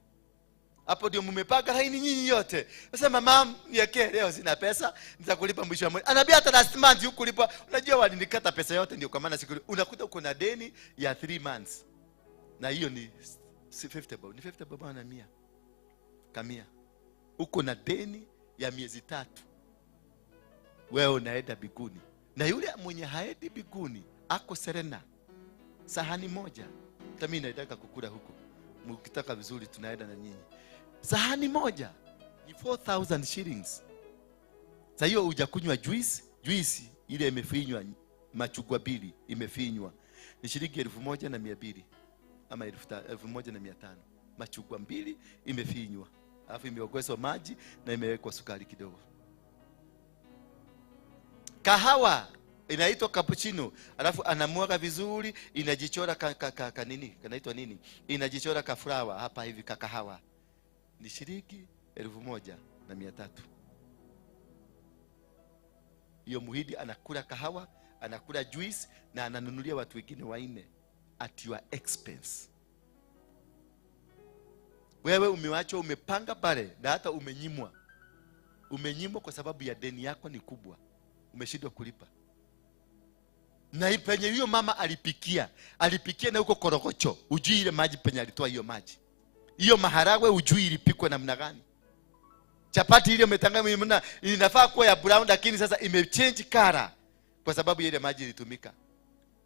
Hapo ndio mmepaga laini nyinyi yote. Nasema mama niwekee leo sina pesa, nitakulipa mwisho wa mwezi. Anambia hata last month hukulipa. Unajua walinikata pesa yote ndio kwa maana siku unakuta uko na deni ya 3 months. Na hiyo ni 50 bob. Ni 50 bob na 100. Kamia. Uko na deni ya miezi 3. Wewe unaenda mbinguni. Na yule mwenye haendi mbinguni ako Serena. Sahani moja. Hata mimi naitaka kukula huko. Mkitaka vizuri tunaenda na nyinyi. Sahani moja ni 4,000 shillings. Sasa hiyo hujakunywa juice ile imefinywa machungwa 2 imefinywa. Ni shilingi 1,200 ama 1,500. Machungwa 2 imefinywa. Alafu imeongezwa maji na imewekwa sukari kidogo. Kahawa inaitwa cappuccino, alafu anamwaga vizuri, inajichora nini? Kanaitwa nini? Inajichora ka flower hapa hivi kahawa. Ni shilingi 1,300. Hiyo muhidi anakula kahawa, anakula juice na ananunulia watu wengine 4 at your expense. Wewe umewacho umepanga pale na hata umenyimwa. Umenyimwa kwa sababu ya deni yako ni kubwa. Umeshindwa kulipa. Na ipenye hiyo mama alipikia na huko korokocho, ujui ile maji penye alitoa hiyo maji. Hiyo maharagwe ujui ilipikwa namna gani. Chapati ile umetanganya inafaa kuwa ya brown lakini sasa imechange color kwa sababu ile maji ilitumika.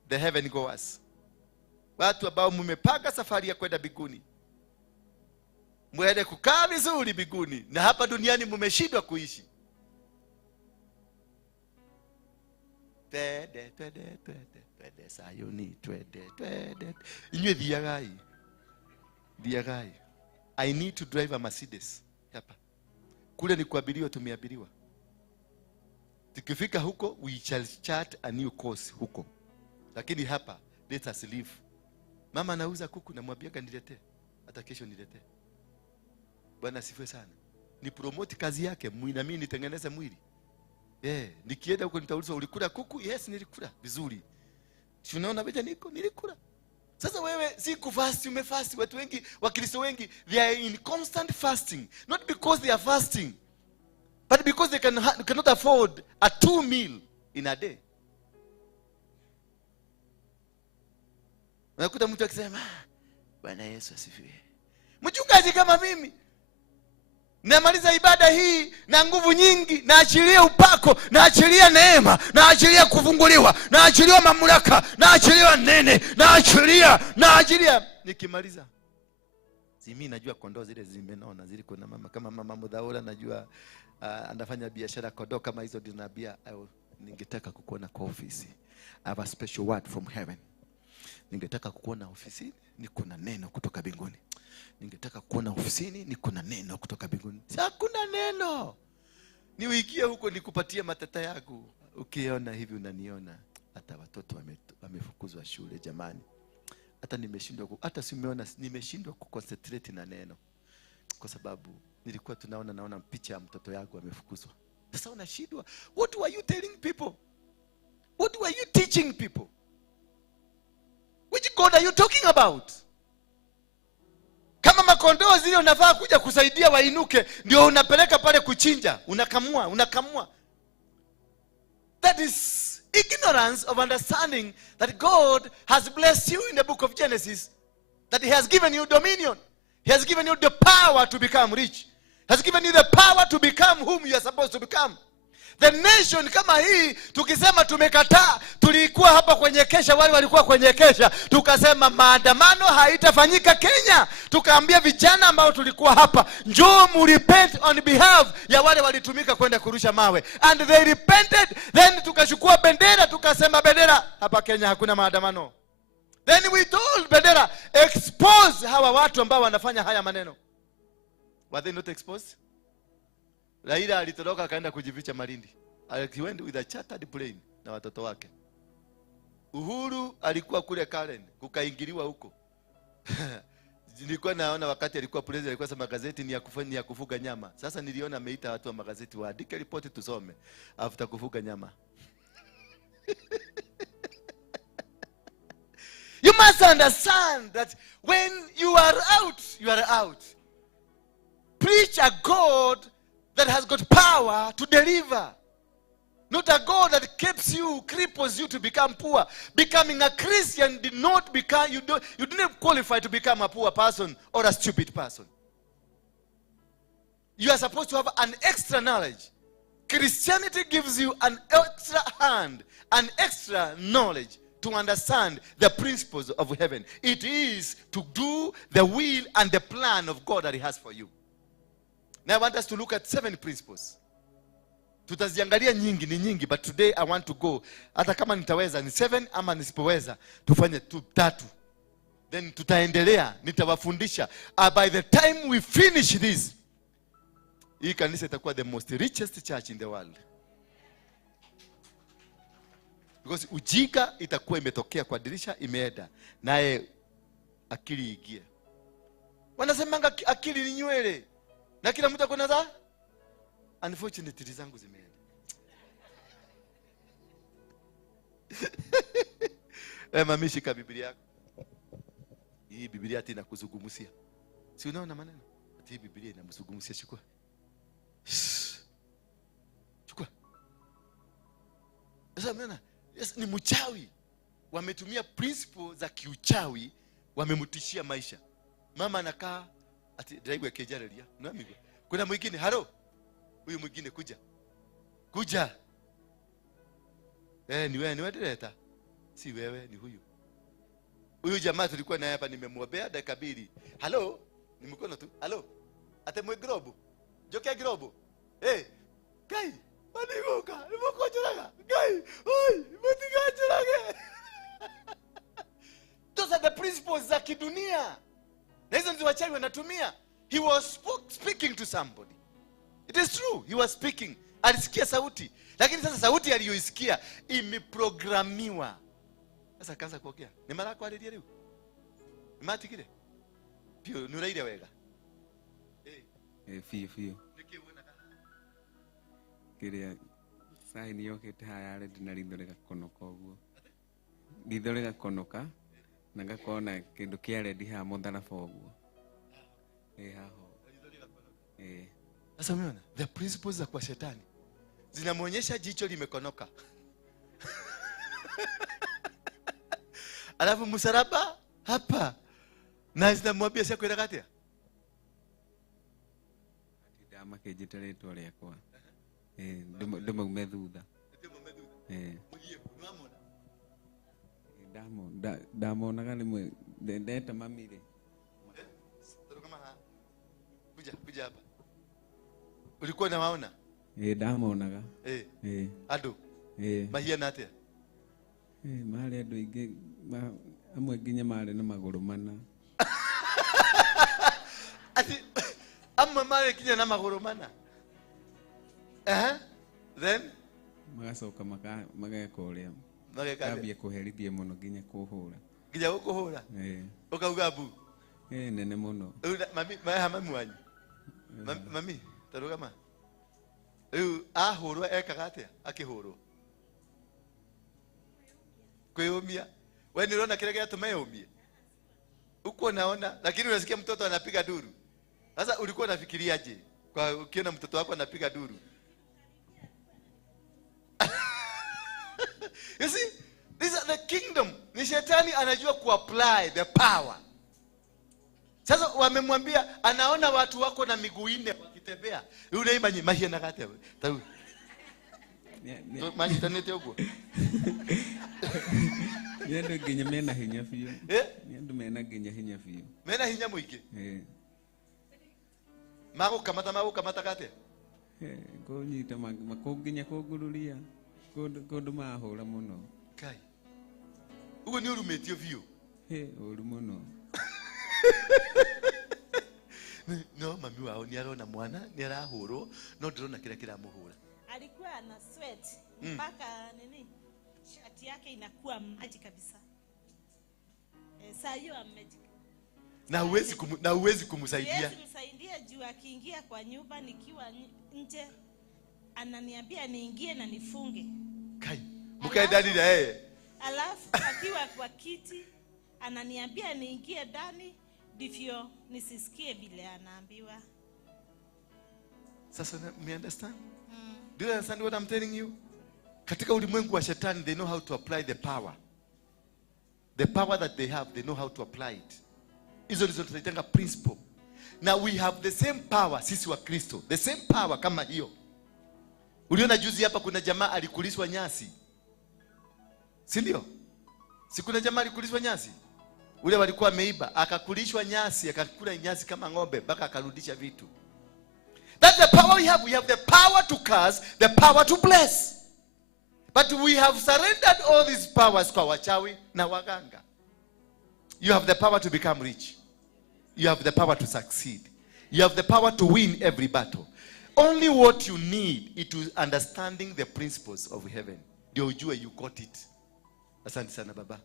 The heaven goers. Watu ambao mmepanga safari ya kwenda mbinguni. Mwende kukaa vizuri mbinguni na hapa duniani mmeshindwa kuishi. Twende Sayuni, twende. Inywe diagai. I need to drive a Mercedes hapa. Kule ni kuabiriwa tumeabiriwa. Tukifika huko we shall chart a new course huko. Lakini hapa let us live. Mama anauza kuku, namwambia niletee. Hata kesho niletee. Bwana asifiwe sana. Ni promote kazi yake, na mimi nitengeneze mwili. Nikienda huko nitaulizwa ulikula kuku? Yes, nilikula vizuri. Unaona beja nilikula. Sasa wewe si kufast, umefast. Watu wengi, Wakristo wengi, they are in constant fasting, not because they are fasting, but because they cannot afford a 2 meal in a day. Unakuta mtu akisema, Bwana Yesu asifiwe. Mchungaji kama mimi namaliza ibada hii na nguvu nyingi, naachilia upako, naachilia neema, naachilia kufunguliwa, naachilia mamlaka, naachilia nene, naachilia. Nikimaliza, si mimi najua kondoo zile zimenona, ziliko na mama kama mama Mudhaura, najua anafanya biashara kondoo kama hizo, dinabia ningetaka kukuona kwa ofisi. I have a special word from heaven. Ningetaka kukuona ofisini, niko na neno kutoka mbinguni. Ningetaka kuona ofisini, niko na neno kutoka mbinguni. Hakuna neno. Niuikie huko nikupatie matata yako. Ukiona hivi unaniona. Hata watoto wamefukuzwa shule jamani. Hata nimeshindwa kuconcentrate na neno. Kwa sababu nilikuwa naona picha ya mtoto yangu amefukuzwa. Sasa unashindwa. What were you telling people? What were you teaching people? Which God are you talking about? Kama makondoo zile unafaa kuja kusaidia wainuke, ndio unapeleka pale kuchinja, unakamua. That is ignorance of understanding that God has blessed you in the book of Genesis, that he has given you dominion. He has given you the power to become rich. He has given you the power to become whom you are supposed to become. The nation kama hii, tukisema tumekataa, tulikuwa hapa kwenye kesha, wale walikuwa kwenye kesha, tukasema maandamano haitafanyika Kenya. Tukaambia vijana ambao tulikuwa hapa, njoo murepent on behalf ya wale walitumika kwenda kurusha mawe. And they repented. Then tukachukua bendera, tukasema bendera, hapa Kenya hakuna maandamano. Then we told bendera, expose hawa watu ambao wanafanya haya maneno. Were they not exposed? Raila alitoroka akaenda kujificha Malindi. He went with a chartered plane na watoto wake. Uhuru alikuwa kule Karen, kukaingiliwa huko. Nilikuwa naona wakati alikuwa president, alikuwa sema gazeti ni ya kufuga nyama. Sasa niliona ameita watu wa magazeti waandike ripoti tusome after kufuga nyama. You must understand that when you are out, you are out. Preach a God that has got power to deliver. Not a God that cripples you to become poor. Becoming a Christian did not become, you didn't qualify to become a poor person or a stupid person. You are supposed to have an extra knowledge. Christianity gives you an extra hand, an extra knowledge to understand the principles of heaven. It is to do the will and the plan of God that he has for you. Now I want us to look at 7 principles. Tutaziangalia nyingi, but today I want to go. Hata kama nitaweza ni 7 ama nisipoweza tufanye 3. Then tutaendelea, nitawafundisha. By the time we finish this, hii kanisa itakuwa the most richest church in the world. Because ujinga itakuwa imetokea kwa dirisha, imeenda. Naye akili igie. Wanasemanga akili ni nywele. Na kila mtu akona za? Unfortunately zangu zimeenda. Mami shika Biblia yako. Hii Biblia ati inakuzungumzia. Si unaona maneno? Ati Biblia inamzungumzia, chukua. Chukua. Sasa mwana, yes, ni mchawi. Wametumia principle za kiuchawi, wamemtishia maisha. Mama anakaa ati drive ya kejarelia. Unaambiwa? Kuna mwingine, halo. Huyu mwingine kuja. Ni wewe direta. Si wewe, ni huyu. Huyu jamaa tulikuwa naye hapa, nimemwombea dakika 2. Halo, ni mkono tu. Halo. Ate mwe grobo. Jokea grobo. Kai, manivuka, nimekojeraga. Kai, oi, mtikajeraga. Those are the principles za kidunia. Na hizo ndizo wachawi wanatumia. He was speaking to somebody. It is true. He was speaking. Alisikia sauti, lakini sasa sauti aliyoisikia imeprogramiwa. Sasa kaanza kuongea. Ni mara kwa alilia leo. Matikire. Pio nuraire wega. Fio. Kiria sai ni yokete haya ndinarindoreka konoka uguo. Ndithoreka konoka na ngakona kindu kia ready ha mondana foguo. Haho. Sasa umeona the principles za kwa shetani zinamuonyesha jicho limekonoka. Alafu msalaba hapa na zinamwambia sio kwenda katia. Dama kejiteretwa riakwa. Ndimo umethutha. Ndamonaga nimwe ndeta mamire. Kuja hapa. Ulikuwa unawaona? Ndamonaga. Ado. Mahia natia. Mali ado ige amwe ginya mali na maguru mana. Ati amma mali ginya na maguru mana. Then magacoka magakoria. Magekabia kuherithia muno ginya kuhura. Ginya kuhura. Ukauga bu. Nene muno. Mami mahamu wanyu. Mami tarugama. Ahurwa ekaga atia akihurwo. Kweyumia. Wewe unaona kile kile tumeumia. Uko naona lakini unasikia mtoto anapiga duru. Sasa ulikuwa unafikiriaje kwa ukiona mtoto wako anapiga duru? You see, this is the kingdom. Ni shetani anajua kuapply the power. Sasa wamemwambia anaona watu wako na miguu nne wakitembea. Yule imanyi mahia na kate. Tahu. Maji tanete huko. Yendo ginya mena hinya fiyo. Yendo mena ginya hinya fiyo. Mena hinya muiki. Mago kamata kate. Ko nyita makoginya kogururia. Kondo mahura muno. Kai. Ugo ni urumetio fiyo. Uru muno. No mami wao ni arona mwana ni arahuro no ndirona kile kila muhura. Alikuwa ana sweat mpaka nini? Shati yake inakuwa maji kabisa. Saa hiyo magic. Na uwezi kumsaidia. Yes, msaidia juu akiingia kwa nyumba nikiwa nje ananiambia niingie na nifunge. Kai. Mkae ndani na yeye. Alafu akiwa kwa kiti ananiambia niingie ndani ndivyo nisisikie vile anaambiwa. Sasa me understand? Do you understand what I'm telling you? Katika ulimwengu wa shetani they know how to apply the power. The power that they have, they know how to apply it. Hizo ndizo tunaitanga principle. Now we have the same power sisi wa Kristo. The same power kama hiyo. Uliona juzi hapa kuna jamaa alikulishwa nyasi. Si ndio? Si kuna jamaa alikulishwa nyasi? Ule walikuwa ameiba, akakulishwa nyasi, akakula nyasi kama ng'ombe, mpaka akarudisha vitu. That's the power we have. We have the power to curse, the power to bless. But we have surrendered all these powers kwa wachawi na waganga. You have the power to become rich. You have the power to succeed. You have the power to win every battle. Only what you need is to understanding the principles of heaven. Ndio ujue you got it. Asante sana baba.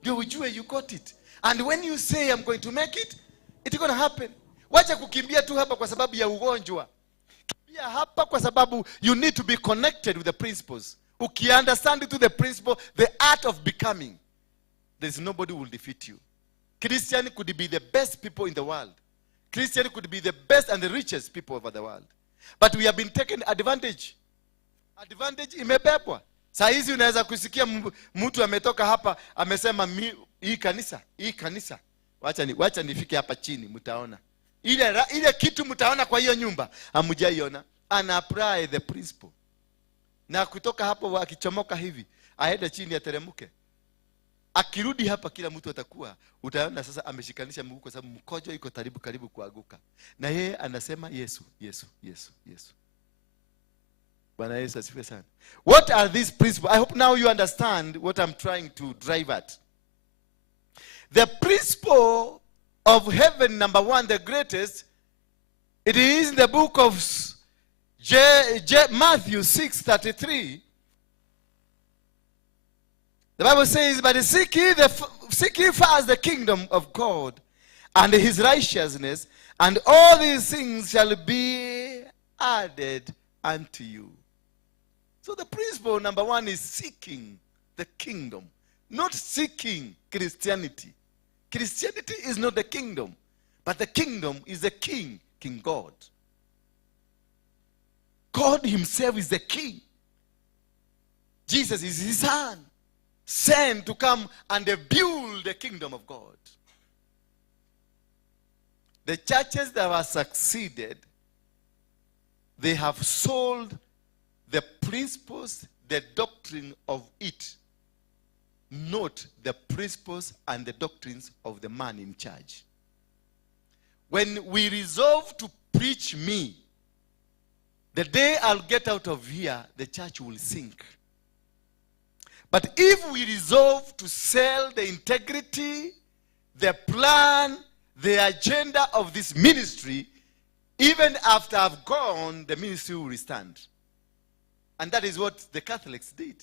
Ndio ujue you got it. And when you say I'm going to make it, it's going to happen. Wacha kukimbia tu hapa kwa sababu ya ugonjwa. Kimbia hapa kwa sababu you need to be connected with the principles. Ukiunderstand to the principle, the art of becoming, there's nobody who will defeat you. Christian could be the best people in the world. Christian could be the best and the richest people over the world. But we have been taken advantage. Advantage imebebwa. Saa hizi unaweza kusikia mtu ametoka hapa amesema hii kanisa wacha nifike hapa chini mtaona. Ile kitu mtaona kwa hiyo nyumba hamjaiona. Ana apply the principle. Na kutoka hapo akichomoka hivi aende chini ateremke. Akirudi hapa kila mtu atakuwa utaona sasa ameshikanisha mguu kwa sababu mkojo iko karibu kuanguka. Na yeye anasema Yesu. Bwana Yesu asifiwe sana. What are these principles? I hope now you understand what I'm trying to drive at. The principle of heaven, number one, the greatest, it is in the book of Matthew 6:33, the Bible says, but seek ye first the kingdom of God and his righteousness, and all these things shall be added unto you. So the principle number one is seeking the kingdom, not seeking Christianity. Christianity is not the kingdom, but the kingdom is the king, King God. God himself is the king. Jesus is his son, sent to come and build the kingdom of God. The churches that have succeeded, they have sold the principles, the doctrine of it, not the principles and the doctrines of the man in charge. When we resolve to preach me, the day I'll get out of here, the church will sink. But if we resolve to sell the integrity, the plan, the agenda of this ministry, even after I've gone, the ministry will stand. And that is what the Catholics did.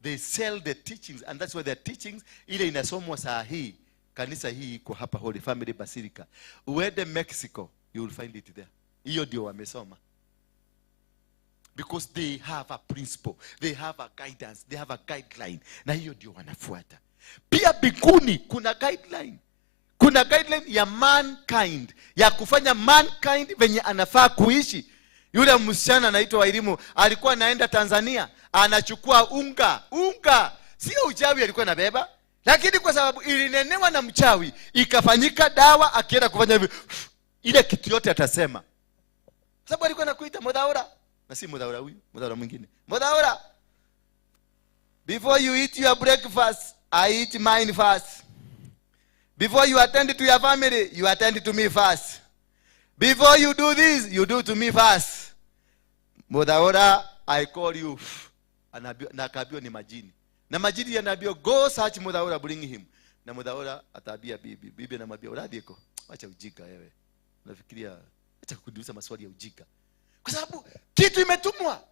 They sell the teachings, and that's why their teachings, ile inasomwa saa hii, kanisa hii iko hapa Holy Family Basilica. Uende Mexico, you will find it there. Hiyo ndio wamesoma. Because they have a principle, they have a guidance, they have a guideline. Na hiyo ndio wanafuata. Pia biguni kuna guideline. Kuna guideline ya mankind, ya kufanya mankind venye anafaa kuishi. Yule msichana anaitwa Wairimu alikuwa anaenda Tanzania, anachukua unga. Sio uchawi alikuwa anabeba, lakini kwa sababu ilinenewa na mchawi, ikafanyika dawa, akienda kufanya hivi, ile kitu yote atasema. Sababu alikuwa anakuita Mudhaura. Na si Mudhaura huyu, Mudhaura mwingine. Mudhaura, before you eat your breakfast, I eat mine first. Before you attend to your family, you attend to me first. Before you do this, you do to me first. Mudhaura, I call you. Na akaambiwa ni majini. Na majini yanaambiwa, go search Mudhaura, bring him. Na Mudhaura ataambia bibi. Bibi anamwambia, uradhiko, acha ujika wewe. Unafikiria, acha kukuuliza maswali ya ujika. Kwa sababu kitu imetumwa.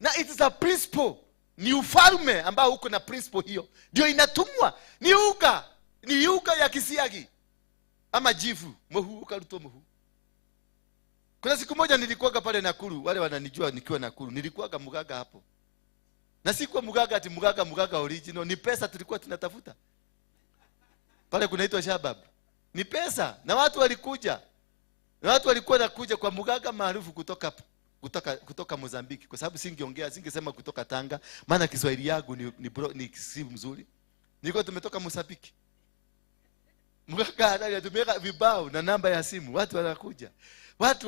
Na it is a principle. Ni ufalme ambao uko na principle hiyo. Ndio inatumwa. Ni uga ya kisiagi. Ama jivu. Mohu, ukaruto mohu. Kuna siku moja nilikuwaga pale Nakuru. Wale wananijua nikiwa Nakuru. Nilikuwaga mugaga hapo. Na sikuwa mugaga ati mugaga original. Ni pesa tulikuwa tunatafuta. Pale kunaitwa Shabab. Ni pesa. Na watu walikuja. Na watu walikuwa nakuja kwa mugaga maarufu kutoka Mozambiki. Kwa sababu singesema kutoka Tanga. Maana Kiswahili yangu ni si mzuri. Nilikuwa tumetoka Mozambiki. Mugaga anatumia vibao na namba ya simu. Watu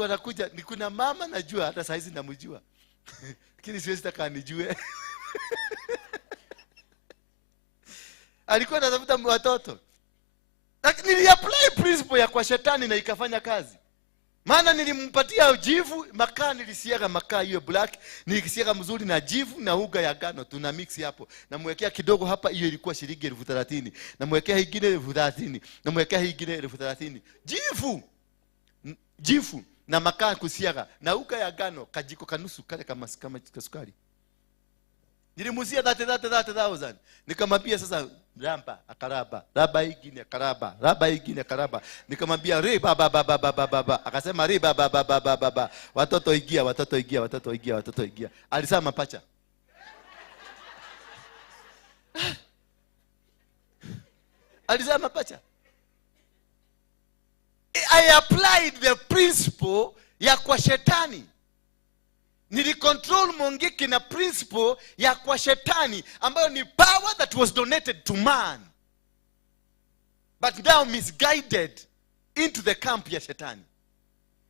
wanakuja. Ni kuna mama najua, hata saizi namjua. Lakini siwezi taka nijue. Alikuwa anatafuta watoto. Lakini niliapply principle ya kwa shetani na ikafanya kazi. Maana nilimpatia jivu, makaa nilisiaga makaa hiyo black, nilisiaga mzuri na jivu na uga ya ngano, tuna mix hapo. Namwekea kidogo hapa, hiyo ilikuwa shilingi 30,000. Namwekea ingine 30,000. Namwekea ingine 30,000. Jivu na makaa kusiaga na uga ya ngano, kajiko kanusu kale kama sukari. Nilimuzia 30,000. Nikamwambia sasa ramba akaraba, raba ingine akaraba. Nikamwambia re baba. Akasema re baba. Watoto ingia. Alisema mapacha. Alisema mapacha. I applied the principle ya kwa shetani. Nilicontrol Mongiki na principle ya kwa shetani ambayo ni power that was donated to man, but now misguided into the camp ya shetani.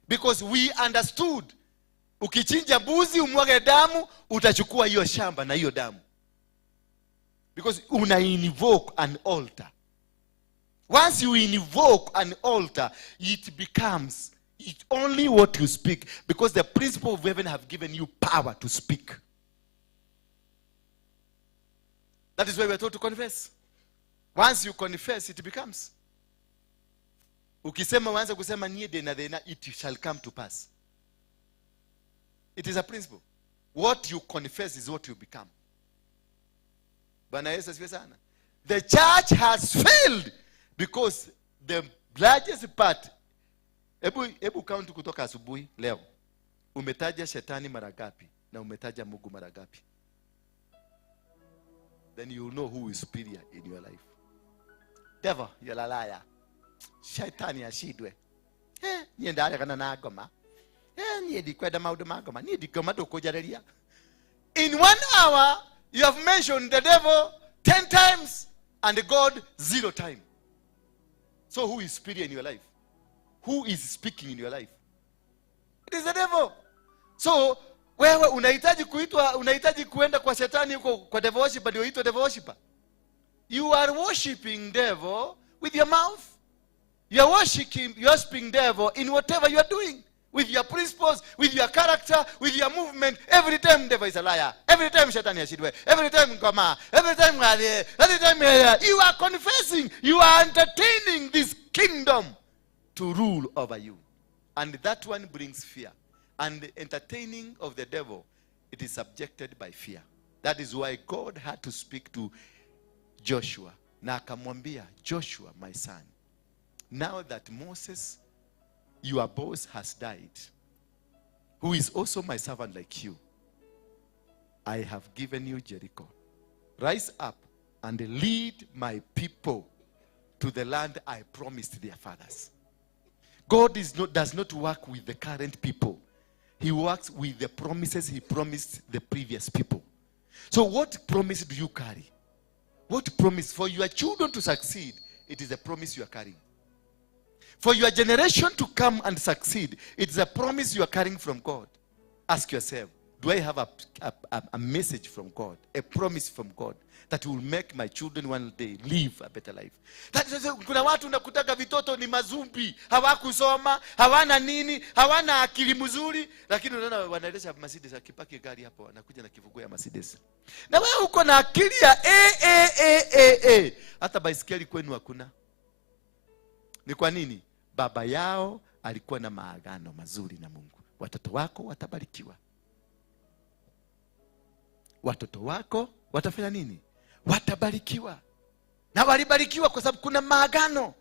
Because we understood, ukichinja mbuzi umwage damu, utachukua hiyo shamba na hiyo damu. Because una invoke an altar. Once you invoke an altar, it becomes it's only what you speak, because the principle of heaven have given you power to speak. That is why we are told to confess. Once you confess, it becomes. Ukisema uanze kusema niede na dena, it shall come to pass. It is a principle. What you confess is what you become. Bwana Yesu asifiwe sana. The church has failed because the largest part, hebu count kutoka asubuhi leo. Umetaja shetani mara ngapi na umetaja Mungu mara ngapi? Then you will know who is superior in your life. Devil, you're a liar. Shetani ashidwe. Niye ndare kana na agoma. Niye dikweda maudu magoma. Niye dikoma dokojareria. In 1 hour, you have mentioned the devil 10 times and God 0 times. So who is superior in your life? Who is speaking in your life? It is the devil. So wewe unahitaji kuenda kwa shetani huko kwa devil worshiper ndio uitwe devil worshiper. You are worshiping devil with your mouth. You are worshiping devil in whatever you are doing. With your principles, with your character, with your movement. Every time devil is a liar. Every time shetani ashidwe. Every time kama. Every time you are confessing. You are entertaining this kingdom to rule over you. And that one brings fear. And the entertaining of the devil, it is subjected by fear. That is why God had to speak to Joshua. Na akamwambia, Joshua, my son, now that Moses, your boss, has died, who is also my servant like you, I have given you Jericho. Rise up and lead my people to the land I promised their fathers. God does not work with the current people. He works with the promises he promised the previous people. So what promise do you carry? What promise? For your children to succeed, it is a promise you are carrying. For your generation to come and succeed, it is a promise you are carrying from God. Ask yourself, do I have a message from God, a promise from God that will make my children one day live a better life? Kuna watu nakutaka vitoto ni mazumbi, hawakusoma, hawana nini, hawana akili mzuri, lakini unaona wanaendesha Mercedes, akipaki gari hapo anakuja na kifunguo ya Mercedes. Na wewe uko na akili ya hata baisikeli kwenu hakuna. Ni kwa nini? Baba yao alikuwa na maagano mazuri na Mungu. Watoto wako watabarikiwa. Watoto wako watafanya nini? Watabarikiwa. Na walibarikiwa kwa sababu kuna maagano.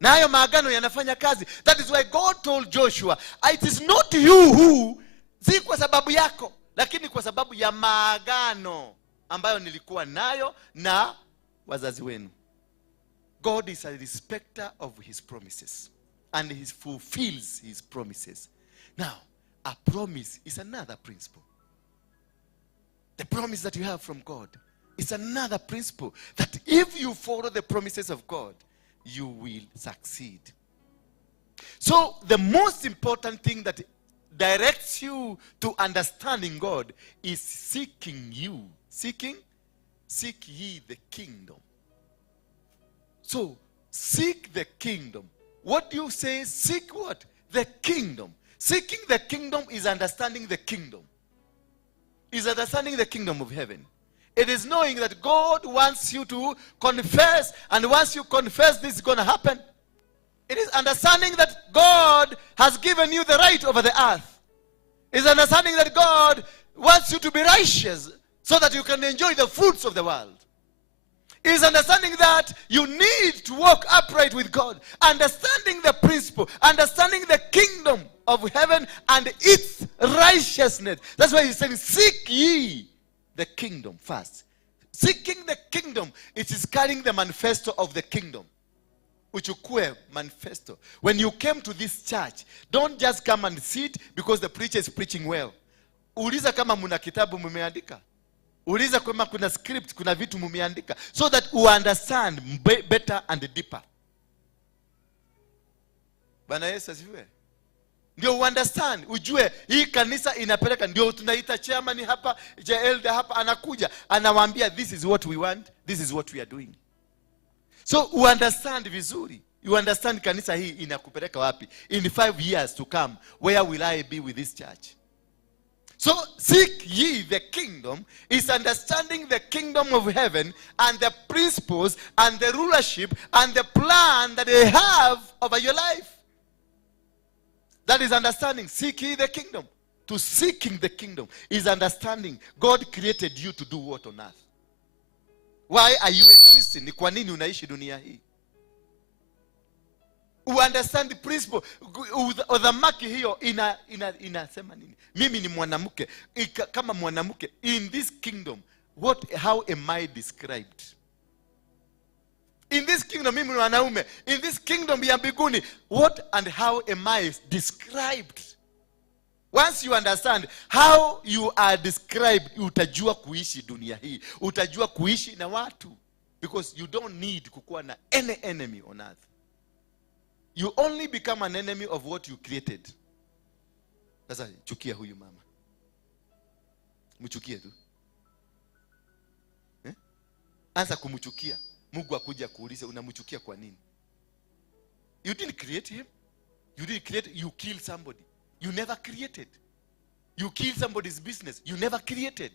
Na hayo maagano yanafanya kazi. That is why God told Joshua, it is not you who, si kwa sababu yako, lakini kwa sababu ya maagano ambayo nilikuwa nayo na wazazi wenu. God is a respecter of his promises. And he fulfills his promises. Now, a promise is another principle. The promise that you have from God is another principle. That if you follow the promises of God, you will succeed. So, the most important thing that directs you to understanding God is seeking you. Seek ye the kingdom. So, seek the kingdom. What do you say? Seek what? The kingdom. Seeking the kingdom is understanding the kingdom. Is understanding the kingdom of heaven. It is knowing that God wants you to confess, and once you confess, this is going to happen. It is understanding that God has given you the right over the earth. It is understanding that God wants you to be righteous so that you can enjoy the fruits of the world. Is understanding that you need to walk upright with God. Understanding the principle. Understanding the kingdom of heaven and its righteousness. That's why he's saying, seek ye the kingdom first. Seeking the kingdom, it is carrying the manifesto of the kingdom. Uchukue manifesto. When you came to this church, don't just come and sit because the preacher is preaching well. Uliza kama muna kitabu mumeandika. Uliza kama kuna script, kuna vitu mumeandika, so that you understand better and deeper. Bwana Yesu asifiwe. Ndio understand, ujue hii kanisa inapeleka, ndio tunaita chairman hapa, elder hapa anakuja, anawaambia this is what we want, this is what we are doing. So you understand vizuri. You understand kanisa hii inakupeleka wapi. In 5 years to come, where will I be with this church? So seek ye the kingdom is understanding the kingdom of heaven and the principles and the rulership and the plan that they have over your life. That is understanding. Seek ye the kingdom. to seeking the kingdom is understanding God created you to do what on earth. Why are you existing? Ni kwa nini unaishi dunia hii? You understand the principle. Udhamaki hiyo inasema nini? Mimi ni mwanamke. Kama mwanamke in this kingdom, how am I described? In this kingdom, mimi ni mwanaume. In this kingdom ya mbinguni, what and how am I described? Once you understand how you are described, utajua kuishi dunia hii. Utajua kuishi na watu. Because you don't need kukuwa na any enemy on earth. You only become an enemy of what you created. Sasa chukia huyu mama. Mchukie tu. Anza kumchukia. Mungu akuja kuuliza unamchukia kwa nini? You didn't create him. You didn't create, you killed somebody. You never created. You killed somebody's business. You never created.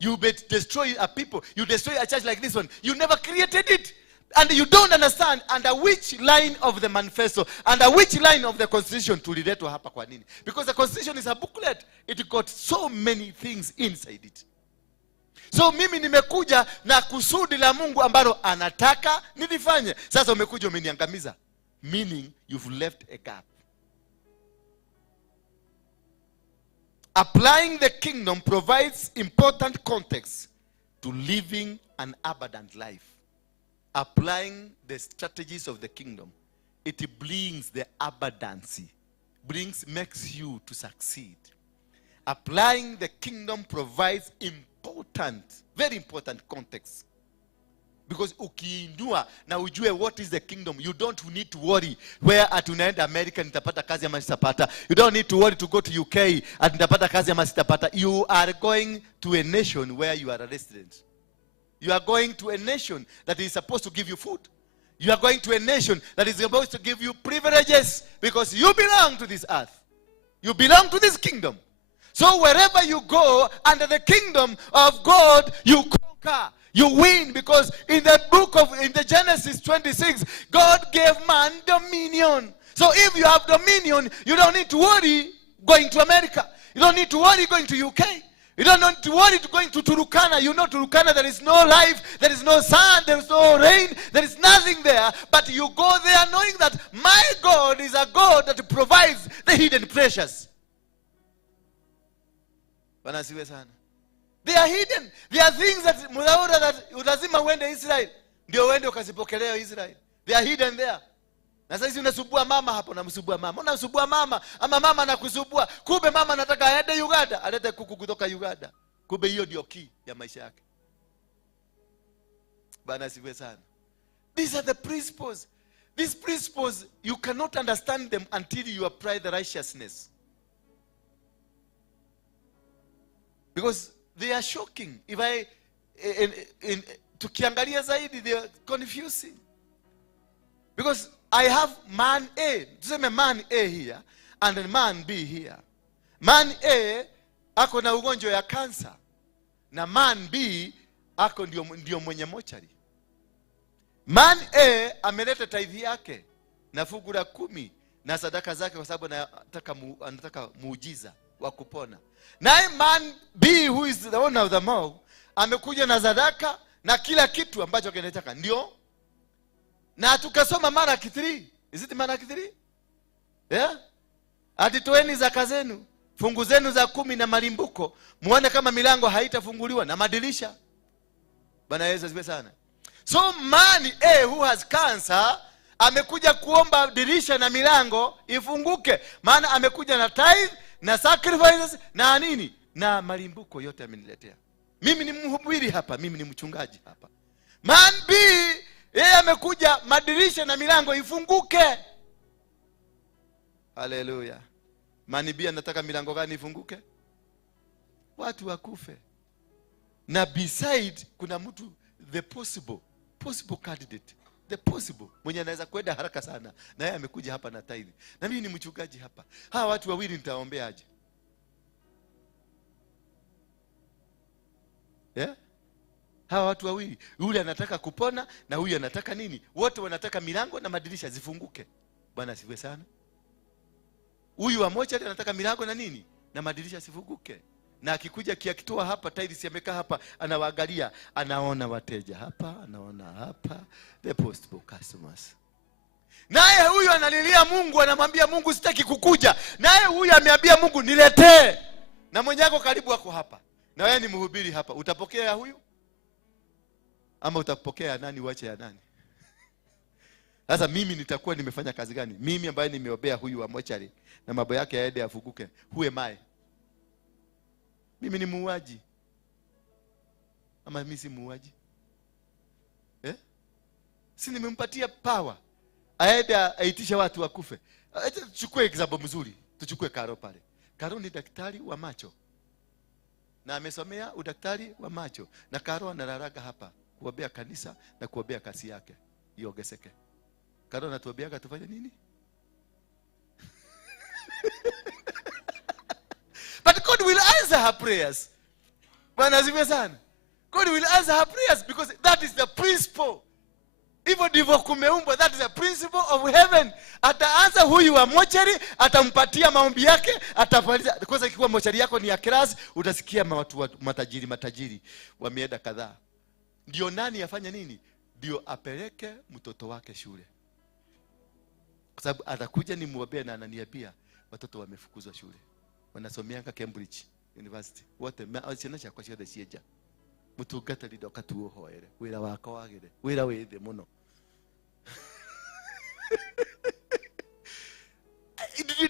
You destroy a people. You destroy a church like this one. You never created it. And you don't understand under which line of the manifesto, under which line of the constitution to relate to hapa kwa nini. Because the constitution is a booklet. It got so many things inside it. So mimi nimekuja na kusudi la Mungu ambalo anataka nilifanye. Sasa umekuja umeniangamiza. Meaning you've left a gap. Applying the kingdom provides important context to living an abundant life. Applying the strategies of the kingdom, it brings the abundancy, makes you to succeed. Applying the kingdom provides very important context. Because ukiindua na ujue what is the kingdom, you don't need to worry where atunaenda America nitapata kazi ama sitapata. You don't need to worry to go to UK at nitapata kazi ama sitapata. You are going to a nation where you are a resident. You are going to a nation that is supposed to give you food. You are going to a nation that is supposed to give you privileges because you belong to this earth. You belong to this kingdom. So wherever you go under the kingdom of God, you conquer. You win because in the Genesis 26, God gave man dominion. So if you have dominion, you don't need to worry going to America. You don't need to worry going to UK. You don't need to worry going to Turkana. You know Turkana, there is no life, there is no sun, there is no rain, there is nothing there. But you go there knowing that my God is a God that provides the hidden treasures. They are hidden. There are things that utazima uende Israel. Ndio uende ukazipokelea Israel. They are hidden there. Na sasa unasubua mama hapo, unamsubua mama. Unasubua mama ama mama anakusubua. Kumbe mama anataka aende Uganda, alete kuku kutoka Uganda. Kumbe hiyo ndio key ya maisha yake. Bwana siwe sana. These are the principles. These principles you cannot understand them until you apply the righteousness. Because they are shocking. If tukiangalia zaidi, they are confusing. Because I have man A, tuseme man A here and man B here. Man A ako na ugonjwa ya kansa na man B ako ndio mwenye mochari. Man A ameleta tithe yake na fungu la 10 na sadaka zake kwa sababu anataka muujiza wa kupona. Na man B, who is the owner of the mall, amekuja na sadaka na kila kitu ambacho kinataka. Ndio. Na tukasoma Malaki 3. Is it Malaki 3? Yeah? Atitoeni zaka zenu, fungu zenu za 10 na malimbuko, muone kama milango haitafunguliwa na madirisha. Bwana Yesu asifiwe sana. So man A who has cancer amekuja kuomba dirisha na milango ifunguke. Maana amekuja na tithe na sacrifices na nini? Na malimbuko yote ameniletea. Mimi ni mhubiri hapa, mimi ni mchungaji hapa. Man B, yeye amekuja madirisha na milango ifunguke. Haleluya. Man B anataka milango gani ifunguke? Watu wakufe. Na beside kuna mtu the possible candidate. The possible mwenye anaweza kwenda haraka sana. Na yeye amekuja hapa na tithe. Na mimi ni mchungaji hapa. Hawa watu wawili nitaombea aje? Yeah? Hawa watu wawili, yule anataka kupona na huyu anataka nini? Wote wanataka milango na madirisha zifunguke. Bwana asifiwe sana. Huyu wa mochari anataka milango na nini? Na madirisha sifunguke. Na akikuja kiakitoa hapa, tiles yamekaa hapa, anawaangalia, anaona wateja hapa, anaona hapa, the postable customers. Naye huyu analilia Mungu, anamwambia Mungu sitaki kukuja. Naye huyu ameambia Mungu niletee. Na mwenyako karibu wako hapa. Na wewe ni mhubiri hapa. Utapokea ya huyu? Ama utapokea ya nani uache ya nani? Sasa mimi nitakuwa nimefanya kazi gani? Mimi ambaye nimeobea huyu wa mochari na mambo yake yaende afuguke. Who am I? Mimi ni muuaji. Ama mimi si muuaji? Si nimempatia power. Aende aitisha watu wakufe. Tuchukue example mzuri. Tuchukue Karo pale. Karo ni daktari wa macho. Na amesomea udaktari wa macho. Na Karo analalaga hapa kuombea kanisa na kuombea kasi yake iongezeke. Karo anatuambiaga tufanye nini? But God will answer her prayers. Bwana asifiwe sana. God will answer her prayers because that is the principle. Hivyo ndivyo kumeumbwa. That is the principle of heaven. Ataanza huyu wa mochari, atampatia maombi yake, atafanya. Kwanza ikiwa mochari yako ni ya class, utasikia watu matajiri wameenda kadhaa. Ndio nani afanya nini? Ndio apeleke mtoto wake shule. Kwa sababu atakuja ni muombee na ananiambia watoto wamefukuzwa shule. Wanasomeanga Cambridge University. Wote asionyesha kwa shule sieja. Mutugata lido katuohoere. Wira wako wagire. Wira wethe muno.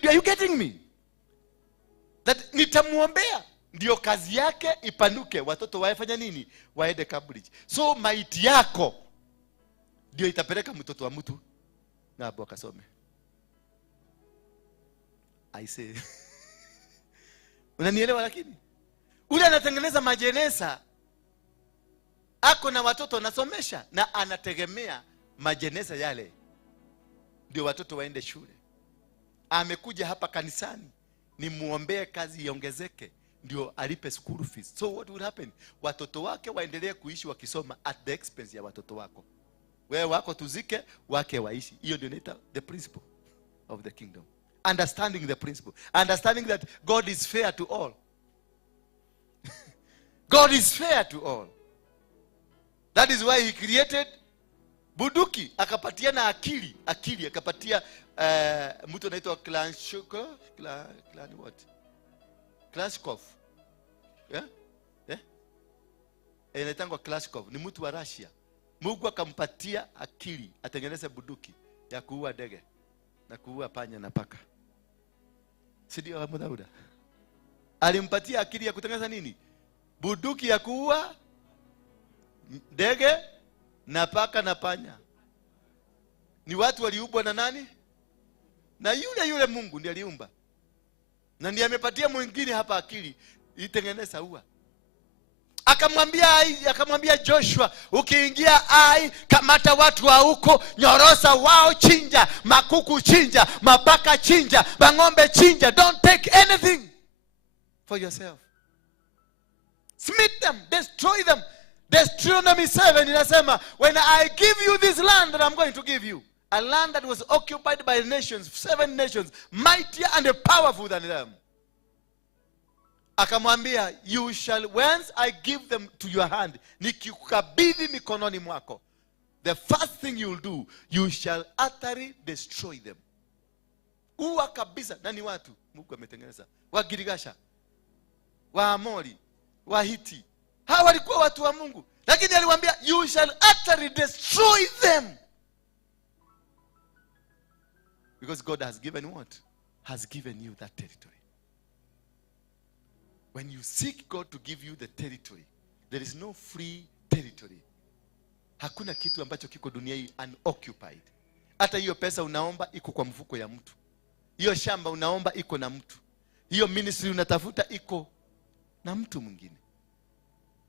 Are you getting me? That nitamuombea ndio kazi yake ipanuke, watoto waefanya nini? Waende Cambridge. So maiti yako ndio itapeleka mtoto wa mtu na hapo akasome. I say. Unanielewa? Lakini ule anatengeneza majeneza ako na watoto anasomesha na anategemea majeneza yale ndio watoto waende shule. Amekuja hapa kanisani ni muombee kazi iongezeke ndio alipe school fees. So what will happen? Watoto wake waendelee kuishi wakisoma at the expense ya watoto wako. Wewe wako tuzike, wake waishi. Hiyo ndio inaitwa the principle of the kingdom. Understanding the principle. Understanding that God is fair to all. God is fair to all. That is why he created Buduki. Akapatia na akili. Akapatia mtu anaitwa Klashkov. Anaitwa Klashkov. Ni mtu wa Russia. Mungu akampatia akili atengeneze buduki ya kuua ndege na kuua panya na paka. Si ndio wa Daudi? Alimpatia akili ya kutengeneza nini? Buduki ya kuua ndege na paka na panya. Ni watu waliumbwa na nani? Na yule Mungu ndiye aliumba. Na ndiye amepatia mwingine hapa akili itengeneza ua. Akamwambia Joshua, ukiingia Ai, kamata watu wa huko, nyorosa wao, chinja, makuku chinja, mapaka chinja, mang'ombe chinja. Don't take anything for yourself. Smite them, destroy them. Deuteronomy 7 inasema, when I give you this land that I'm going to give you, a land that was occupied by nations, 7 nations, mightier and powerful than them. Akamwambia, you shall, once I give them to your hand, nikikukabidhi mikononi mwako, the first thing you'll do, you shall utterly destroy them. Uwa kabisa. Nani watu? Mungu ametengeneza. Wa Girigasha, wa Amori, wa Hiti. Hawa walikuwa watu wa Mungu. Lakini aliwaambia, you shall utterly destroy them. Because God has given what? Has given you that territory. When you seek God to give you the territory, there is no free territory. Hakuna kitu ambacho kiko dunia hii unoccupied. Hata hiyo pesa unaomba iko kwa mfuko ya mtu. Hiyo shamba unaomba iko na mtu. Hiyo ministry unatafuta iko na mtu mwingine.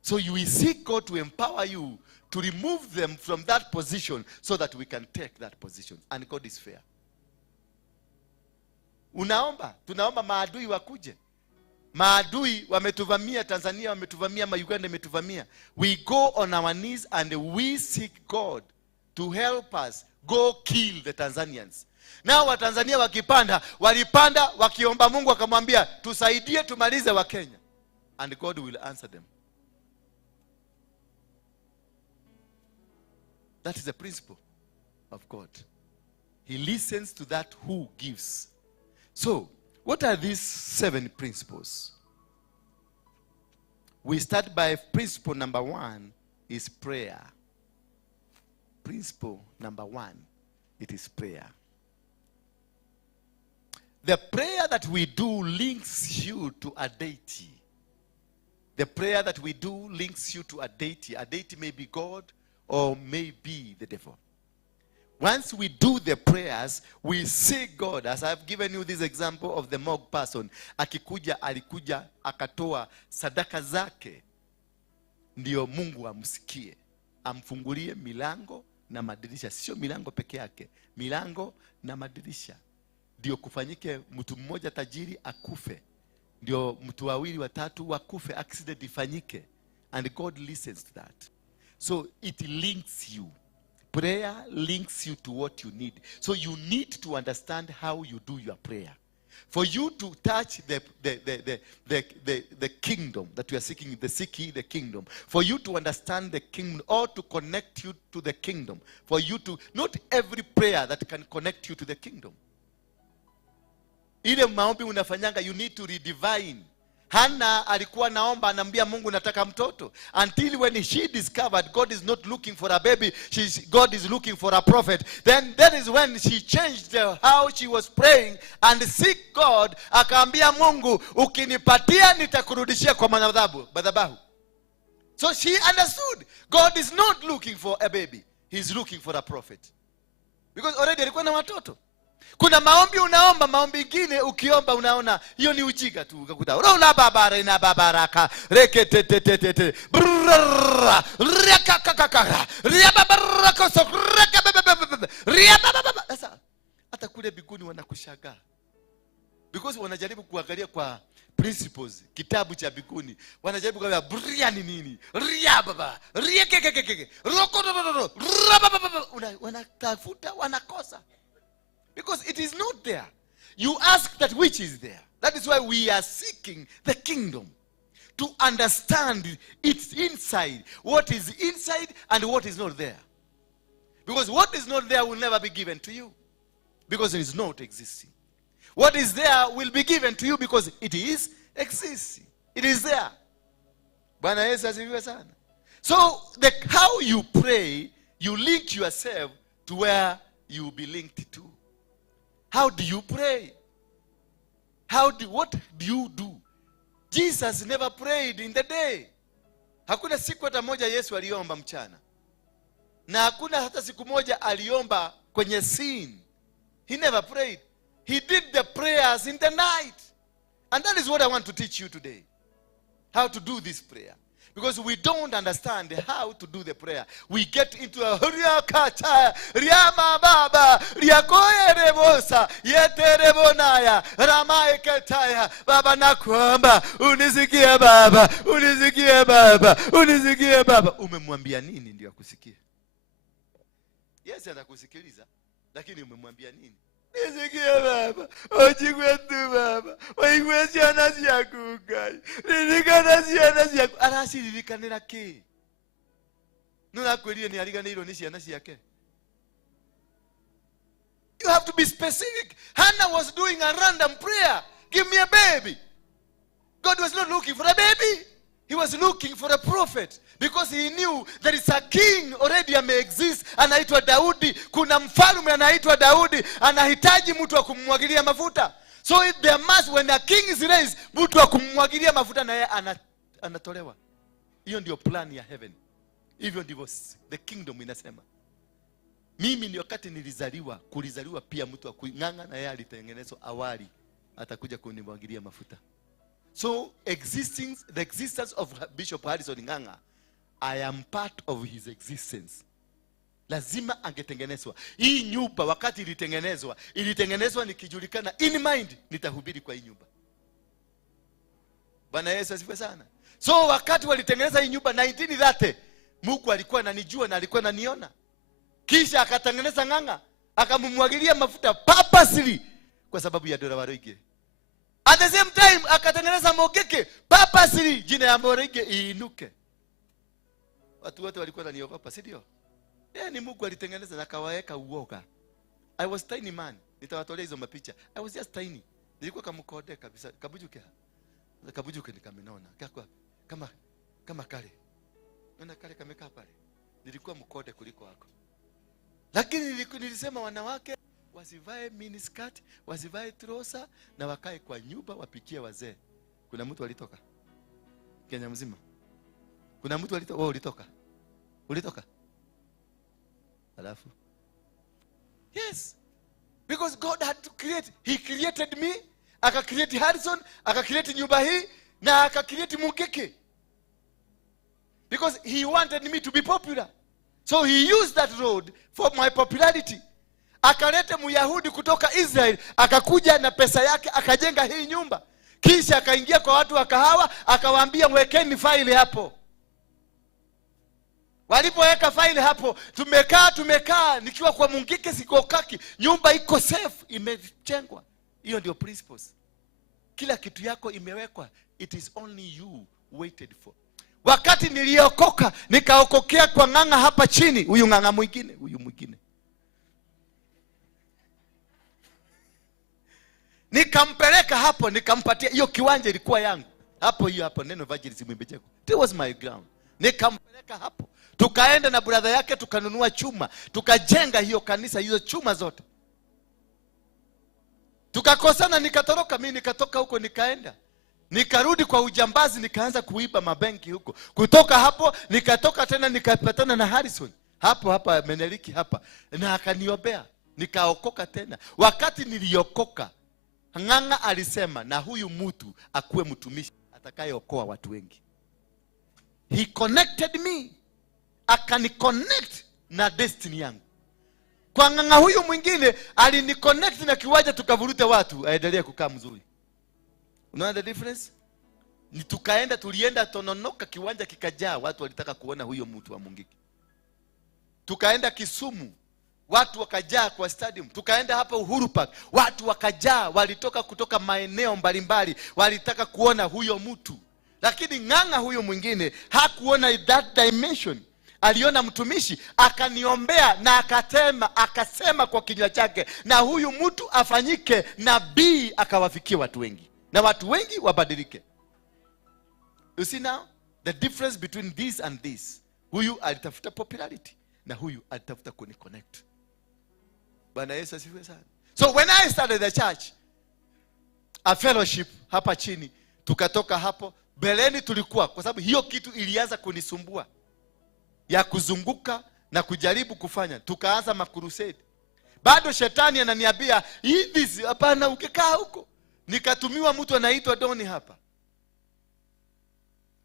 So you will seek God to empower you to remove them from that position so that we can take that position. And God is fair. Tunaomba maadui wakuje. Maadui wametuvamia Tanzania, wametuvamia Uganda, wametuvamia. We go on our knees and we seek God to help us go kill the Tanzanians. Nao Watanzania wakipanda, walipanda wakiomba Mungu, akamwambia tusaidie tumalize wa Kenya, and God will answer them. That is the principle of God. He listens to that who gives. So, what are these 7 principles? We start by principle number 1 is prayer. Principle number 1, it is prayer. The prayer that we do links you to a deity. The prayer that we do links you to a deity. A deity may be God or may be the devil. Once we do the prayers, we see God. As I've given you this example of the morgue person. Alikuja, akatoa sadaka zake. Ndio Mungu amsikie. Amfungulie milango na madirisha. Sio milango peke yake. Milango na madirisha. Ndio kufanyike mtu mmoja tajiri akufe. Ndio mtu wawili watatu wakufe, accident ifanyike. And God listens to that. So it links you. Prayer links you to what you need. So you need to understand how you do your prayer. For you to touch the kingdom that you are seeking, the kingdom. For you to understand the kingdom or to connect you to the kingdom. For you to, not every prayer that can connect you to the kingdom. Ile maombi unafanyanga, you need to redivine. Hannah alikuwa naomba, anambia Mungu nataka mtoto. Until when she discovered God is not looking for a baby, God is looking for a prophet. Then that is when she changed how she was praying and seek God. Akaambia Mungu, ukinipatia nitakurudishia kwa madhabahu. So she understood God is not looking for a baby. He's looking for a prophet. Because already alikuwa na watoto. Kuna maombi unaomba, maombi ingine ukiomba unaona hiyo ni ujinga tu, ukakuta rola babara ina babaraka reketetetetete brrrra rekakakaka riababaraka sokreka riabababa. Sasa hata kule biguni wanakushangaa, because wanajaribu kuangalia kwa principles kitabu cha biguni, wanajaribu kwa bria ni nini, riababa riekekekeke rokororo rabababa, wanatafuta wanakosa. Because it is not there. You ask that which is there. That is why we are seeking the kingdom. To understand its inside. What is inside and what is not there. Because what is not there will never be given to you. Because it is not existing. What is there will be given to you because it is existing. It is there. Bwana Yesu asifiwe sana. So how you pray, you link yourself to where you will be linked to. How do you pray? What do you do? Jesus never prayed in the day. Hakuna siku hata moja Yesu aliomba mchana. Na hakuna hata siku moja aliomba kwenye scene. He never prayed. He did the prayers in the night. And that is what I want to teach you today. How to do this prayer. Because we don't understand how to do the prayer. We get into a Riama Baba, Riakoye Rebosa, Yeterebonaya, Ramaekataya, Baba Nakwamba, Unisikia Baba, Unisikia Baba, Unisikia Baba. Umemwambia nini ndio akusikie? Yes, atakusikiliza, lakini umemwambia nini? Nisikia Baba, ojigwetu Baba, oigwesi anasi yakukai, nilikanasi anasi yaku, arasi nilikanira ke. Nuna kweliye ni aliganiro nisi anasi yake. You have to be specific. Hannah was doing a random prayer. Give me a baby. God was not looking for a baby. He was looking for a prophet. Because he knew there is a king already may exist, anaitwa Daudi. Kuna mfalme anaitwa Daudi, anahitaji mtu wa kumwagilia mafuta. So there must, when a king is raised, mtu wa kumwagilia mafuta na yeye anatolewa. Hiyo ndio plan ya heaven. Hivyo ndivyo the kingdom inasema. Mimi ni wakati kulizaliwa pia mtu wa kuinganga na yeye alitengenezwa awali, atakuja kunimwagilia mafuta. So the existence of Bishop Harrison Nganga, I am part of his existence. Lazima angetengenezwa. Hii nyumba wakati ilitengenezwa nikijulikana in mind nitahubiri kwa hii nyumba. Bwana Yesu asifiwe sana. So wakati walitengeneza hii nyumba 1930, Mungu alikuwa ananijua na alikuwa ananiona. Kisha akatengeneza Nganga, akamumwagilia mafuta purposely kwa sababu ya dola Waruinge. At the same time akatengeneza mogeke purposely jina ya Waruinge iinuke. Watu wote walikuwa wananiogopa, si ndio? Ni Mungu alitengeneza na kawaeka uoga. I was tiny man. Nitawatolea hizo mapicha. I was just tiny. Nilikuwa kamkode kabisa. Kabujuke nikamenona. Kama kale. Nona kale kamekaa pale. Nilikuwa mkode kuliko wako. Lakini nilisema wanawake wasivae miniskirt, wasivae trosa na wakae kwa nyumba wapikie wazee. Kuna mtu alitoka Kenya mzima. Kuna mtu alitoka. Wewe ulitoka? Alafu yes, because God had to create. He created me, aka create Harrison, aka create nyumba hii na aka create Mungeke, because he wanted me to be popular. So he used that road for my popularity. Akalete Myahudi kutoka Israel, akakuja na pesa yake akajenga hii nyumba. Kisha akaingia kwa watu wa kahawa, akawaambia mwekeni faili hapo. Walipoweka faili hapo, tumekaa nikiwa kwa Mungike sikokaki, nyumba iko safe, imejengwa. Hiyo ndio principles. Kila kitu yako imewekwa. It is only you waited for. Wakati niliokoka, nikaokokea kwa nganga hapa chini, huyu nganga mwingine. Nikampeleka hapo, nikampatia hiyo kiwanja ilikuwa yangu. Hapo neno evangelism imejengwa. It was my ground. Nikampeleka hapo. Tukaenda na brother yake tukanunua chuma, tukajenga hiyo kanisa, hizo chuma zote. Tukakosana, nikatoroka. Mimi nikatoka huko, nikarudi kwa ujambazi, nikaanza kuiba mabenki huko. Kutoka hapo nikatoka tena, nikapatana na Harrison hapa Meneliki hapa, na akaniombea, nikaokoka tena. Wakati niliokoka, nganga alisema na huyu mtu akuwe mtumishi atakayeokoa watu wengi. He connected me, akaniconnect na destiny yangu. Kwa nganga huyu mwingine aliniconnect na kiwanja, tukavurute watu aendelee kukaa mzuri. Unaona the difference? Tulienda Tononoka, kiwanja kikajaa, watu walitaka kuona huyo mtu wa Mungiki. Tukaenda Kisumu, watu wakajaa kwa stadium. Tukaenda hapa Uhuru Park, watu wakajaa, walitoka kutoka maeneo mbalimbali, walitaka kuona huyo mtu. Lakini nganga huyo mwingine hakuona that dimension. Aliona mtumishi, akaniombea na akasema kwa kinywa chake, na huyu mtu afanyike nabii, akawafikia watu wengi na watu wengi wabadilike. You see now the difference between this and this. Huyu alitafuta popularity na huyu alitafuta kuniconnect. Bwana Yesu asifiwe sana. So when I started the church, a fellowship hapa chini, tukatoka hapo. Beleni tulikuwa, kwa sababu hiyo kitu ilianza kunisumbua ya kuzunguka na kujaribu kufanya, tukaanza makurusedi. Bado shetani ananiambia hivi, hapana ukikaa huko. Nikatumiwa mtu anaitwa Doni hapa.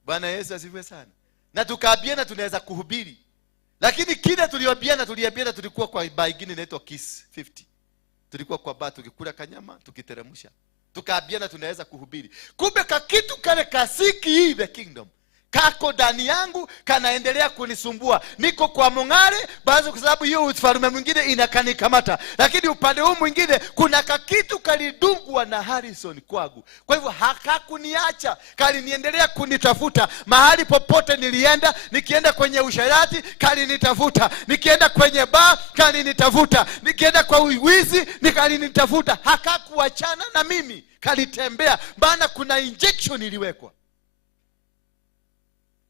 Bwana Yesu asifiwe sana. Na tukaambiana tunaweza kuhubiri. Lakini kile tuliambiana tulikuwa kwa bar ingine inaitwa Kiss 50. Tulikuwa kwa bar tukikula kanyama, tukiteremsha. Tukaambiana tunaweza kuhubiri. Kumbe kakitu kale kasiki hii the kingdom kako ndani yangu, kanaendelea kunisumbua. Niko kwa Mongare baadhi kwa sababu hiyo ufalme mwingine inakanikamata. Lakini upande huu mwingine kuna kakitu kalidungwa na Harrison kwangu. Kwa hivyo hakuniacha, kaliniendelea kunitafuta. Mahali popote nilienda, nikienda kwenye usharati kalinitafuta, nikienda kwenye bar kalinitafuta, nikienda kwa uwizi nikalinitafuta. Hakakuachana na mimi, kalitembea, maana kuna injection iliwekwa.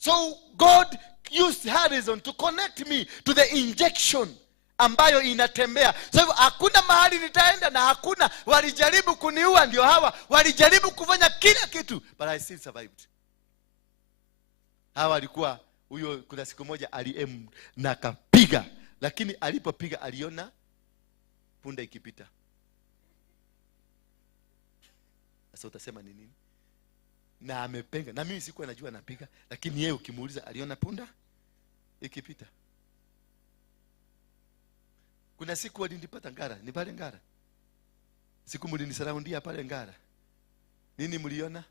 So God used Harrison to connect me to the injection ambayo inatembea. So hakuna mahali nitaenda na hakuna walijaribu kuniua, ndio hawa walijaribu kufanya kila kitu, but I still survived. Hawa walikuwa, huyo kuna siku moja aliem na kapiga, lakini alipopiga aliona punda ikipita. Sasa utasema ni nini? Na amepenga, na mimi sikuwa najua anapiga, lakini yeye ukimuuliza aliona punda ikipita. Kuna siku walinipata Ngara, ni pale Ngara. Siku mlinisurroundia pale Ngara. Nini mliona?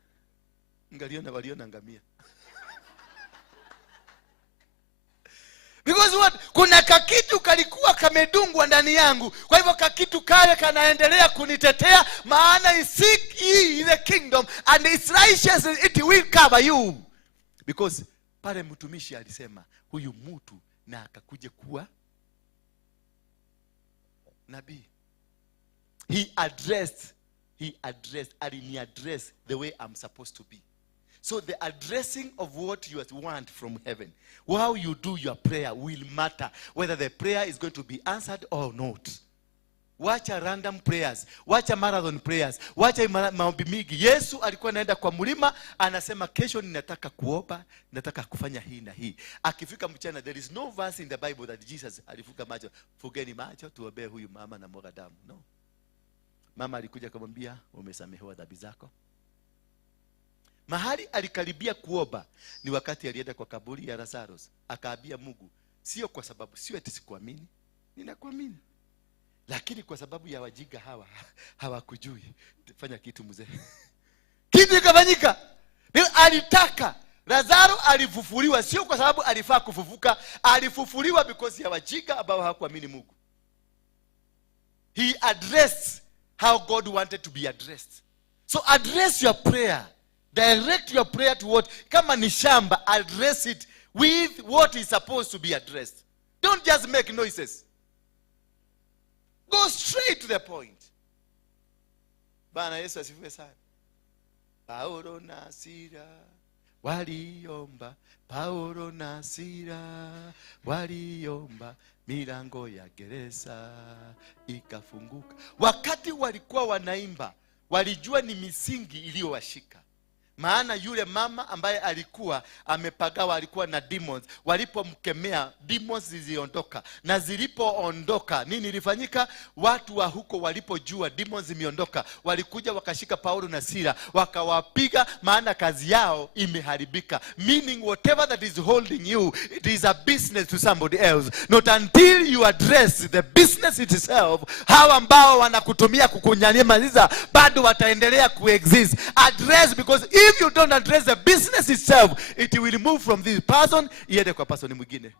Waliona ngamia. Because guess what? Kuna kakitu kalikuwa kamedungwa ndani yangu. Kwa hivyo kakitu kale kanaendelea kunitetea, maana you seek ye the kingdom and its righteousness, it will cover you. Because pale mtumishi alisema huyu mtu na akakuja kuwa nabii. He addressed the way I'm supposed to be. So the addressing of what you want from heaven, how you do your prayer will matter, whether the prayer is going to be answered or not. Wacha random prayers, wacha marathon prayers, wacha maombi mingi. Yesu alikuwa anaenda kwa mlima, anasema kesho ninataka kuomba, nataka kufanya hii na hii. Akifika mchana, there is no verse in the Bible that Jesus alifuka macho, fugeni macho tuombee huyu mama na mwaga damu. No. Mama alikuja kumwambia umesamehewa dhambi zako. Mahali alikaribia kuomba ni wakati alienda kwa kaburi ya Lazarus. Akaambia Mungu, sio kwa sababu sio eti sikuamini, ninakuamini. Lakini kwa sababu ya wajiga hawa hawakujui, fanya kitu mzee. Kitu ikafanyika. Alitaka Lazaro alifufuliwa sio kwa sababu alifaa kufufuka, alifufuliwa because ya wajiga ambao hawakuamini Mungu. He addressed how God wanted to be addressed. So address your prayer. Direct your prayer to what? Kama ni shamba, address it with what is supposed to be addressed. Don't just make noises. Go straight to the point. Bwana Yesu asifiwe sana. Paulo na Sila waliomba, Paulo na Sila waliomba, milango ya gereza ikafunguka. Wakati walikuwa wanaimba, walijua ni misingi iliyowashika. Maana yule mama ambaye alikuwa amepagawa, alikuwa na demons. Walipomkemea, demons ziliondoka. Na zilipoondoka, nini ilifanyika? Watu wa huko walipojua demons zimeondoka, walikuja wakashika Paulo na Sila, wakawapiga, maana kazi yao imeharibika. Meaning whatever that is holding you, it is a business to somebody else. Not until you address the business itself, hawa ambao wanakutumia kukunyanyemaliza bado wataendelea kuexist. Address, because if you don't address the business itself, it will move from this person iende kwa person mwingine.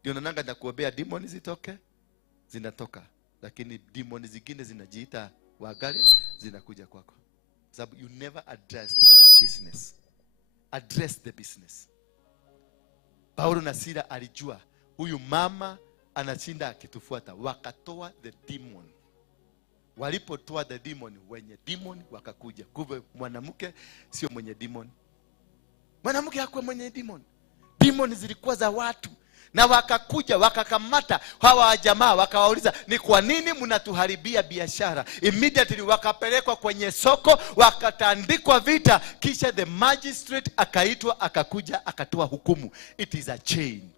Ndio nananga na kuombea demons zitoke, zinatoka. Lakini demons zingine zinajiita wagale, zinakuja kwako. Sababu you never address the business. Address the business. Paulo na Sila alijua huyu mama anashinda akitufuata, wakatoa the demon. Walipotoa the demon, wenye demon wakakuja. Kumbe mwanamke sio mwenye demon. Mwanamke hakuwa mwenye demon. Demon zilikuwa za watu. Na wakakuja wakakamata hawa jamaa, wakawauliza ni kwa nini mnatuharibia biashara? Immediately wakapelekwa kwenye soko, wakatandikwa vita, kisha the magistrate akaitwa, akakuja akatoa hukumu. It is a chain.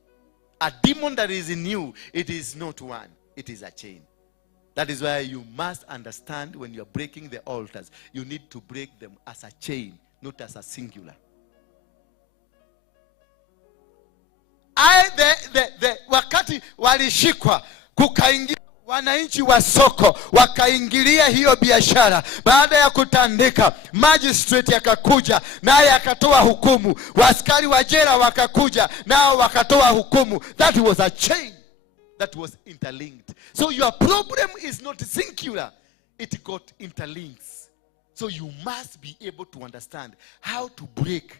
A demon that is in you, it is not one, it is a chain. That is why you must understand when you are breaking the altars, you need to break them as a chain, not as a singular. Wakati walishikwa, kukaingia wananchi wa soko, wakaingilia hiyo biashara. Baada ya kutandika, magistrate akakuja, naye akatoa hukumu. Askari wa jela wakakuja, nao wakatoa hukumu. That was a chain that was interlinked. So your problem is not singular, it got interlinks. So you must be able to understand how to break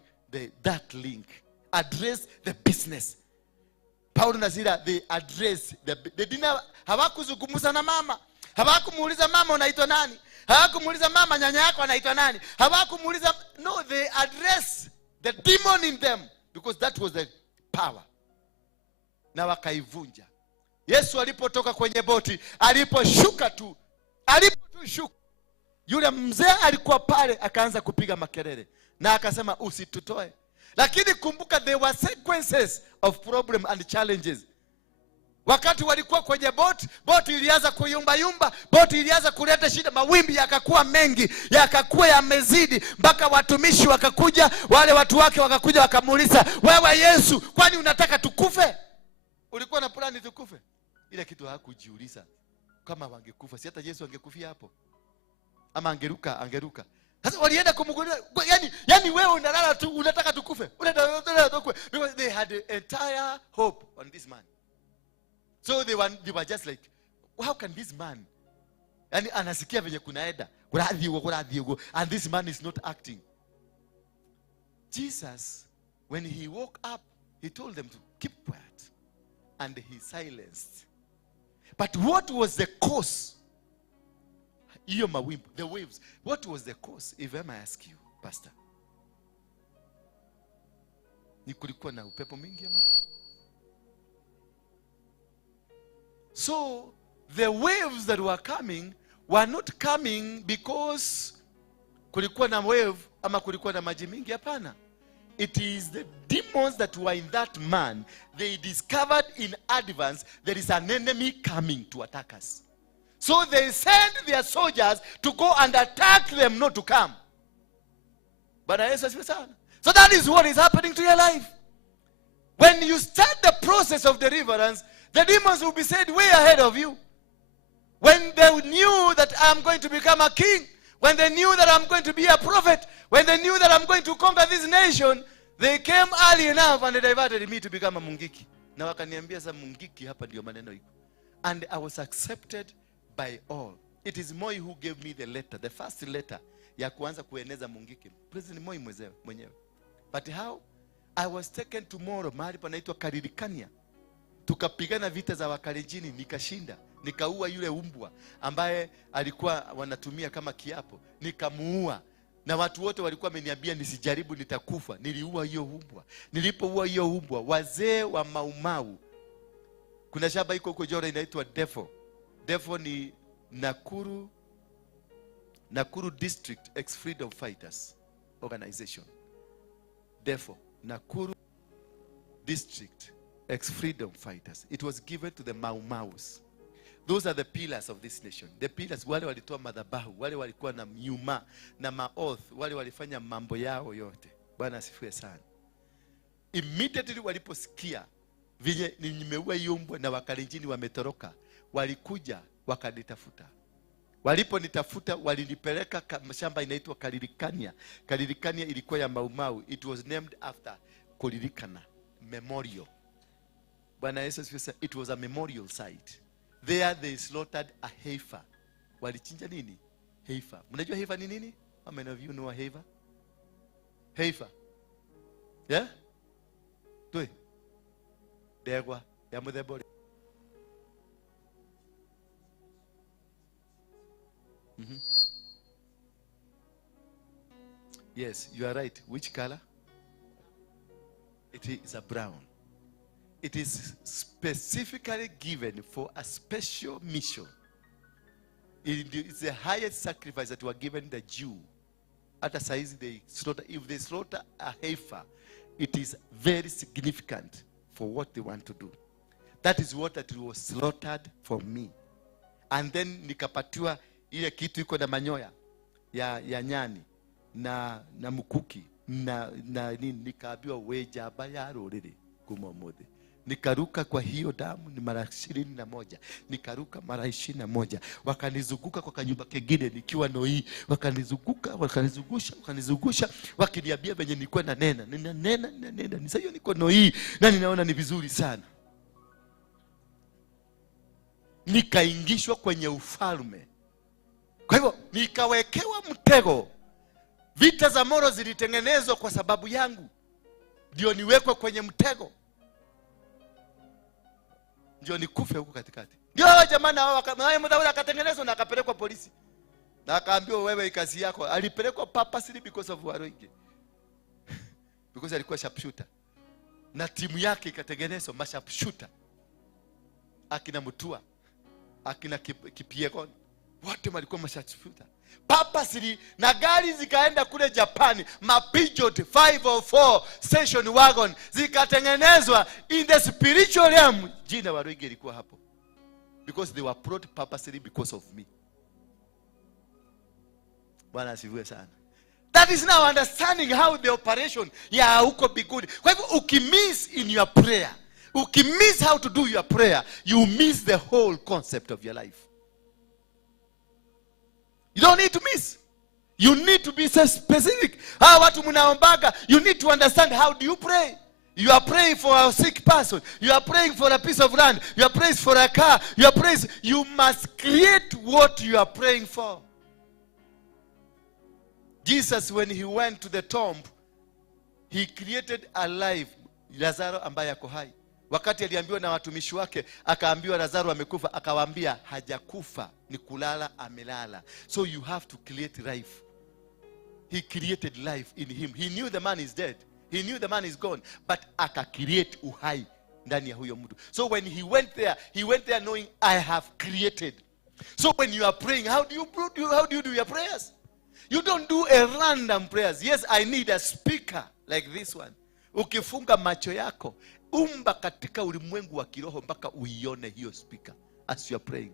that link. Address the business. Paulo na Sila, they address they didn't hawakuzungumza na mama. Hawakumuuliza mama unaitwa nani? Hawakumuuliza mama nyanya yako anaitwa nani? Hawakumuuliza, no, they address the demon in them, because that was the power. Na wakaivunja. Yesu alipotoka kwenye boti, aliposhuka, yule mzee alikuwa pale, akaanza kupiga makelele na akasema usitutoe. Lakini kumbuka, there were sequences of problem and challenges. Wakati walikuwa kwenye boti ilianza kuyumba, boti ilianza kuleta shida, mawimbi yakakuwa mengi, yakakuwa yamezidi, mpaka watumishi wakakuja, wale watu wake wakakuja, wakamuuliza, wewe Yesu, kwani unataka tukufe? Ulikuwa na plani tukufe? Ile kitu hakujiuliza kama wangekufa, si hata Yesu angekufia hapo? Ama angeruka? Sasa walienda kumgulia, yani wewe unalala tu, unataka tukufe. Unataka tukufe. Because they had the entire hope on this man. So they were just like, how can this man, yani anasikia venye kunaenda, and this man is not acting. Jesus, when he woke up, he told them to keep quiet. And he silenced. But what was the cause? The waves. What was the cause, if I may ask you, Pastor? Ni kulikuwa na upepo mingi ama? So, the waves that were coming were not coming because kulikuwa na wave ama kulikuwa na maji mingi, hapana. It is the demons that were in that man. They discovered in advance there is an enemy coming to attack us. So they sent their soldiers to go and attack them, not to come. But so that is what is happening to your life. When you start the process of deliverance, the demons will be said way ahead of you. When they knew that I'm going to become a king, when they knew that I'm going to be a prophet, when they knew that I'm going to conquer this nation, they came early enough and they diverted me to become a mungiki. Na wakaniambia sa mungiki hapa ndio maneno iko. And I was accepted by all. It is Moi who gave me the letter, the first letter ya kuanza kueneza mungiki. President Moi mwenyewe. But how? I was taken tomorrow mahali panaitwa Karirikania. Tukapigana vita za Wakalenjini, nikashinda. Nikaua yule umbwa ambaye alikuwa wanatumia kama kiapo. Nikamuua. Na watu wote walikuwa wameniambia nisijaribu nitakufa. Niliua hiyo umbwa. Nilipoua hiyo umbwa, wazee wa Maumau. Kuna shamba iko huko Jora inaitwa Bethel. Bethel ni Nakuru District Ex-Freedom Fighters Organization. Bethel, Nakuru District Ex-Freedom Fighters. It was given to the Maumaus. Those are the pillars of this nation. The pillars, wale walitoa madhabahu, wale walikuwa na nyuma na maoth, wale walifanya mambo yao yote. Bwana asifiwe sana. Immediately waliposikia vile nimeua hiyo mbwa na Wakalenjini wametoroka, walikuja wakanitafuta. Waliponitafuta walinipeleka shamba inaitwa Karirikania. Karirikania ilikuwa ya Maumau. It was named after Karirikana Memorial. Bwana Yesu asifiwe. It was a memorial site. There they slaughtered a heifer. Walichinja nini? Heifer. Mnajua heifer ni nini? How many of you know a heifer? Heifer. Yeah? Toi. Degwa ya mudebore. Yes, you are right. Which color? It is a brown. It is specifically given for a special mission. It's the highest sacrifice that were given the Jew. At a size they slaughter. If they slaughter a heifer, it is very significant for what they want to do. That is what that was slaughtered for me. And then nikapatiwa ile kitu iko na manyoya ya nyani na mukuki na nikaambiwa weja baya rorere kumomode. Nikaruka kwa hiyo damu ni mara 21. Nikaruka mara 21. Wakanizunguka kwa kanyumba kingine nikiwa Noi. Wakanizungusha, wakiniambia venye nilikuwa nanena. Ninanena. Sasa hiyo niko Noi na ninaona ni vizuri sana. Nikaingishwa kwenye ufalme. Kwa hivyo nikawekewa mtego. Vita za Moro zilitengenezwa kwa sababu yangu. Ndio niwekwe kwenye mtego. Ndio nikufe huko katikati. Ndio jamani hao mtaula akatengenezwa na akapelekwa polisi. Na akaambiwa wewe kazi yako. Alipelekwa purposely because of Waruinge. Because alikuwa sharpshooter. Na timu yake ikatengenezwa masharpshooter. Akina Mutua, akina Kipiegon, wote walikuwa masharpshooter. Purposely na gari zikaenda kule Japani, Peugeot 504 station wagon zikatengenezwa in the spiritual realm. Jina Waruinge ilikuwa hapo. Because they were brought purposely because of me. Bwana asifiwe sana. That is now understanding how the operation ya huko biguni. Kwa hivyo ukimiss in your prayer, ukimiss how to do your prayer, you miss the whole concept of your life. You don't need to miss. You need to be so specific. How watu mnaombaga, you need to understand how do you pray. You are praying for a sick person. You are praying for a piece of land. You are praying for a car. You are praying. You must create what you are praying for. Jesus, when he went to the tomb, he created a life. Lazaro ambaye ako hai. Wakati aliambiwa na watumishi wake, akaambiwa Lazaro amekufa, akawaambia hajakufa, ni kulala amelala. So you have to create life. He created life in him. He knew the man is dead. He knew the man is gone, but aka-create uhai ndani ya huyo mtu. So when he went there knowing I have created. So when you are praying, how do you do your prayers? You don't do a random prayers. Yes, I need a speaker like this one. Ukifunga macho yako, umba katika ulimwengu wa kiroho mpaka uione hiyo speaker as you are praying.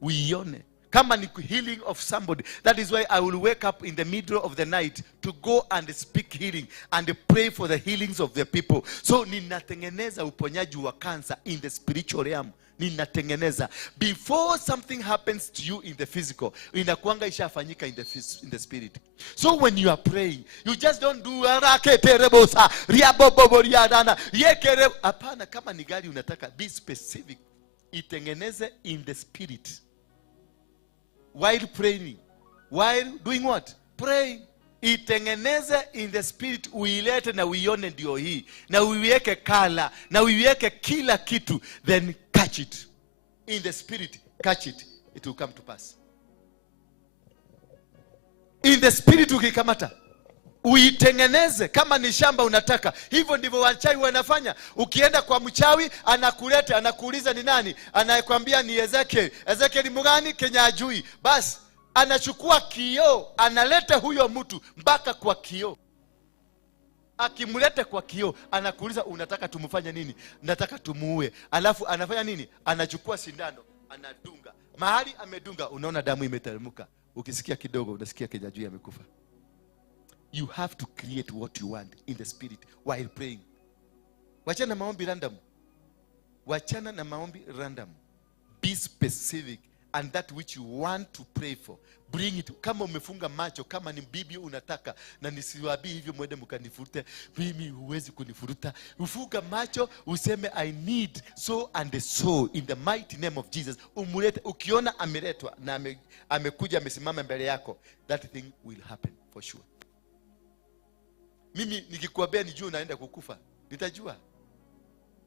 Uione. Kama ni healing of somebody. That is why I will wake up in the middle of the night to go and speak healing and pray for the healings of the people. So ninatengeneza uponyaji wa cancer in the spiritual realm. Ninatengeneza. Before something happens to you in the physical, inakuanga ishafanyika in the spirit. So when you are praying, you just don't do raketerebosa riaboboboriadana yekere. Hapana, kama ni gari unataka, be specific. Itengeneze in the spirit. While praying. While doing what? Praying. Itengeneze in the spirit, uilete na uione ndio hii. Na uiweke kala. Na uiweke kila kitu. Then catch it. In the spirit, catch it. It will come to pass. In the spirit ukikamata. Uitengeneze kama ni shamba unataka. Hivyo ndivyo wachawi wanafanya. Ukienda kwa mchawi, anakuleta, anakuuliza ni nani? Anayekwambia ni Ezekiel. Ezekiel mgani? Kenya ajui. Basi anachukua kioo, analeta huyo mtu mpaka kwa kioo. Akimleta kwa kioo, anakuuliza unataka tumfanye nini? Nataka tumuue. Alafu anafanya nini? Anachukua sindano, anadunga. Mahali amedunga, unaona damu imeteremka. Ukisikia kidogo, unasikia Kenya ajui amekufa. You have to create what you want in the spirit while praying. Wachana na maombi random. Wachana na maombi random. Be specific, and that which you want to pray for, bring it. Kama umefunga macho, kama ni bibi unataka, na nisiwabii hivyo mwende mkanifurute, mimi huwezi kunifuruta. Ufunga macho, useme I need so and so in the mighty name of Jesus. Umulete, ukiona ameletwa na amekuja amesimama mbele yako, that thing will happen for sure. Mimi nikikuambia nijue unaenda kukufa, nitajua.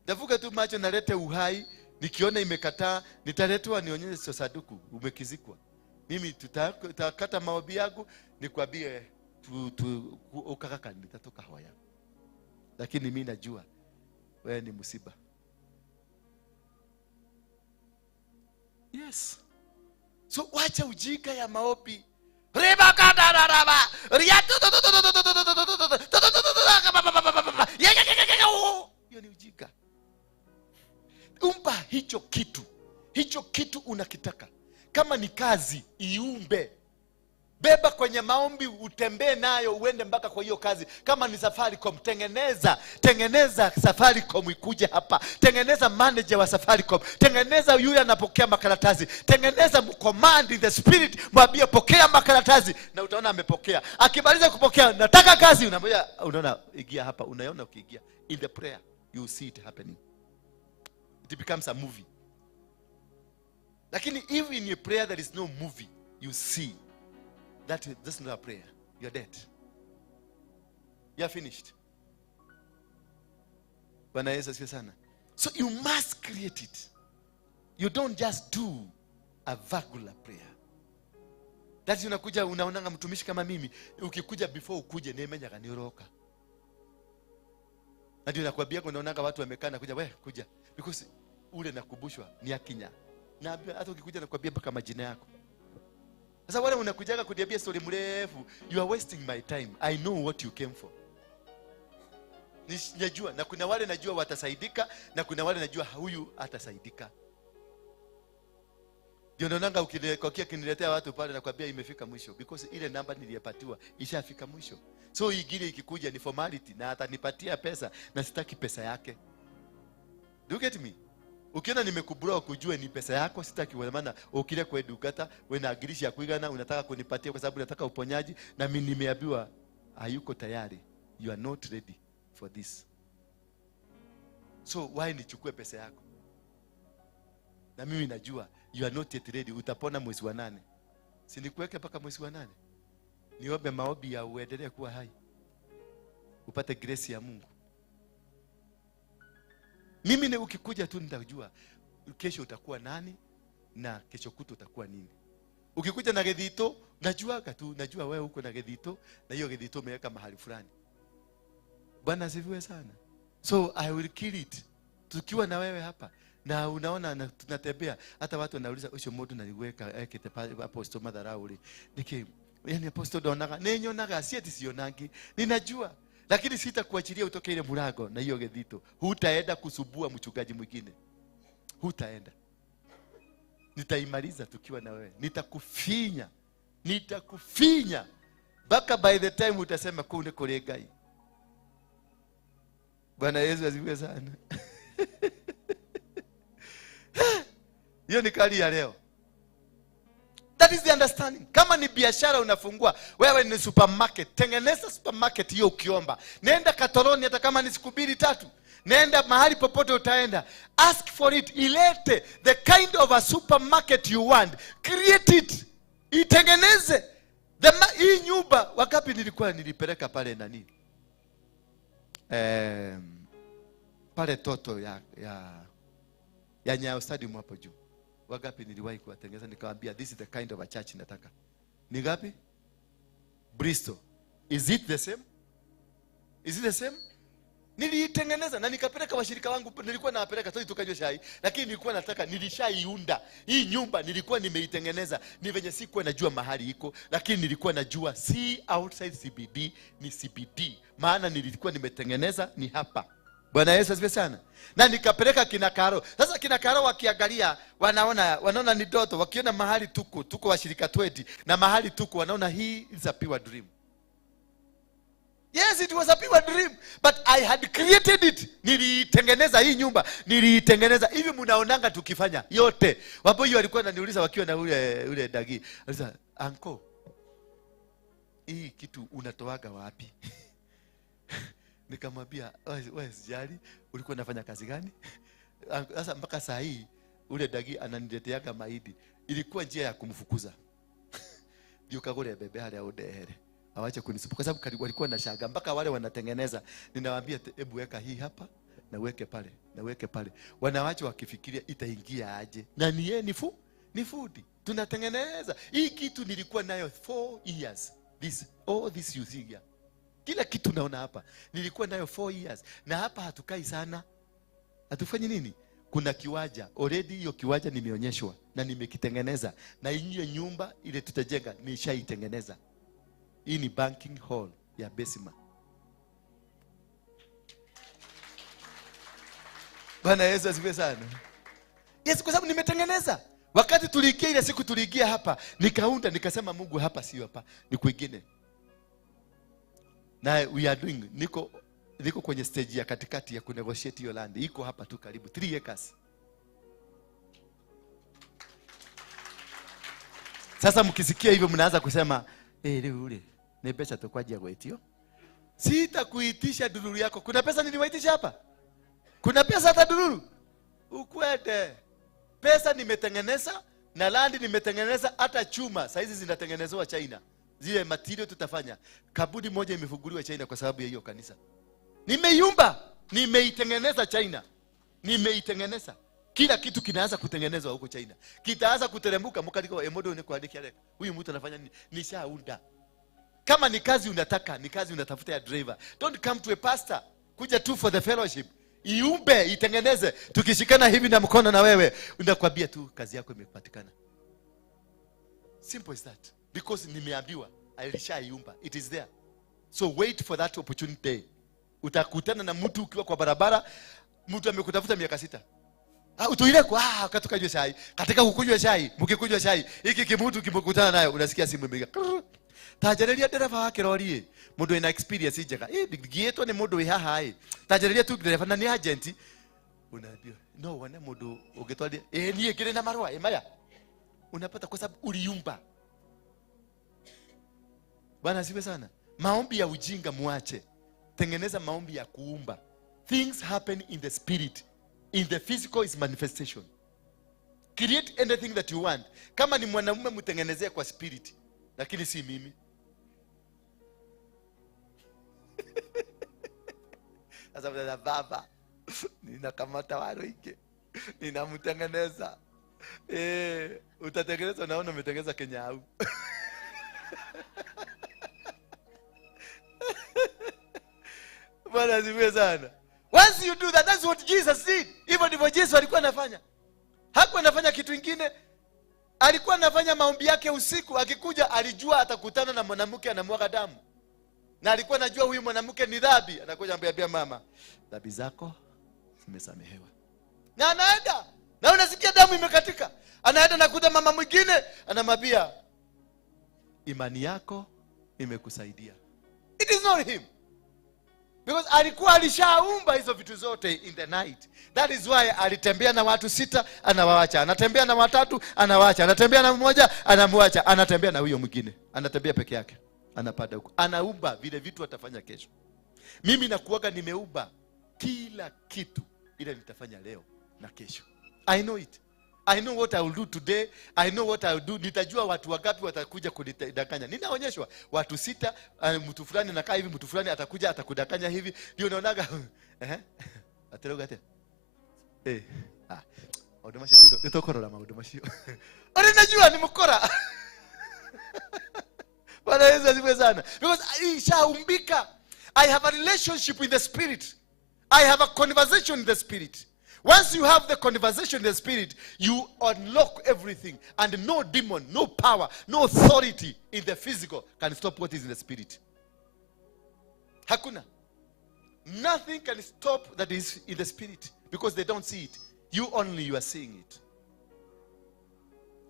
Tafuka tu macho, nalete uhai. Nikiona imekataa, nitaletwa nionyeshe saduku umekizikwa. Mimi tutakata maombi yangu, nikwambie ukakaka nitatoka hawaya. Lakini mimi najua wewe ni msiba. Yes. So wacha ujinga ya maombi. Reba kadararaba. Hiyo ni ujinga. Umba hicho kitu unakitaka. Kama ni kazi, iumbe. Beba kwenye maombi, utembee nayo, uende mpaka kwa hiyo kazi. Kama ni Safaricom, tengeneza Safaricom ikuje hapa. Tengeneza manager wa Safaricom. Tengeneza yule anapokea makaratasi. Tengeneza command in the spirit, mwambie pokea makaratasi, na utaona amepokea. Akimaliza kupokea, nataka kazi, unamwambia unaona ingia hapa, unaona ukiingia in the prayer, you see it happening. It becomes a movie. Lakini if in your prayer there is no movie, you see that's not a prayer. You're dead. You're finished. Bwana Yesu asifiwe sana. So you must create it. You don't just do a vagular prayer. That's unakuja unaonanga mtumishi kama mimi, ukikuja before ukuje nemenya kanioroka. Na ndio nakwambia unaonanga watu wamekaa na kuja, wewe kuja. Because ule nakubushwa ni akinya. Na hata ukikuja nakwambia mpaka majina yako. Sasa wale unakujaga kuniambia story mrefu, you are wasting my time. I know what you came for. Najua, na kuna wale najua watasaidika, na kuna wale najua huyu atasaidika. Ndio naonanga ukiniletea kiniletea watu pale nakwambia imefika mwisho, because ile namba niliyopatiwa ishafika mwisho. So ingine ikikuja ni formality, na atanipatia pesa na sitaki pesa yake. Do you get me? Ukiona nimekublock ujue ni pesa yako, sitaki kwa maana ukile kwa dukata wewe na agirishi ya kuigana unataka kunipatia kwa sababu unataka uponyaji na mimi nimeambiwa hayuko tayari. You are not ready for this. So why nichukue pesa yako? Na mimi najua you are not yet ready. Utapona mwezi wa 8. Si nikuweke mpaka mwezi wa 8. Niombe maombi ya uendelee kuwa hai. Upate grace ya Mungu. Mimi ni ukikuja tu nitajua kesho utakuwa nani na kesho kutu utakuwa nini. Ukikuja na gedhito najua wewe uko na gedhito na hiyo gedhito umeweka mahali fulani. Bwana asifiwe sana. So I will kill it. Tukiwa na wewe hapa na unaona tunatembea hata watu wanauliza usho modu naliweka ekete apostle madharauli. Yani apostle donaga nenyo naga sieti sionangi. Ninajua lakini sitakuachilia utoke ile murago na hiyo gedhito. Hutaenda kusubua mchungaji mwingine. Hutaenda. Nitaimaliza tukiwa na wewe. Nitakufinya. Baka by the time utasema kune kolegai. Bwana Yesu asifiwe sana. Hiyo ni kali ya leo. That is the understanding. Kama ni biashara unafungua, wewe ni supermarket, tengeneza supermarket hiyo ukiomba. Nenda Katoroni hata kama ni siku 2-3. Nenda mahali popote utaenda. Ask for it. Ilete the kind of a supermarket you want. Create it. Itengeneze. Hii nyumba wakapi nilipeleka pale nani? Pale toto ya Nyayo Stadium hapo juu. Wagapi niliwahi kuwatengeneza nikawaambia this is the kind of a church nataka. Ni gapi? Bristol. Is it the same? Nilitengeneza na nikapeleka washirika wangu, nilikuwa nawapeleka tu tukanywe chai, lakini nilikuwa nataka nilishaiunda. Hii nyumba nilikuwa nimeitengeneza, ni venye sikuwa najua mahali iko, lakini nilikuwa najua si outside CBD ni CBD. Maana nilikuwa nimetengeneza ni hapa. Bwana Yesu asifiwe sana. Na nikapeleka kina Karo. Sasa kina Karo wakiangalia wanaona ni ndoto, wakiona mahali tuko washirika 20 na mahali tuko wanaona hii is a pure dream. Yes, it was a pure dream, but I had created it. Nilitengeneza hii nyumba, nilitengeneza. Hivi mnaonanga tukifanya yote. Waboi walikuwa wananiuliza wakiwa na ule dagi. Sasa anko, hii kitu unatoaga wapi? Nikamwambia, wewe sijali, ulikuwa unafanya kazi gani? Sasa mpaka saa hii ule dagi ananileteaga mahindi. Ilikuwa njia ya kumfukuza. Ndio kagole bebe hali au dehere. Awache kunisupu kwa sababu walikuwa na shaga mpaka wale wanatengeneza. Ninawaambia hebu weka hii hapa na weke pale na weke pale. Wanaacha wakifikiria itaingia aje. Na ni food. Tunatengeneza. Hii kitu nilikuwa nayo 4 years. This you see here. Kila kitu naona hapa nilikuwa nayo 4 years. Na hapa hatukai sana. Hatufanyi nini? Kuna kiwaja. Already hiyo kiwaja nimeonyeshwa na nimekitengeneza. Na hiyo nyumba ile tutajenga nishaitengeneza. Hii ni banking hall ya Besima. Bwana Yesu asifiwe sana. Yes, kwa sababu nimetengeneza. Wakati tuliingia ile siku tuliingia hapa, nikaunda nikasema Mungu hapa sio hapa, ni kwingine. Na we are doing niko kwenye stage ya katikati ya kunegotiate hiyo land. Iko hapa tu karibu 3 acres. Sasa mkisikia hivyo mnaanza kusema leo ule ni pesa tukwaje gweitio? Sitakuitisha dururu yako. Kuna pesa niliwaitisha hapa? Kuna pesa hata dururu? Ukwete. Pesa nimetengeneza na land nimetengeneza, hata chuma saizi zinatengenezwa China. Zile material tutafanya. Kaburi moja imefunguliwa China kwa sababu ya hiyo kanisa. Nimeiumba, nimeitengeneza China. Nimeitengeneza. Kila kitu kinaanza kutengenezwa huko China. Kitaanza kuteremka mkaliko emodo ni kuandikia leka. Huyu mtu anafanya nini? Nishaunda. Kama ni kazi unataka, ni kazi unatafuta ya driver. Don't come to a pastor. Kuja tu for the fellowship. Iumbe, itengeneze. Tukishikana hivi na mkono na wewe, unakwambia tu kazi yako imepatikana. Simple as that. Because nimeambiwa, alishaiumba. It is there. So wait for that opportunity. Utakutana na mtu ukiwa kwa barabara, mtu amekutafuta miaka 6. Utuile kwa katukanywe chai. Katika kukunywa chai, mkikunywa chai, hiki kimutu kimekutana nayo, unasikia simu imepiga. Tajareria dereva wake lori. Mundu ina experience njega. Gietwa ni mundu ihaha. Tajareria tu dereva na ni agent. Unaambia, no wana mudu ugetwali niye kile na marwa emaya unapata kwa sababu uliumba. Bwana asifiwe sana. Maombi ya ujinga muache. Tengeneza maombi ya kuumba. Things happen in the spirit. In the physical is manifestation. Create anything that you want. Kama ni mwanamume mtengenezee kwa spirit, lakini si mimi. Sasa baba ninakamata Waruinge, ninamtengeneza. Utatengeneza, unaona umetengeneza Kenya au. Bwana asifiwe sana. Once you do that, that's what Jesus did. Hivyo ndivyo Yesu alikuwa anafanya. Hakuwa anafanya kitu kingine. Alikuwa anafanya maombi yake usiku. Akikuja alijua atakutana na mwanamke anamwaga damu. Na alikuwa anajua huyu mwanamke ni dhambi. Anakuja amwambia mama, dhambi zako zimesamehewa. Na anaenda. Na unasikia damu imekatika. Anaenda na kuta mama mwingine, anamwambia imani yako imekusaidia. It is not him. Because alikuwa alishaumba hizo vitu zote in the night. That is why alitembea na watu 6 anawaacha. Anatembea na watatu anawaacha. Anatembea na mmoja anamwacha. Anatembea na huyo mwingine. Anatembea peke yake. Anapanda huko. Anaumba vile vitu atafanya kesho. Mimi nakuaga nimeumba kila kitu ile nitafanya leo na kesho. I know it. I know what I will do today. I know what I will do. Nitajua watu wangapi watakuja kunidanganya. Ninaonyeshwa watu 6, mtu fulani anakaa hivi, mtu fulani atakuja atakudanganya hivi. Ndio naonaga ateloga tena. Odomashi nitokoro la odomashi. Ore najua ni mkora. Bwana Yesu asifiwe sana. Because ishaumbika. I have a relationship with the spirit. I have a conversation with the spirit. Once you have the conversation in the spirit, you unlock everything. And no demon, no power, no authority in the physical can stop what is in the spirit. Hakuna. Nothing can stop that is in the spirit. Because they don't see it. You are seeing it.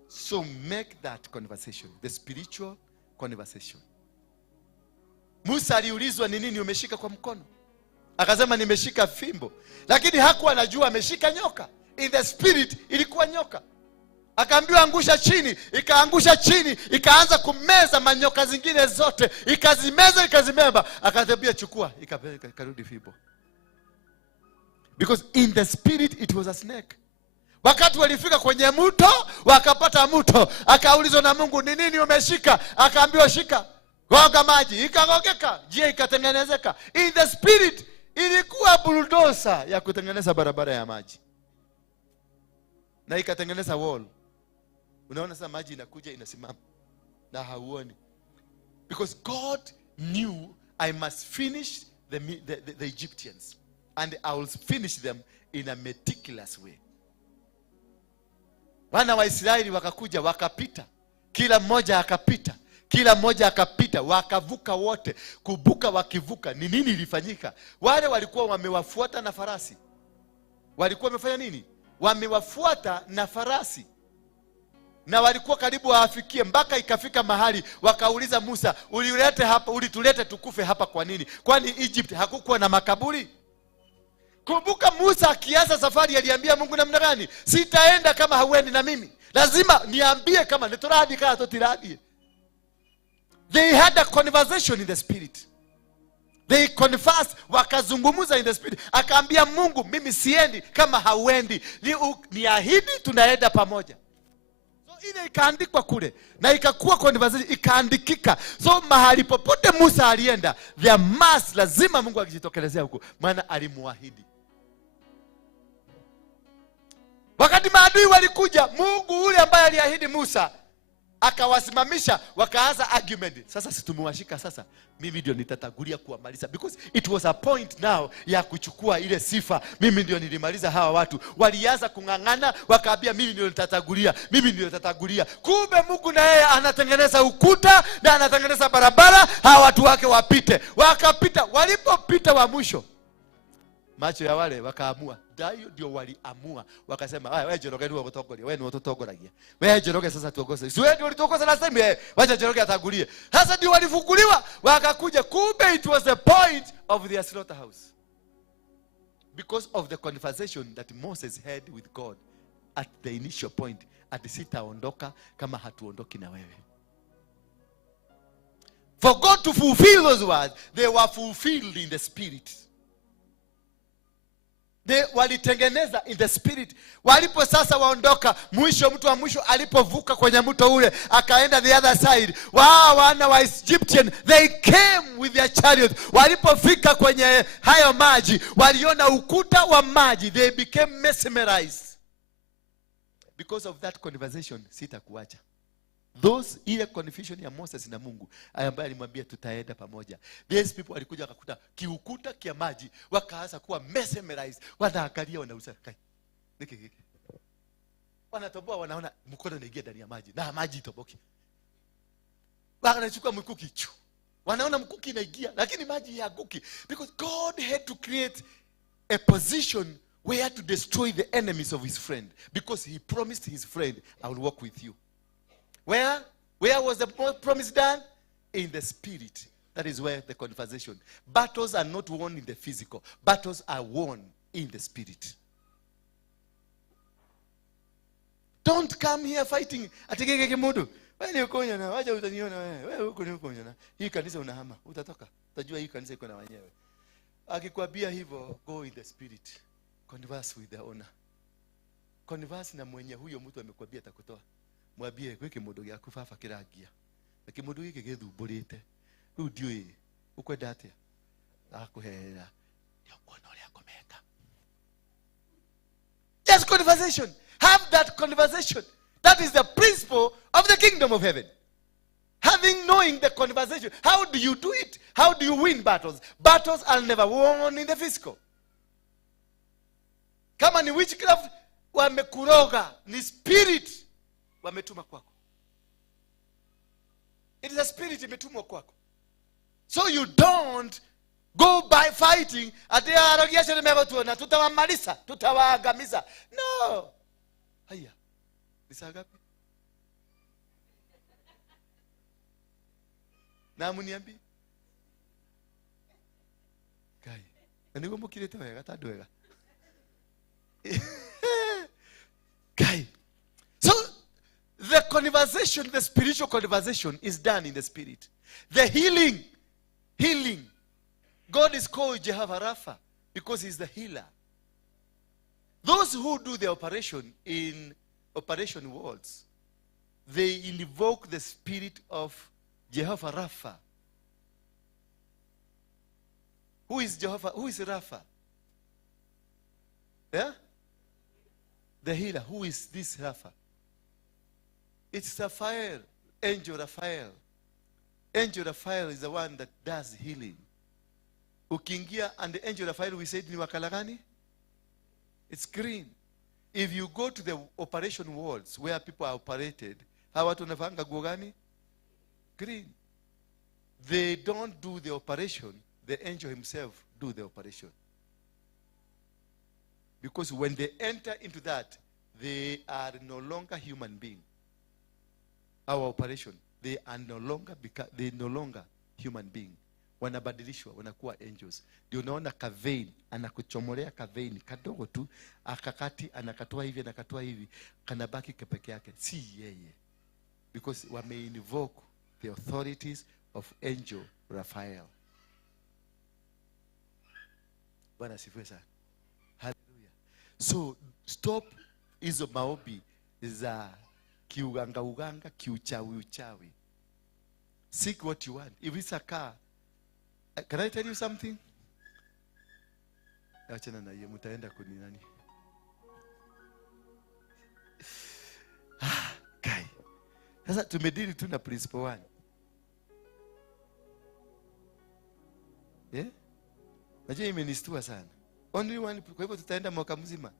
So make that conversation. The spiritual conversation. Musa aliulizwa ni nini umeshika kwa mkono? Akasema nimeshika fimbo. Lakini hakuwa anajua ameshika nyoka. In the spirit ilikuwa nyoka. Akaambiwa angusha chini, ikaangusha chini, ikaanza kumeza manyoka zingine zote, ikazimeba, akatambia chukua, ikarudi fimbo. Because in the spirit it was a snake. Wakati walifika kwenye mto, wakapata mto, akaulizwa na Mungu ni nini umeshika? Akaambiwa shika, goga maji, ikagogeka, njia ikatengenezeka. In the spirit ilikuwa bulldozer ya kutengeneza barabara ya maji. Na ikatengeneza wall. Unaona sasa maji inakuja inasimama na hauoni. Because God knew I must finish the Egyptians. And I will finish them in a meticulous way. Wana wa Israeli wakakuja wakapita. Kila mmoja akapita, wakavuka wote. Kubuka wakivuka, ni nini ilifanyika? Wale walikuwa wamewafuata na farasi. Walikuwa wamefanya nini? Wamewafuata na farasi. Na walikuwa karibu waafikie, mpaka ikafika mahali wakauliza Musa, ulilete hapa, ulitulete tukufe hapa kwa nini? Kwani Egypt hakukuwa na makaburi? Kumbuka Musa akianza safari aliambia Mungu namna gani? Sitaenda kama hauendi na mimi. Lazima niambie kama nitoradi kana totiradi. They had a conversation in the spirit. They conversed, wakazungumza in the spirit. Akaambia Mungu, mimi siendi kama hauendi. Niahidi tunaenda pamoja. So ile ikaandikwa kule na ikakuwa conversation, ikaandikika. So mahali popote Musa alienda, their mass lazima Mungu akijitokelezea huko, maana alimuahidi. Wakati maadui walikuja, Mungu ule ambaye aliahidi Musa akawasimamisha, wakaanza argument. Sasa situmewashika sasa, mimi ndio nitatagulia kuwamaliza. Because it was a point now ya kuchukua ile sifa. Mimi ndio nilimaliza hawa watu. Walianza kungangana, wakaambia mimi ndio nitatagulia. Kumbe Mungu na yeye anatengeneza ukuta na anatengeneza barabara, hawa watu wake wapite. Wakapita, walipopita wa mwisho, macho ya wale wakaamua. Ndio waliamua. Wakasema, wewe Joroge ndio utogolia. Wewe ni utotogoragia. Wewe Joroge sasa tuongoze. Si wewe ndio ulitokoza last time. Wacha Joroge atagulie. Sasa ndio walifukuliwa, wakakuja. Kumbe it was the point of their slaughterhouse. because of the conversation that Moses had with God at the initial point, ati sitaondoka kama hatuondoki na wewe. For God to fulfill those words, they were fulfilled in the spirit. They walitengeneza in the spirit. Walipo sasa waondoka, mwisho mtu wa mwisho alipovuka kwenye mto ule akaenda the other side, wana wa Egyptian, they came with their chariot. Walipofika kwenye hayo maji, waliona ukuta wa maji, they became mesmerized. Because of that conversation, sitakuacha. Those ile confusion ya Moses na Mungu ambaye alimwambia tutaenda pamoja. These people walikuja wakakuta kiukuta kia maji, wakaanza kuwa mesmerized. Wanaangalia wanauza kai. Niki. Wanatoboa, wanaona mkono unaingia ndani ya maji na maji itoboke. Wanachukua mkuki chu. Wanaona mkuki inaingia lakini maji hayaguki, because God had to create a position where to destroy the enemies of his friend, because he promised his friend, I will walk with you. Where was the promise done? In the spirit. That is where the conversation. Battles are not won in the physical. Battles are won in the spirit. Don't come here fighting. Atigege kimudu. Wewe uko nyana, wacha utaniona wewe. Wewe uko ni uko nyana. Hii kanisa unahama, utatoka. Utajua hii kanisa iko na wenyewe. Akikwambia hivyo, go in the spirit. Converse with the owner. Converse na mwenye huyo mtu amekwambia atakutoa. Mwambie kwe kimudu gyaku fafa kiragia. Na kimudu giki githumburite. Riu ndiui ukwenda atia? Akuhera. Nyokono ria kumeka. Just conversation. Have that conversation. That is the principle of the kingdom of heaven. Knowing the conversation. How do you do it? How do you win battles? Battles are never won in the physical. Kama ni witchcraft, wamekuroga, ni spirit wametuma kwako. It is a spirit imetumwa kwako. So you don't go by fighting ati arogiasha nimebatuona tutawamaliza, tutawaangamiza. No. Haya. Ni saa ngapi? Na muniambi. Kai. Ndio mbukirete wega tadwega. Kai. So the conversation, the spiritual conversation is done in the spirit. The healing. God is called Jehovah Rapha because he's the healer. Those who do the operation in operation wards, they invoke the spirit of Jehovah Rapha. Who is Jehovah? Who is Rapha? Yeah? The healer. Who is this Rapha? It's Raphael, Angel Raphael. Angel Raphael is the one that does healing. Ukiingia, and the Angel Raphael, we said ni wakala gani? It's green. If you go to the operation wards where people are operated, hawa watu wanavanga nguo gani? Green. They don't do the operation. The angel himself do the operation. Because when they enter into that, they are no longer human beings. Our operation, they are no longer human being. Wanabadilishwa, wanakuwa angels. Ndio unaona kavein anakuchomolea kavein kadogo tu, akakati anakatoa hivi, kanabaki peke yake, si yeye. Because wame invoke the authorities of Angel Raphael. Bwana sifiwe sana. Hallelujah. So stop hizo maombi za kiuganga, kiuchawi. Seek what you want. If it's a car, can I tell you something? Achana na hiyo, mtaenda kuni nani? Kai. Sasa tumedili tu na principle 1. Yeah? Najua imenistua sana. Only one, kwa hivyo tutaenda mwaka mzima.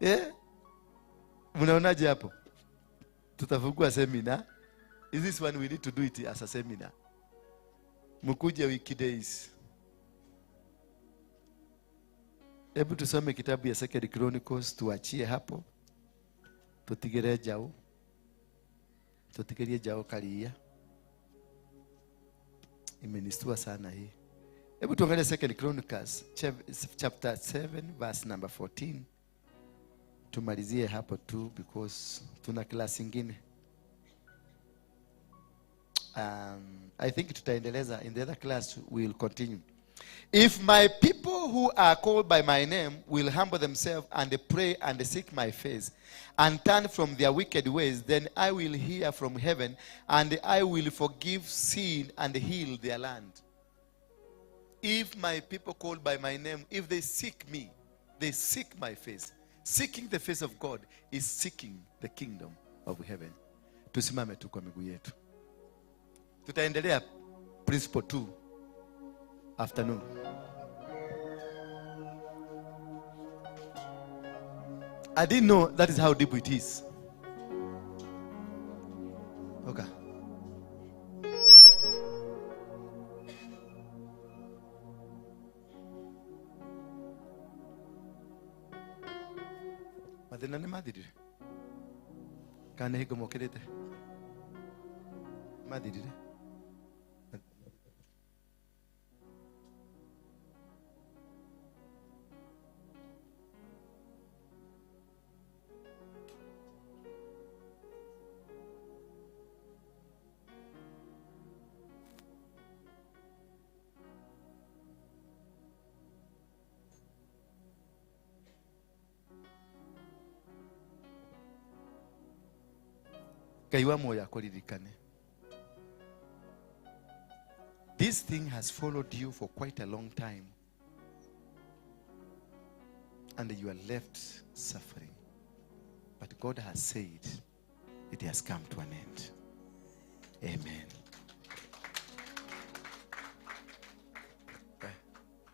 Yeah? Mnaonaje hapo? Tutafungua seminar. Is this one we need to do it as a seminar? Mkuje wiki days. Hebu tusome kitabu ya 2 Chronicles, tuachie hapo. Tutigere jao kalia. Imenistua sana hii. Hebu tuangalie 2 Chronicles chapter 7 verse number 14. Tumalizie hapo tu because tuna class nyingine. I think tutaendeleza in the other class, we will continue. If my people who are called by my name will humble themselves and pray and seek my face and turn from their wicked ways, then I will hear from heaven and I will forgive sin and heal their land. If my people called by my name, if they seek me, they seek my face. Seeking the face of God is seeking the kingdom of heaven. Tusimame tu kwa miguu yetu. Tutaendelea principle 2 afternoon. I didn't know that is how deep it is. Okay. Madina ni madiri. Kana higo mokerete. Madiri. Kaiwa moya koririkane. This thing has followed you for quite a long time, and you are left suffering. But God has said it has come to an end. Amen.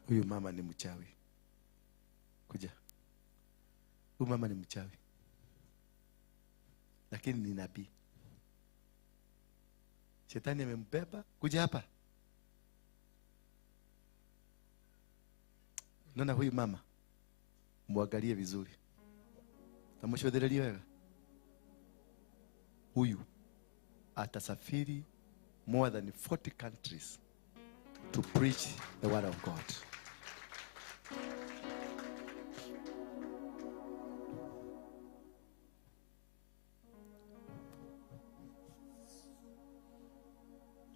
Huyu mama ni mchawi. Kuja. Huyu mama ni mchawi. Lakini ni nabii. Shetani amembeba. Kuja hapa. Nona huyu mama. Muangalie vizuri. Tamushodherelia wewe. Huyu atasafiri more than 40 countries to preach the word of God.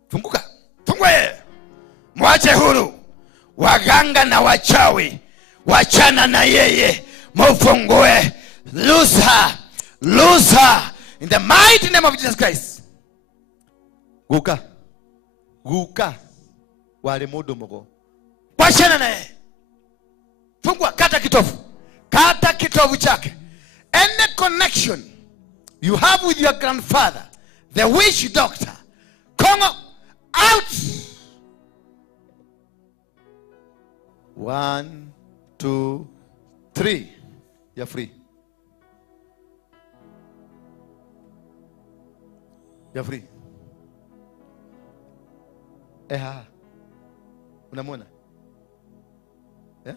Funguka. Fungwe. Mwache huru. Waganga na wachawi. Wachana na yeye. Mufungue. Loose her. Loose her. In the mighty name of Jesus Christ. Guka. Guka. Wale modo mogo. Wachana na yeye. Fungua. Kata kitovu. Kata kitovu chake. Any connection you have with your grandfather, the witch doctor, come out. 1, 2, 3. You're free. You're free. Eha. Unamwona? Yeah?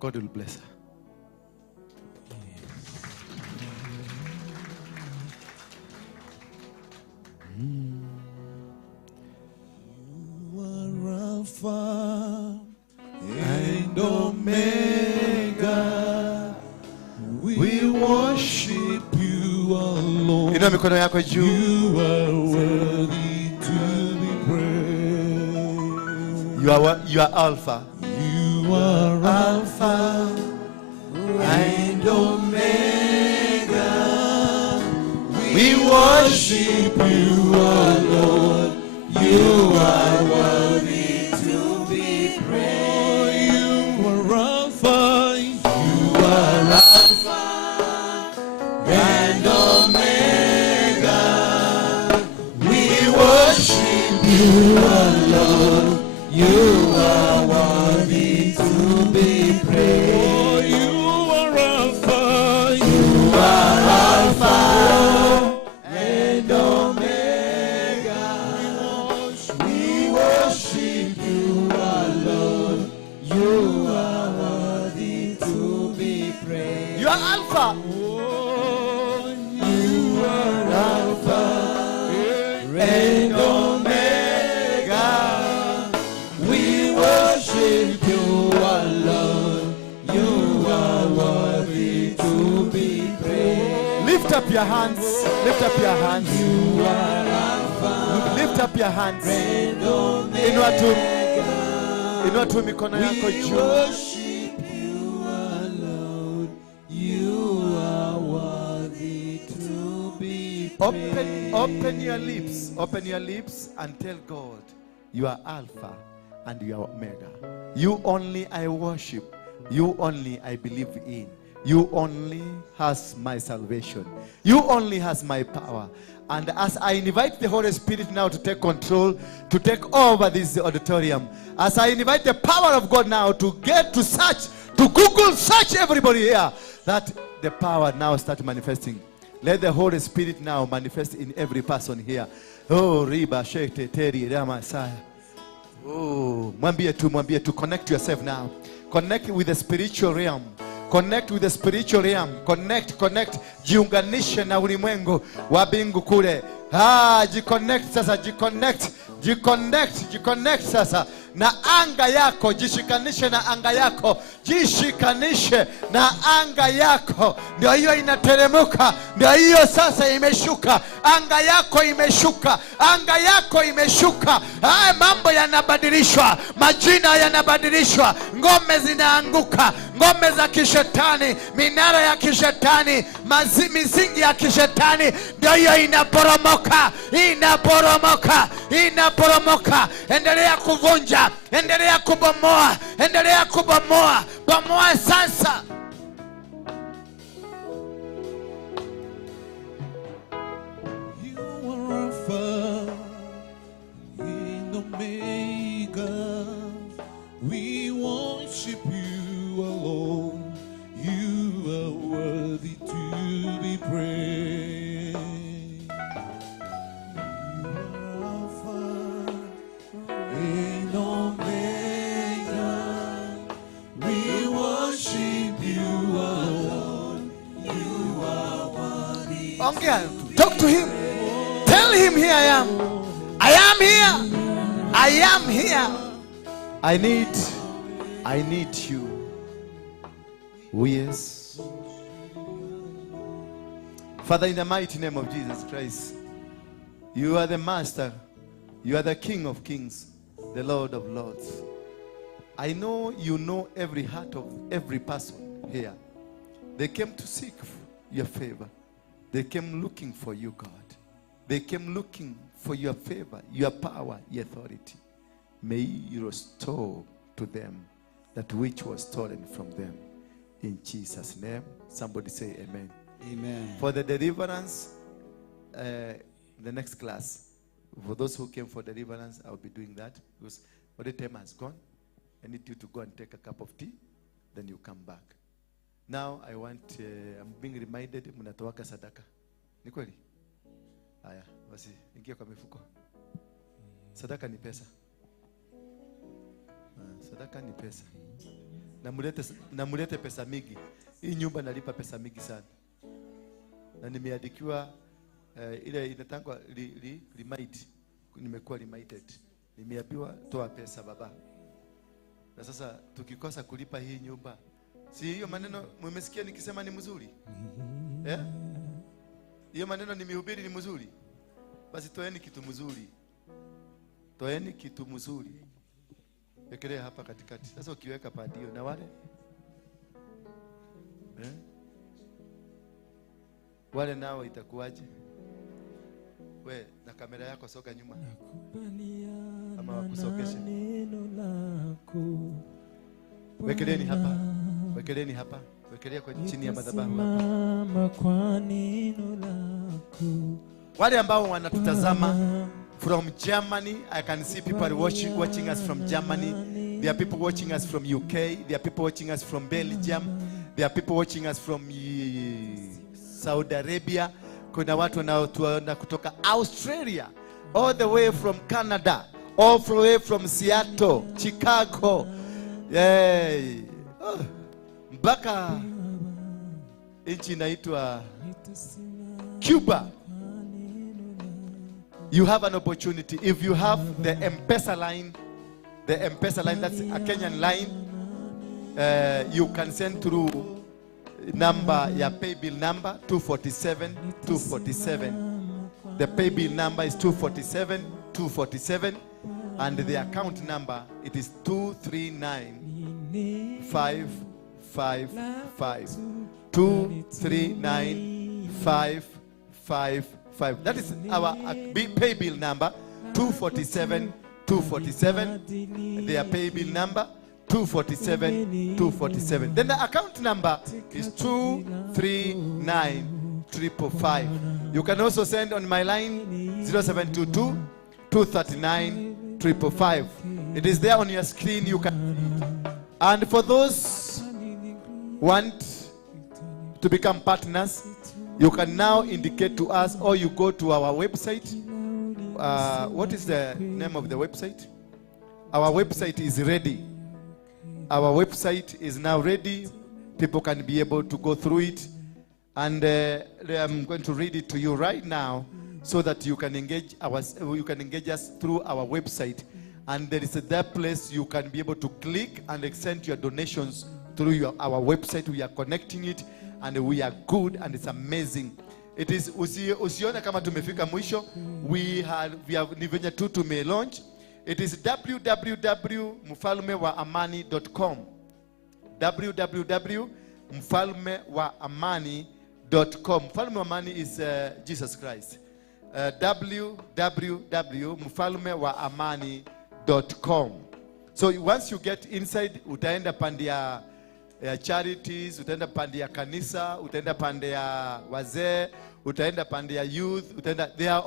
God will bless her. You are Alpha and Omega. We worship you alone. Inua mikono yako juu. You are worthy to be praised. You are Alpha. You are Alpha and Omega. We worship you, our Lord. You are worthy to be praised. You are Alpha. You are Alpha and Omega. We worship you, our Lord. You are worthy to be praised. You are Alpha. You are Alpha and Omega. We worship you, our Lord. You are worthy to be praised. up your hands. Lift up your hands. Lift up your hands. Inua tu mikono yako juu. Open your lips. Open your lips and tell God, you are Alpha and you are Omega. You only I worship. You only I believe in. You only has my salvation. You only has my power. And as I invite the Holy Spirit now to take control, to take over this auditorium, as I invite the power of God now to get to search, to Google search everybody here, that the power now start manifesting. Let the Holy Spirit now manifest in every person here. Oh, Riba Shekte Teri Ramasaya. Oh, mwambie tu, connect yourself now. Connect with the spiritual realm. Connect with the spiritual realm. Connect. Jiunganishe na ulimwengu wa bingu kule. Jiconnect sasa, jiconnect sasa na anga yako. Jishikanishe na anga yako. Jishikanishe na anga yako. Ndio hiyo inateremuka. Ndio hiyo sasa imeshuka. Anga yako imeshuka. Anga yako imeshuka. Mambo yanabadilishwa. Majina yanabadilishwa. Ngome zinaanguka. Ngome za kishetani. Minara ya kishetani. Misingi ya kishetani. Ndio hiyo inaporomoka. Inaporomoka. Endelea kuvunja. Endelea kubomoa. Bomoa sasa. You are Alpha and Omega. We worship you alone. You are worthy to be praised. You are Alpha and Omega. We worship you alone. You are worthy. Ongea, talk to him. Tell him, here I am. I am here. I am here. I need you. Oh, yes. Father, in the mighty name of Jesus Christ, you are the Master. You are the King of Kings, the Lord of Lords. I know you know every heart of every person here. They came to seek your favor. They came looking for you, God. They came looking for your favor, your power, your authority. May you restore to them that which was stolen from them. In Jesus' name, somebody say amen. Amen. For the deliverance, the next class, for those who came for deliverance, I'll be doing that because all the time has gone. I need you to go and take a cup of tea, then you come back. Now I want, I'm being reminded, mnatoaka sadaka. Ni kweli? Aya, basi ingia kwa mifuko. Sadaka ni pesa. Sadaka ni pesa. Na mulete pesa mingi. Hii nyumba nalipa pesa mingi sana. Na nimeandikiwa ile inatangwa remind. Nimekuwa reminded. Nimeambiwa toa pesa baba. Na sasa tukikosa kulipa hii nyumba, si hiyo maneno mmesikia nikisema ni mzuri? Hiyo maneno nimehubiri ni mzuri. Basi toeni kitu mzuri. Toeni kitu mzuri. Wekelea hapa katikati. Sasa ukiweka padio na wale wale nao itakuwaje? We na kamera yako soka nyuma. Ama wakusokeshe. Wekeleni hapa. Wekeleni hapa. Wekelea kwa chini ya madhabahu hapa. Wale ambao wanatutazama from Germany, I can see people watching us from Germany. There are people watching us from UK. There are people watching us from Belgium. There are people watching us from Saudi Arabia. Kuna watu wanaotuona kutoka Australia, all the way from Canada, all the way from Seattle, Chicago, mpaka nchi inaitwa Cuba. You have an opportunity. If you have the M-Pesa line, that's a Kenyan line, you can send through number ya pay bill number 247. The pay bill number is 247 and the account number it is 239555. 239555. That is our pay bill number 247. Their pay bill number 247. Then the account number is 239555. You can also send on my line 0722 239 555. It is there on your screen. You can. And for those who want to become partners, you can now indicate to us, or you go to our website. What is the name of the website? Our website is ready. Our website is now ready. People can be able to go through it. And I'm going to read it to you right now so that you can engage us through our website. And there is that place you can be able to click and send your donations through our website. We are connecting it and we are good and it's amazing. It is usione kama tumefika mwisho. We have ni venye tu tume launch. It is www.mfalmewaamani.com. www.mfalmewaamani.com. Mfalme wa Amani is Jesus Christ. www.mfalmewaamani.com. So once you get inside, utaenda pandia charities, utaenda pandia kanisa, utaenda pandia wazee, utaenda pandia youth, utaenda, they are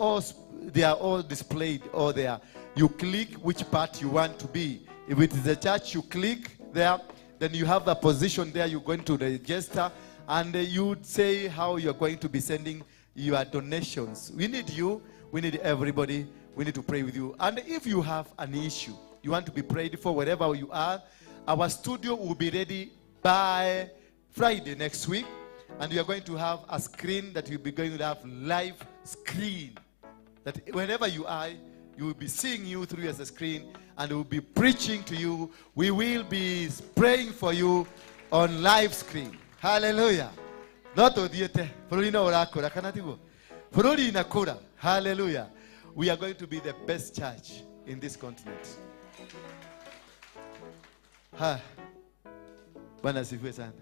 all displayed all there. You click which part you want to be. If it is the church, you click there. Then you have a position there. You're going to register, and you say how you're going to be sending your donations. We need you. We need everybody. We need to pray with you. And if you have an issue, you want to be prayed for wherever you are, our studio will be ready by Friday next week. And we are going to have a screen that we'll be going to have live screen. That whenever you are, you will be seeing you through as a screen, and we'll be preaching to you. We will be praying for you on live screen. Hallelujah. Not odiete. Hallelujah. We are going to be the best church in this continent. Bwana sifiwe sana.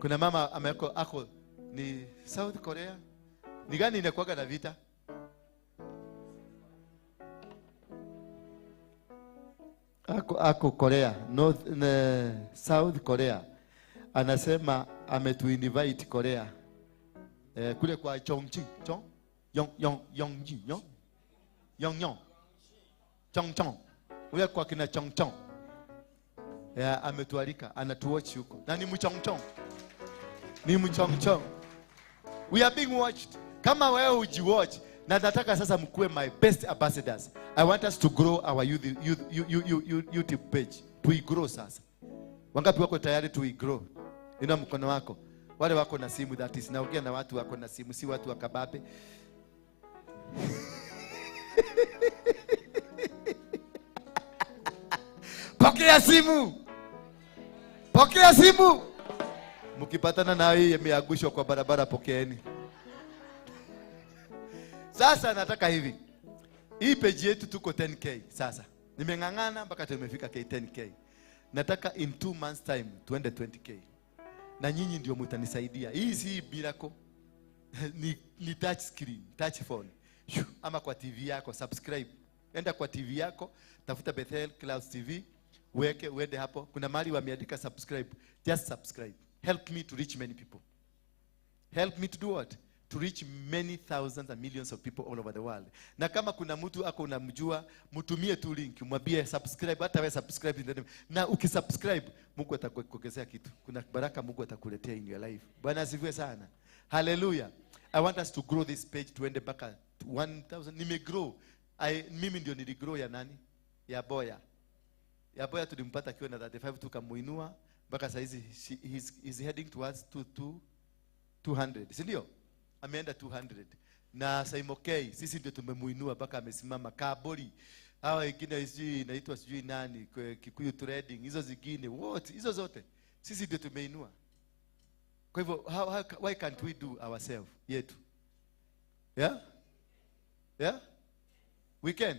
Kuna mama ameko ako ni South Korea. Ni gani inakuwaga na vita? Ako Korea, South Korea. Anasema ametuinvite Korea. Kule kwa Chongqing, Chongchong. Ule kwa kina Chongchong. Ametualika, anatuwatch huko. Na ni mchongchong. Ni mchongchong. We are being watched. Kama wewe ujiwatch, na nataka sasa mkuwe my best ambassadors. I want us to grow our YouTube page. Tuigrow sasa. Wangapi wako tayari tuigrow? Ina mkono wako. Wale wako na simu, that is. Naongea na watu wako na simu, si watu wakababe. Pokea simu. Pokea simu. Mkipatana na hii imeagushwa kwa barabara, pokeeni. Sasa nataka hivi. Hii page yetu tuko 10k sasa. Nimengangana mpaka tumefika 10k. Nataka in 2 months time tuende 20k. Na nyinyi ndio mtanisaidia. Hii si miracle. ni touch screen, touch phone. Ama kwa TV yako, subscribe. Enda kwa TV yako, tafuta Bethel Clouds TV, uende hapo. Kuna mahali wameandika subscribe. Just subscribe. Help me to reach many people. Help me to do what? To reach many thousands and millions of people all over the world. Na kama kuna mtu ako unamjua, mtumie tu link, mwambie subscribe, hata wewe subscribe. Na ukisubscribe, Mungu atakuongezea kitu. Kuna baraka Mungu atakuletea in your life. Bwana asifiwe sana. Hallelujah. I want us to grow this page tuende mpaka 1000. Nimegrow. Mimi ndio niligrow ya nani? Ya Boya. Ya Boya tulimpata akiwa na 35 tukamuinua mpaka sasa hizi he's heading towards 200. Si ndio? Ameenda 200. Na Saimokei sisi ndio tumemuinua mpaka amesimama. Kabori hawa wengine sijui inaitwa sijui nani, Kikuyu trading, hizo zingine wote hizo zote sisi ndio tumeinua. Kwa hivyo why can't we do ourselves yetu? Yeah? Yeah? We can.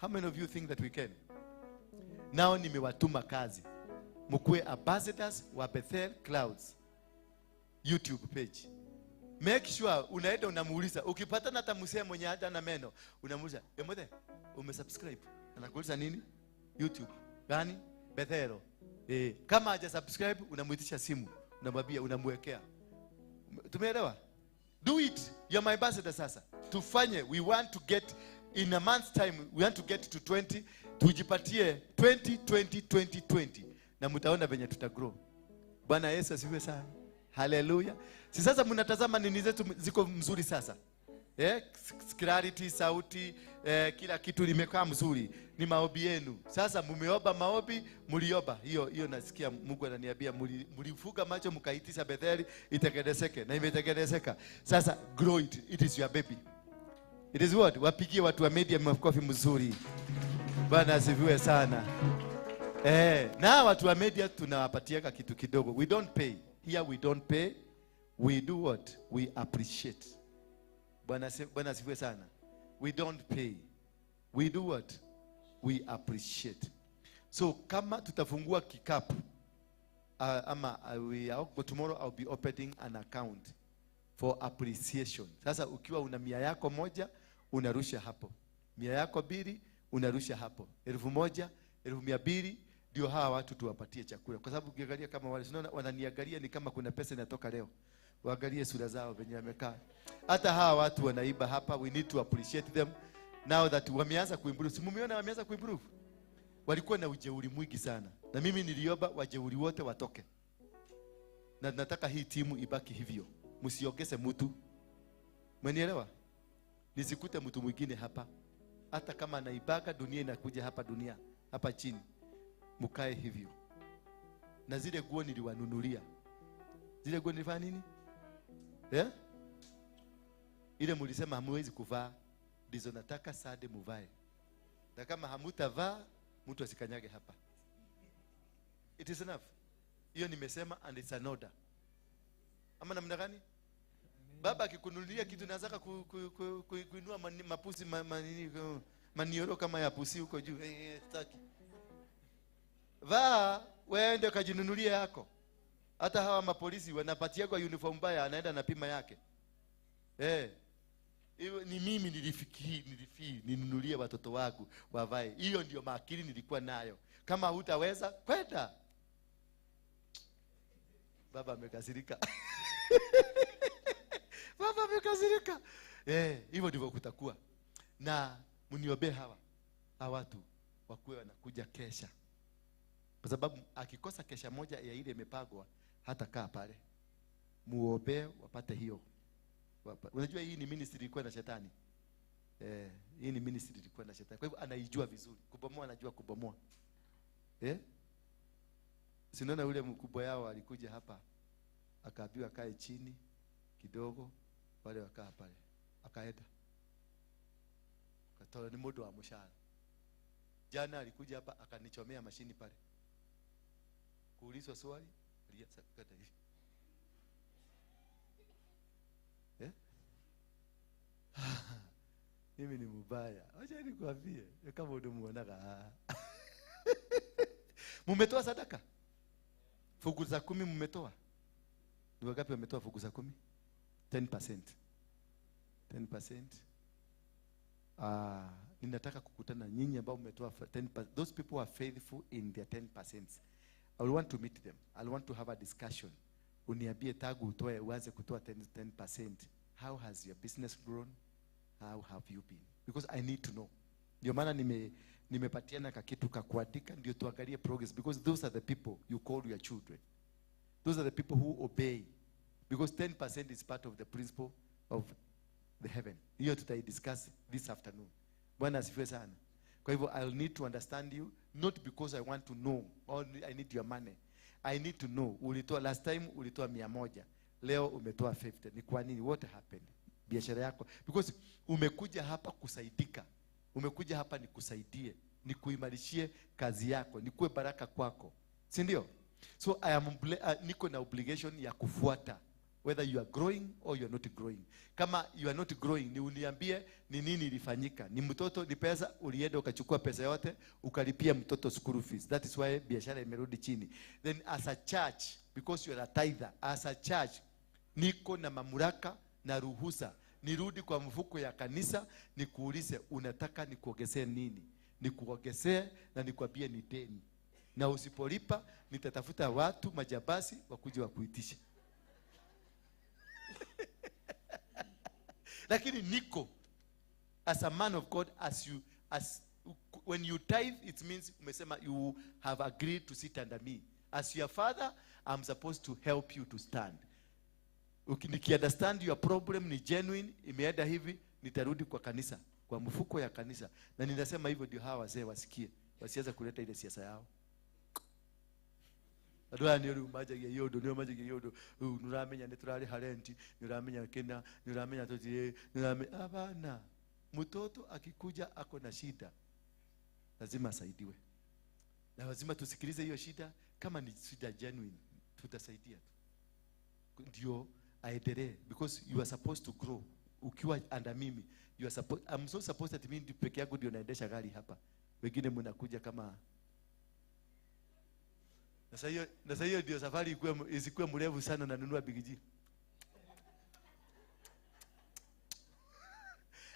How many of you think that we can? Now nimewatuma kazi. Mkuwe ambassadors wa Bethel Clouds YouTube page. Make sure unaenda unamuuliza, ukipata na tamusea mwenye hata na meno, unamuuliza, "Emode, umesubscribe?" Anakuuliza nini? YouTube. Gani? Bethel. Kama haja subscribe unamuitisha simu, unamwambia, unamwekea. Tumeelewa? Do it. You're my ambassador sasa. Tufanye, we want to get in a month's time, we want to get to 20, tujipatie 2020 na mtaona venye tutagrow. Bwana Yesu asifiwe sana. Hallelujah. Si sasa mnatazama nini zetu ziko mzuri sasa. Clarity, sauti, kila kitu limekaa mzuri. Ni maombi yenu. Sasa mumeomba maombi, mliomba. Hiyo nasikia Mungu ananiambia mlifuga macho mkaitisha Bethel itekelezeke na imetekelezeka. Sasa grow it. It is your baby. It is what? Wapigie watu wa media makofi mzuri. Bwana asifiwe sana. Na watu wa media tunawapatia kitu kidogo. We don't pay. Here we don't pay. We do what? We appreciate. Bwana asifiwe sana. We don't pay. We do what? We appreciate. So kama tutafungua kikapu tomorrow I'll be opening an account for appreciation. Sasa ukiwa una 100 yako moja unarusha hapo. 100 yako 2 unarusha hapo. 1000, 1200 ndio hawa watu tuwapatie chakula. Kwa sababu ukiangalia kama wale wananiangalia ni kama kuna pesa inatoka leo. Waangalie sura zao venye wamekaa. Hata hawa watu wanaiba hapa, we need to appreciate them. Now that wameanza kuimprove. Si mumeona wameanza kuimprove? Walikuwa na ujeuri mwingi sana. Na mimi niliomba wajeuri wote watoke. Na nataka hii timu ibaki hivyo. Msiongeze mtu. Mmenielewa? Nisikute mtu mwingine hapa. Hata kama anaibaga dunia inakuja hapa chini. Mkae hivyo. Na zile nguo niliwanunulia. Zile nguo nilifanya nini? Ile mlisema hamwezi kuvaa, ndizo nataka sade muvae. Na kama hamutavaa, mtu asikanyage hapa. It is enough. Hiyo nimesema and it's an order. Ama namna gani? Baba akikununulia kitu nazaka kuinua mapusi manioro kama ya pusi huko juu. Sitaki. Vaa, wewe ndio kajinunulia yako. Hata hawa mapolisi wanapatia kwa uniform mbaya, anaenda na pima yake. Ni mimi ninunulie watoto wangu wavae. Hiyo ndio maakili nilikuwa nayo. Kama hutaweza kwenda. Baba amekasirika. Baba amekasirika. Hivyo ndivyo kutakuwa. Na mniombe hawa watu wakuwe wanakuja kesha. Kwa sababu akikosa kesha moja ya ile imepagwa hata kaa pale. Muombe wapate hiyo. Unajua hii ni ministry ilikuwa na shetani. Hii ni ministry ilikuwa na shetani. Kwa hivyo anaijua vizuri. Kubomoa anajua kubomoa. Sinaona yule mkubwa yao alikuja hapa. Akaambiwa kae chini kidogo, wale wakaa pale. Akaenda. Katoa ni modo wa mshahara. Jana alikuja hapa akanichomea mashini pale. Kuulizwa swali, aliyesakata hivi. Mimi ni mbaya. Acha nikwambie, kama unamuonaga. Mmetoa sadaka? Fungu za 10 mmetoa? Ni wangapi wametoa fungu za 10? 10%. 10%. Ninataka kukutana nyinyi ambao mmetoa 10%. Those people are faithful in their 10%. I want to meet them. I want to have a discussion. Uniambie tagu utoe uanze kutoa 10%. How has your business grown? How have you been? Because I need to know. Ndio maana nimepatiana kitu kuandika ndio tuangalie progress, because those are the people you call your children. Those are the people who obey. Because 10% is part of the principle of the heaven. Hiyo tutaidiscuss this afternoon. Bwana asifiwe sana. Kwa hivyo I'll need to understand you, not because I want to know or I need your money. I need to know. Ulitoa last time ulitoa 100. Leo umetoa 50. Ni kwa nini? What happened? Biashara yako. Because umekuja hapa kusaidika. Umekuja hapa nikusaidie, nikuimarishie kazi yako, nikuwe baraka kwako. Si ndio? So I am niko na obligation ya kufuata whether you are growing or you are not growing. Kama you are not growing, ni uniambie ni nini ilifanyika. Ni mtoto, ni pesa, ulienda ukachukua pesa yote ukalipia mtoto school fees. That is why biashara imerudi chini. Then as a church, because you are a tither, as a church niko na mamlaka na ruhusa nirudi kwa mfuko ya kanisa nikuulize unataka nikuongezee nini, nikuongezee na nikwambie ni deni, na usipolipa nitatafuta watu majabasi wakuje wakuitisha. Lakini niko as a man of God, when you tithe, it means umesema you have agreed to sit under me. As your father, I'm supposed to help you to stand. Niki understand your problem ni genuine, imeenda hivi, nitarudi kwa kanisa, kwa mfuko ya kanisa. Na ninasema hivyo ndio hawa wazee wasikie, wasianza kuleta ile siasa yao. Adwa ni umaje yodo, ni umaje yodo, nuramenya netrali halenti, nuramenya kena, nuramenya toji, nuramenya abana. Mtoto akikuja ako na shida, lazima asaidiwe. Na lazima tusikilize hiyo shida, kama ni shida genuine, tutasaidia tu. Ndio aendelee, because you are supposed to grow. Ukiwa under mimi, you are supposed, I'm so supposed that mimi peke yangu ndio naendesha gari hapa. Wengine mnakuja kama na sasa hiyo ndio safari isikuwe mrefu sana na nunua bigiji.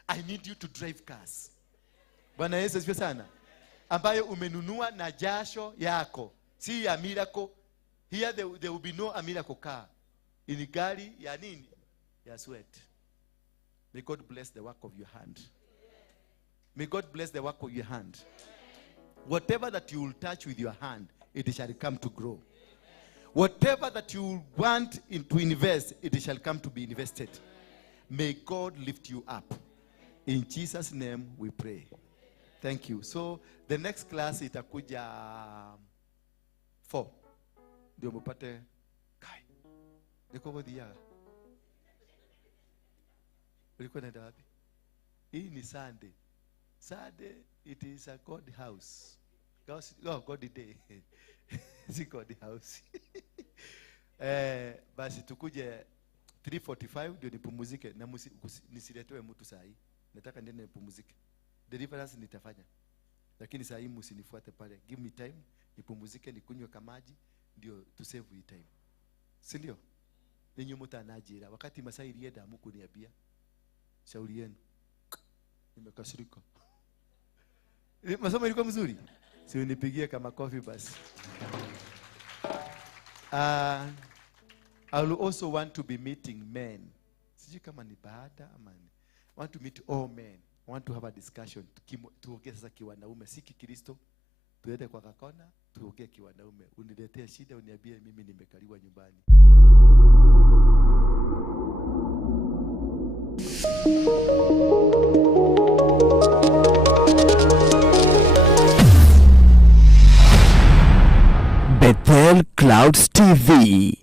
I need you to drive cars. Bwana Yesu asifiwe sana. Ambayo umenunua na jasho yako. Si ya miracle. Here there will be no a miracle car. Ini gari ya nini? Ya sweat. May God bless the work of your hand. May God bless the work of your hand. Whatever that you will touch with your hand, it shall come to grow. Whatever that you want to invest, it shall come to be invested. May God lift you up. In Jesus' name we pray. Thank you. So the next class itakuja 4. Ndio mpate kai. Niko bodia. Ulikuwa naenda wapi? Hii ni Sunday. Sunday it is a God house. God day. Si God house. Basi tukuje 3:45 ndio nipumzike na nisiletewe mtu saa hii. Nataka niende nipumzike. Deliverance nitafanya. Lakini saa hii msinifuate pale. Give me time nipumzike, nikunywe kamaji ndio to save you time. Si ndio? Ninyi mtanajira wakati masaa ilienda mkuniambia shauri yenu. Nimekasirika. Masomo ilikuwa mzuri. Si unipigie kama coffee basi. I will also want to be meeting men. Sijui kama ni baada ama ni. I want to meet all men. I want to have a discussion. Tuongee sasa kiwanaume, si Kikristo. Tuende kwa kakona, tuongee kiwanaume. Uniletee shida, uniambie mimi nimekaliwa nyumbani. Bethel Clouds TV.